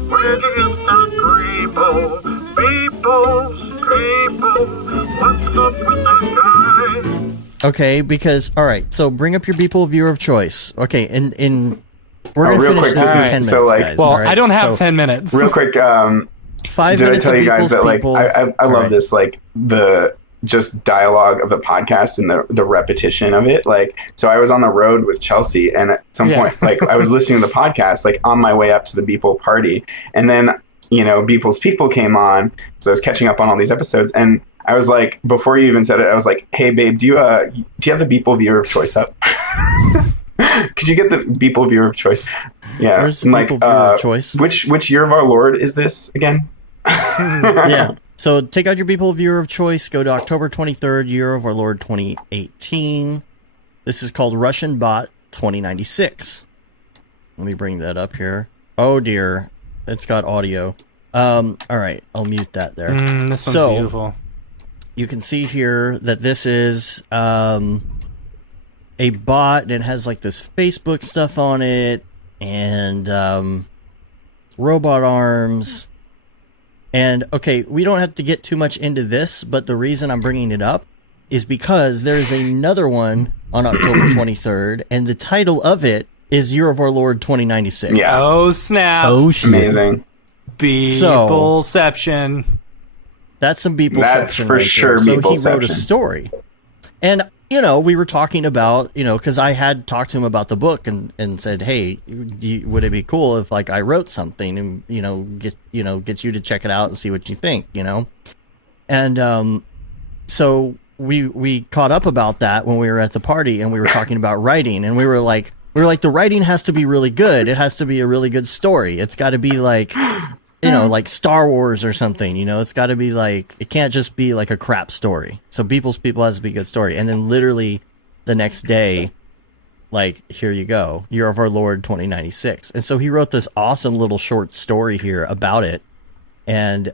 where'd you get that people? What's up with that guy? Okay, because all right, so bring up your Beeple viewer of choice. Okay, and we're gonna real finish quick, this in this is- 10 minutes, so, like- guys. Well, all right? I don't have So, 10 minutes. Real quick, 5 did I minutes tell of you guys Beeple's that like people. I All love right. this, like the just dialogue of the podcast and the repetition of it. Like, so I was on the road with Chelsea, and at some point, like I was listening to the podcast, like on my way up to the Beeple party, and then Beeple's people came on, so I was catching up on all these episodes, and I was like, before you even said it, I was like, hey babe, do you have the Beeple viewer of choice up? Could you get the Beeple viewer of choice? Yeah, Where's the Beeple viewer of choice? Which year of our Lord is this again? Yeah. So take out your Beeple viewer of choice. Go to October 23rd, year of our Lord 2018. This is called Russian Bot 2096. Let me bring that up here. Oh dear, it's got audio. All right, I'll mute that there. This one's beautiful. You can see here that this is a bot that has like this Facebook stuff on it and robot arms. And okay, we don't have to get too much into this, but the reason I'm bringing it up is because there's another one on October 23rd, and the title of it is Year of Our Lord 2096. Yeah. Oh, snap. Oh, shit. Amazing. Beepleception. That's some Beepleception. That's for right sure there. So he wrote a Beepleception. story. And, we were talking about, because I had talked to him about the book and said, hey, would it be cool if, like, I wrote something and, get you to check it out and see what you think, And so we caught up about that when we were at the party, and we were talking about writing, and we were like, the writing has to be really good. It has to be a really good story. It's got to be like, like Star Wars or something, it's got to be like, it can't just be like a crap story. So Beeple's People has to be a good story. And then literally the next day, like, here you go, Year of Our Lord 2096. And so he wrote this awesome little short story here about it. And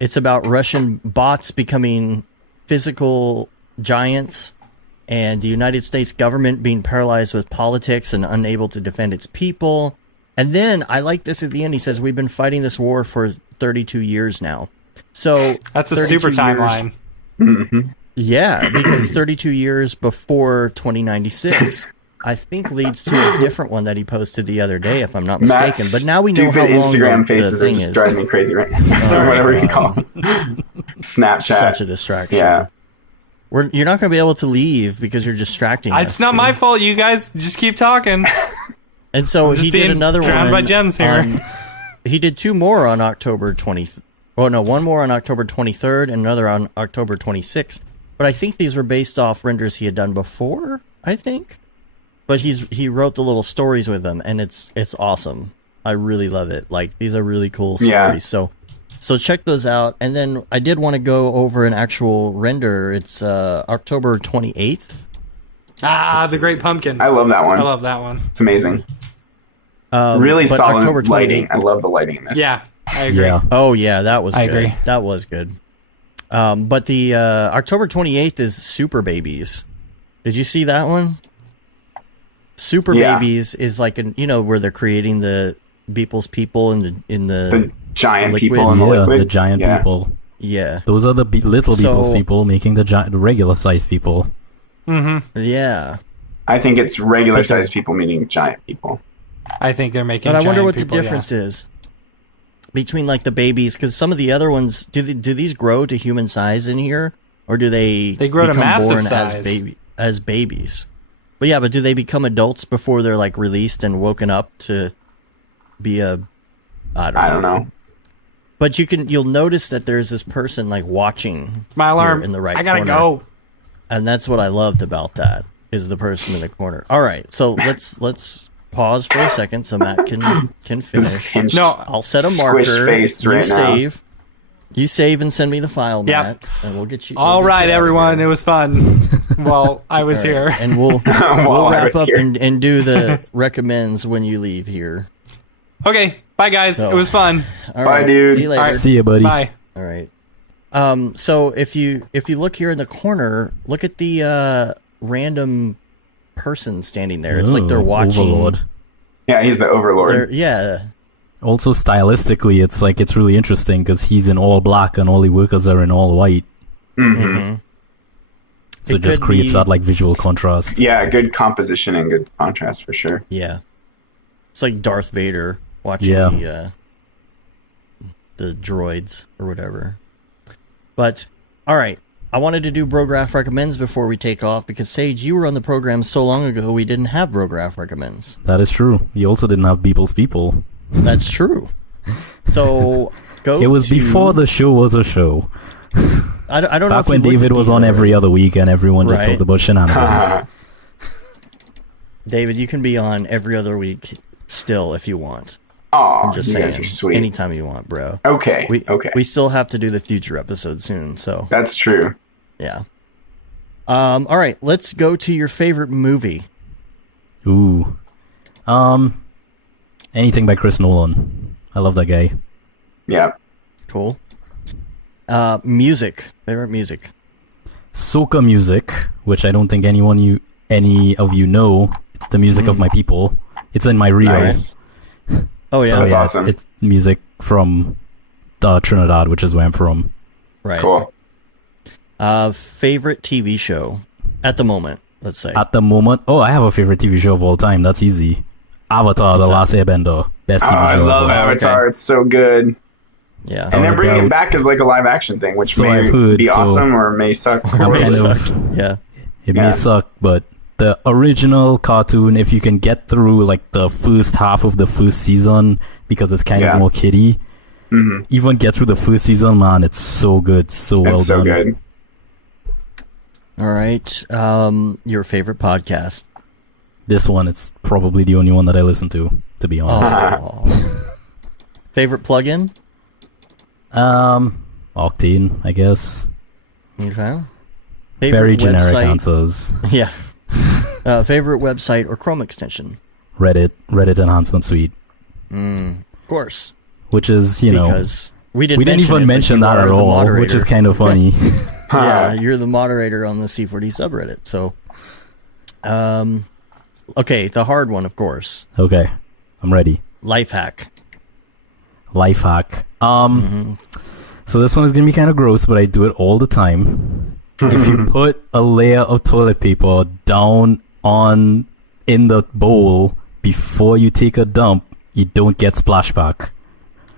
it's about Russian bots becoming physical giants and the United States government being paralyzed with politics and unable to defend its people. And then I like this at the end. He says, we've been fighting this war for 32 years now. So That's a 32 super years- timeline. Yeah, because 32 years before 2096, I think leads to a different one that he posted the other day, if I'm not mistaken. Matt's But now we know how stupid long Instagram the faces are thing just is. driving me crazy right now. Or whatever you call them. Snapchat. Such a distraction. Yeah. You're not going to be able to leave because you're distracting us. It's not my fault. You guys just keep talking. And so just he did being another drowned one. by gems here. He did two more on October 20th. Oh, no, one more on October 23rd and another on October 26th. But I think these were based off renders he had done before, I think. but he wrote the little stories with them, and it's awesome. I really love it. Like, these are really cool stories. Yeah. So check those out. And then I did want to go over an actual render. It's October 28th. The Great Pumpkin. I love that one. I love that one. It's amazing. but Really solid October 28th, lighting. I love the lighting in this. Yeah, I agree. Yeah. Oh yeah, that was I good. agree. That was good. But the October 28th is Super Babies. Did you see that one? Super Babies is like where they're creating the Beeple's people in the giant liquid. people in the Yeah, liquid. the giant people. Yeah. Those are the little So- people's people making the regular sized people. Yeah. I think it's regular sized people meeting giant people. I think they're making. But I wonder giant what people, the difference is between like the babies, because some of the other ones do these grow to human size in here, or do they grow to become massive born size. as babies? But yeah, but do they become adults before they're like released and woken up to be a? I don't know. But you'll notice that there's this person like watching. It's my alarm. here in the right I gotta corner. go. And that's what I loved about that, is the person in the corner. All right, so let's pause for a second so Matt can finish. Pinched, No, I'll set a squish marker. face You right now. save. You save and send me the file, Yep. Matt, and we'll get you. All right, everyone. It was fun. Well, I was here. and we'll While I wrap was up here. and do the recommends when you leave here. Okay. Bye, guys. So- It was fun. All Bye, right, dude. See you later. All right. See ya, buddy. Bye. All right. So if you look here in the corner, look at the random person standing there. It's like they're Ooh, watching. Overlord. Yeah, he's the overlord. Yeah. Also, stylistically, it's really interesting because he's in all black and all the workers are in all white. Mm-hmm. So it just could creates be- that like visual contrast. Yeah, good composition and good contrast for sure. Yeah. It's like Darth Vader watching the droids or whatever. But all right, I wanted to do Brograph recommends before we take off because Sage, you were on the program so long ago we didn't have Brograph recommends. That is true. You also didn't have Beeple's people. That's true. So go. It was to- before the show was a show. I don't know. Back if when you looked David at was these on already. every other week and everyone just Right. talked about shenanigans. David, you can be on every other week still if you want. Oh, I'm just you saying. guys are sweet. Anytime you want, bro. Okay. Okay. We still have to do the future episode soon, so That's true. yeah. All right, let's go to your favorite movie. Ooh. Anything by Chris Nolan. I love that guy. Yeah. Cool. Music. Favorite music. Soca music, which I don't think any of you know. It's the music of my people. It's in my reel. Nice. Oh yeah, So, That's yeah, awesome. It's music from Trinidad, which is where I'm from. right. Cool. Favorite TV show at the moment. Let's say. At the moment, I have a favorite TV show of all time. That's easy. Avatar: The Last Airbender. Best Oh, TV show. I love ever. Avatar. Okay. It's so good. Yeah. And they're no bringing doubt. it back as like a live action thing, which So may I've heard, be so- awesome or may suck. Or may kind horribly. of- suck. Yeah. It Yeah. may suck, but the original cartoon, if you can get through like the first half of the first season, because it's kind Yeah. of more kiddie, Mhm. even get through the first season, man, it's so good, so well It's so done. good. All right. Your favorite podcast. This one, it's probably the only one that I listen to be honest. Oh. Favorite plugin. Octane, I guess. Okay. Very Favorite generic website? answers. Yeah. Favorite website or Chrome extension. Reddit Enhancement Suite, Of course. which is Because we didn't, we didn't even it, but mention you that are at the all, moderator. which is kind of funny. Yeah, you're the moderator on the C4D subreddit. So, okay, the hard one, of course. Okay, I'm ready. Life hack. Life hack. Mm-hmm. So this one is gonna be kind of gross, but I do it all the time. If you put a layer of toilet paper down in the bowl before you take a dump, you don't get splashback.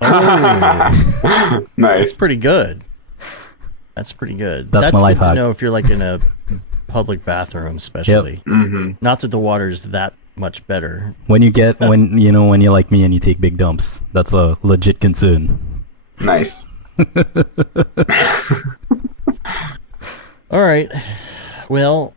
Oh, Nice. that's pretty good. That's pretty good. That's my life good to hack. know if you're like in a public bathroom, especially. Mm-hmm. Not that the water's that much better. When when you're like me and you take big dumps, that's a legit concern. Nice. All right. Well,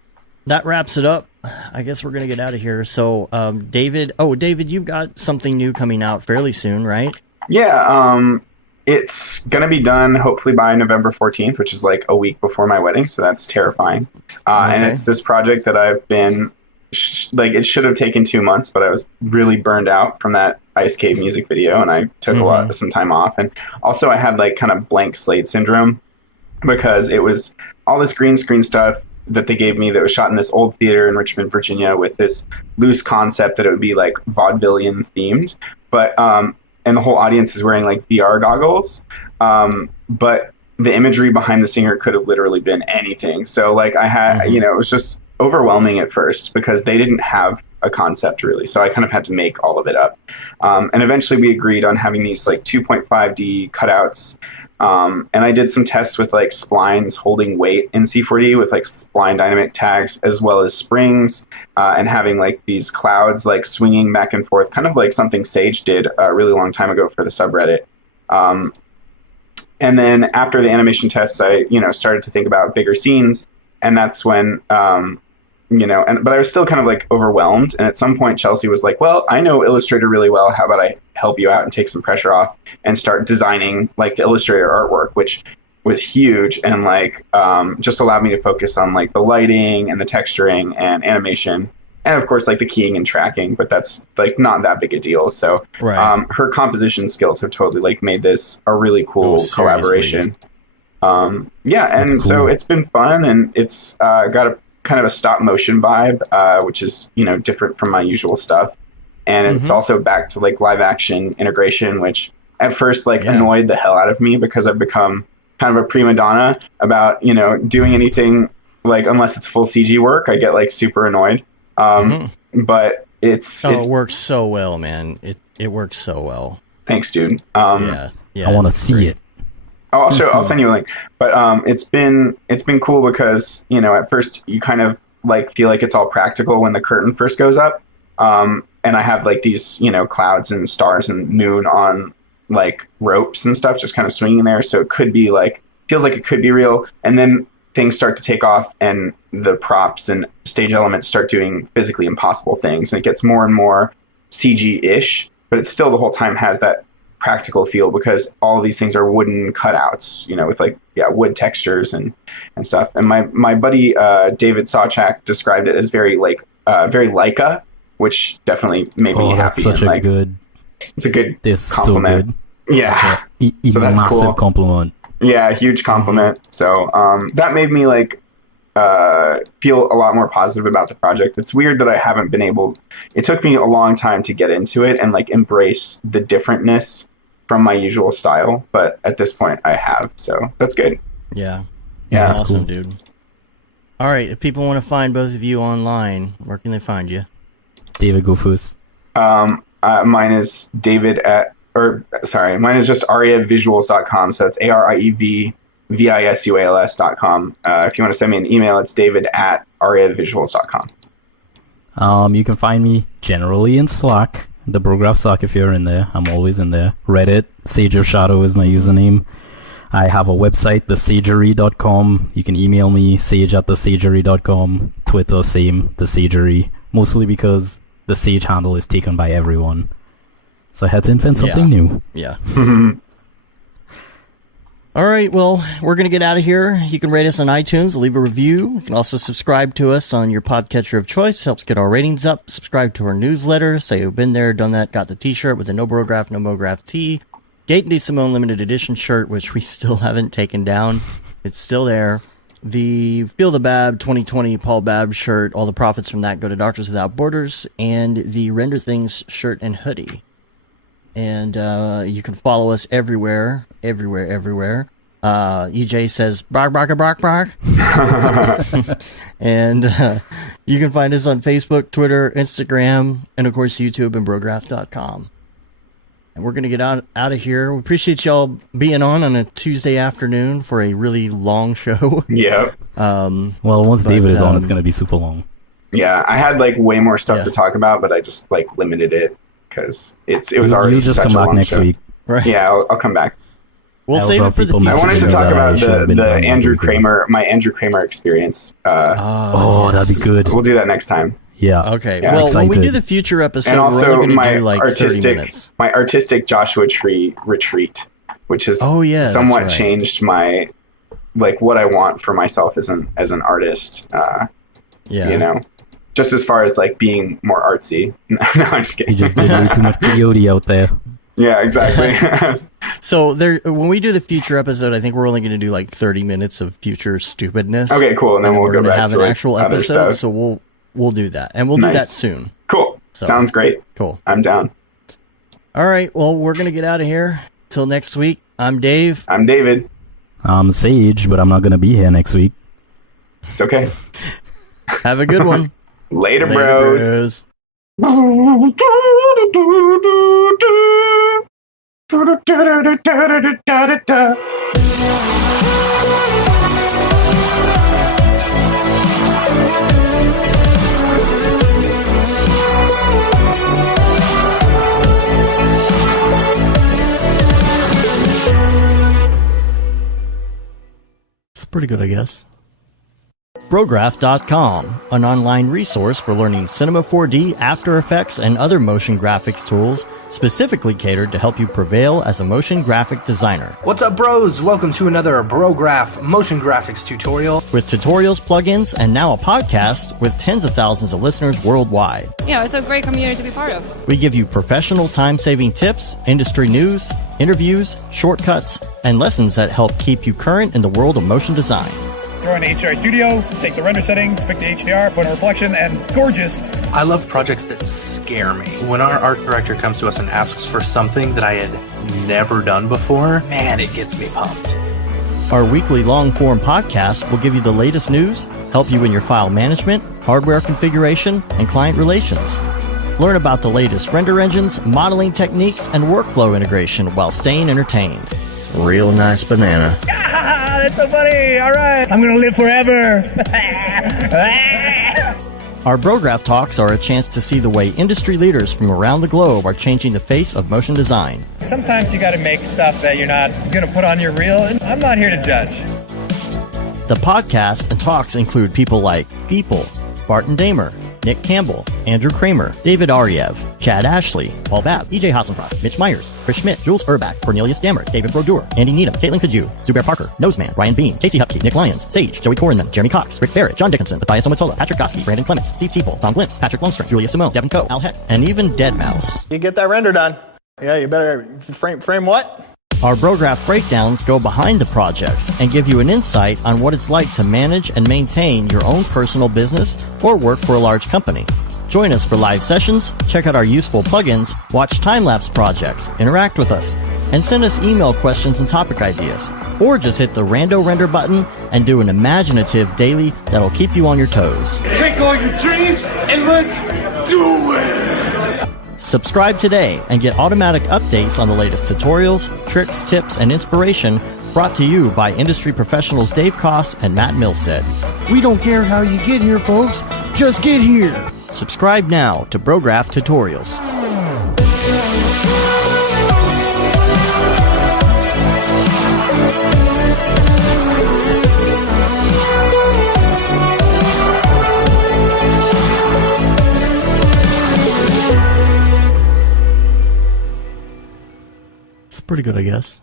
that wraps it up I guess we're gonna get out of here. So, David, you've got something new coming out fairly soon, right? Yeah, it's gonna be done hopefully by November 14th, which is like a week before my wedding, so that's terrifying. And it's this project that I've been it should have taken 2 months, but I was really burned out from that Ice Cave music video, and I took some time off. And also, I had like kind of blank slate syndrome because it was all this green screen stuff that they gave me that was shot in this old theater in Richmond, Virginia, with this loose concept that it would be like vaudevillian themed, but and the whole audience is wearing like VR goggles, but the imagery behind the singer could have literally been anything. So like I had, it was just overwhelming at first because they didn't have a concept really. So I kind of had to make all of it up. And eventually we agreed on having these like 2.5D cutouts. And I did some tests with like splines holding weight in C4D with like spline dynamic tags, as well as springs, and having like these clouds like swinging back and forth, kind of like something Sage did a really long time ago for the subreddit. And then after the animation tests, I, started to think about bigger scenes. And that's when, but I was still kind of like overwhelmed. And at some point, Chelsea was like, well, I know Illustrator really well. How about I help you out and take some pressure off and start designing like the Illustrator artwork, which was huge. And like, just allowed me to focus on like the lighting and the texturing and animation. And of course, like the keying and tracking, but that's like not that big a deal. So her composition skills have totally like made this a really cool collaboration. And cool. So it's been fun, and it's got a kind of a stop motion vibe, which is, different from my usual stuff. And it's also back to like live action integration, which at first annoyed the hell out of me because I've become kind of a prima donna about, doing anything like unless it's full CG work, I get like super annoyed. But it works so well, man. It works so well. Thanks, dude. Yeah. I want to see it. I'll send you a link. But it's been cool because, at first you kind of like feel like it's all practical when the curtain first goes up. And I have like these, clouds and stars and moon on like ropes and stuff just kind of swinging there. So it could be like, feels like it could be real. And then things start to take off and the props and stage elements start doing physically impossible things. And it gets more and more CG-ish, but it still the whole time has that practical feel because all of these things are wooden cutouts, with like, wood textures and stuff. And my buddy, David Sawchak described it as very Leica, which definitely made me happy. That's such it's a good it's compliment. So good. Yeah. So that's massive cool. Compliment. Yeah, huge compliment. So that made me feel a lot more positive about the project. It's weird that I haven't been able. It took me a long time to get into it and like embrace the differentness from my usual style, but at this point I have. So that's good. Yeah, that's awesome, cool. dude. All right, if people want to find both of you online, where can they find you? David, go first. Mine is David mine is just ariavisuals.com. So it's ARIEVVISUALS.com. If you want to send me an email, it's david@ariavisuals.com. You can find me generally in Slack, the Brograph Slack if you're in there. I'm always in there. Reddit, Sage of Shadow is my username. I have a website, thesagery.com. You can email me, sage@thesagery.com. Twitter, same, thesagery. Mostly because the Sage handle is taken by everyone. So I had to invent something new. Yeah. All right, well, we're going to get out of here. You can rate us on iTunes, leave a review. You can also subscribe to us on your podcatcher of choice. Helps get our ratings up. Subscribe to our newsletter. Say you've been there, done that, got the t-shirt with the No Brograph, No Mograph tee. Gate and Simone limited edition shirt, which we still haven't taken down. It's still there. The Feel the Bab 2020 Paul Babb shirt. All the profits from that go to Doctors Without Borders. And the Render Things shirt and hoodie. And you can follow us everywhere. EJ says, bark. And you can find us on Facebook, Twitter, Instagram, and of course YouTube and Brograph.com. And we're going to get out of here. We appreciate y'all being on a Tuesday afternoon for a really long show. Yeah. Once David is on, it's going to be super long. Yeah, I had way more stuff to talk about, but I just limited it because it was already You'll just such come a back long next show. week. Right. Yeah, I'll come back. We'll That was save how it for the people future. I wanted to talk that I about should have been the done Andrew before. Kramer, my Andrew Kramer experience. Oh, that'd be good. We'll do that next time. Yeah. Okay. Yeah. Well, when we Excited. do the future episode, And we're also only going my to do like 30 artistic, minutes. my artistic Joshua Tree retreat, which has somewhat right. changed my what I want for myself as an artist. Yeah. You know, just as far as being more artsy. No, I'm just You kidding. just did way too much peyote out there. Yeah, exactly. So when we do the future episode, I think we're only going to do like 30 minutes of future stupidness. Okay, cool. And then we'll we're go gonna back have to an actual other episode. stuff. So we'll do that, and we'll do that Nice. soon. Cool. So- Sounds great. Cool. I'm down. All right. Well, we're going to get out of here. Till next week. I'm Dave. I'm David. I'm Sage, but I'm not gonna be here next week. It's okay. Have a good one. Later, Later, bros. It's pretty good, I guess. Brograph.com, an online resource for learning Cinema 4D, After Effects, and other motion graphics tools specifically catered to help you prevail as a motion graphic designer. What's up, bros? Welcome to another Brograph motion graphics tutorial. With tutorials, plugins, and now a podcast with tens of thousands of listeners worldwide. Yeah, it's a great community to be part of. We give you professional time-saving tips, industry news, interviews, shortcuts, and lessons that help keep you current in the world of motion design. Throw in HDR Studio, take the render settings, pick the HDR, put in reflection, and gorgeous. I love projects that scare me. When our art director comes to us and asks for something that I had never done before, man, it gets me pumped. Our weekly long-form podcast will give you the latest news, help you in your file management, hardware configuration, and client relations. Learn about the latest render engines, modeling techniques, and workflow integration while staying entertained. Real nice banana. Ah, that's so funny. All right. I'm going to live forever. Our Brograph Talks are a chance to see the way industry leaders from around the globe are changing the face of motion design. Sometimes you got to make stuff that you're not going to put on your reel, and I'm not here to judge. The podcast and talks include people like Beeple, Barton Damer, Nick Campbell, Andrew Kramer, David Ariev, Chad Ashley, Paul Babb, EJ Hassenfrost, Mitch Myers, Chris Schmidt, Jules Urbach, Cornelius Dammert, David Brodeur, Andy Needham, Caitlin Kaju, Zubair Parker, Noseman, Ryan Bean, Casey Hupke, Nick Lyons, Sage, Joey Corrinan, Jeremy Cox, Rick Barrett, John Dickinson, Matthias Omatola, Patrick Goski, Brandon Clements, Steve Teeple, Tom Glimpse, Patrick Lundstrom, Julia Simone, Devin Coe, Al Heck, and even Deadmau5. You get that render done. Yeah, you better frame what? Our Brograph breakdowns go behind the projects and give you an insight on what it's like to manage and maintain your own personal business or work for a large company. Join us for live sessions, check out our useful plugins, watch time-lapse projects, interact with us, and send us email questions and topic ideas. Or just hit the Rando Render button and do an imaginative daily that'll keep you on your toes. Take all your dreams and let's do it! Subscribe today and get automatic updates on the latest tutorials, tricks, tips, and inspiration brought to you by industry professionals Dave Koss and Matt Milstead. We don't care how you get here, folks. Just get here. Subscribe now to Brograph Tutorials. It's pretty good, I guess.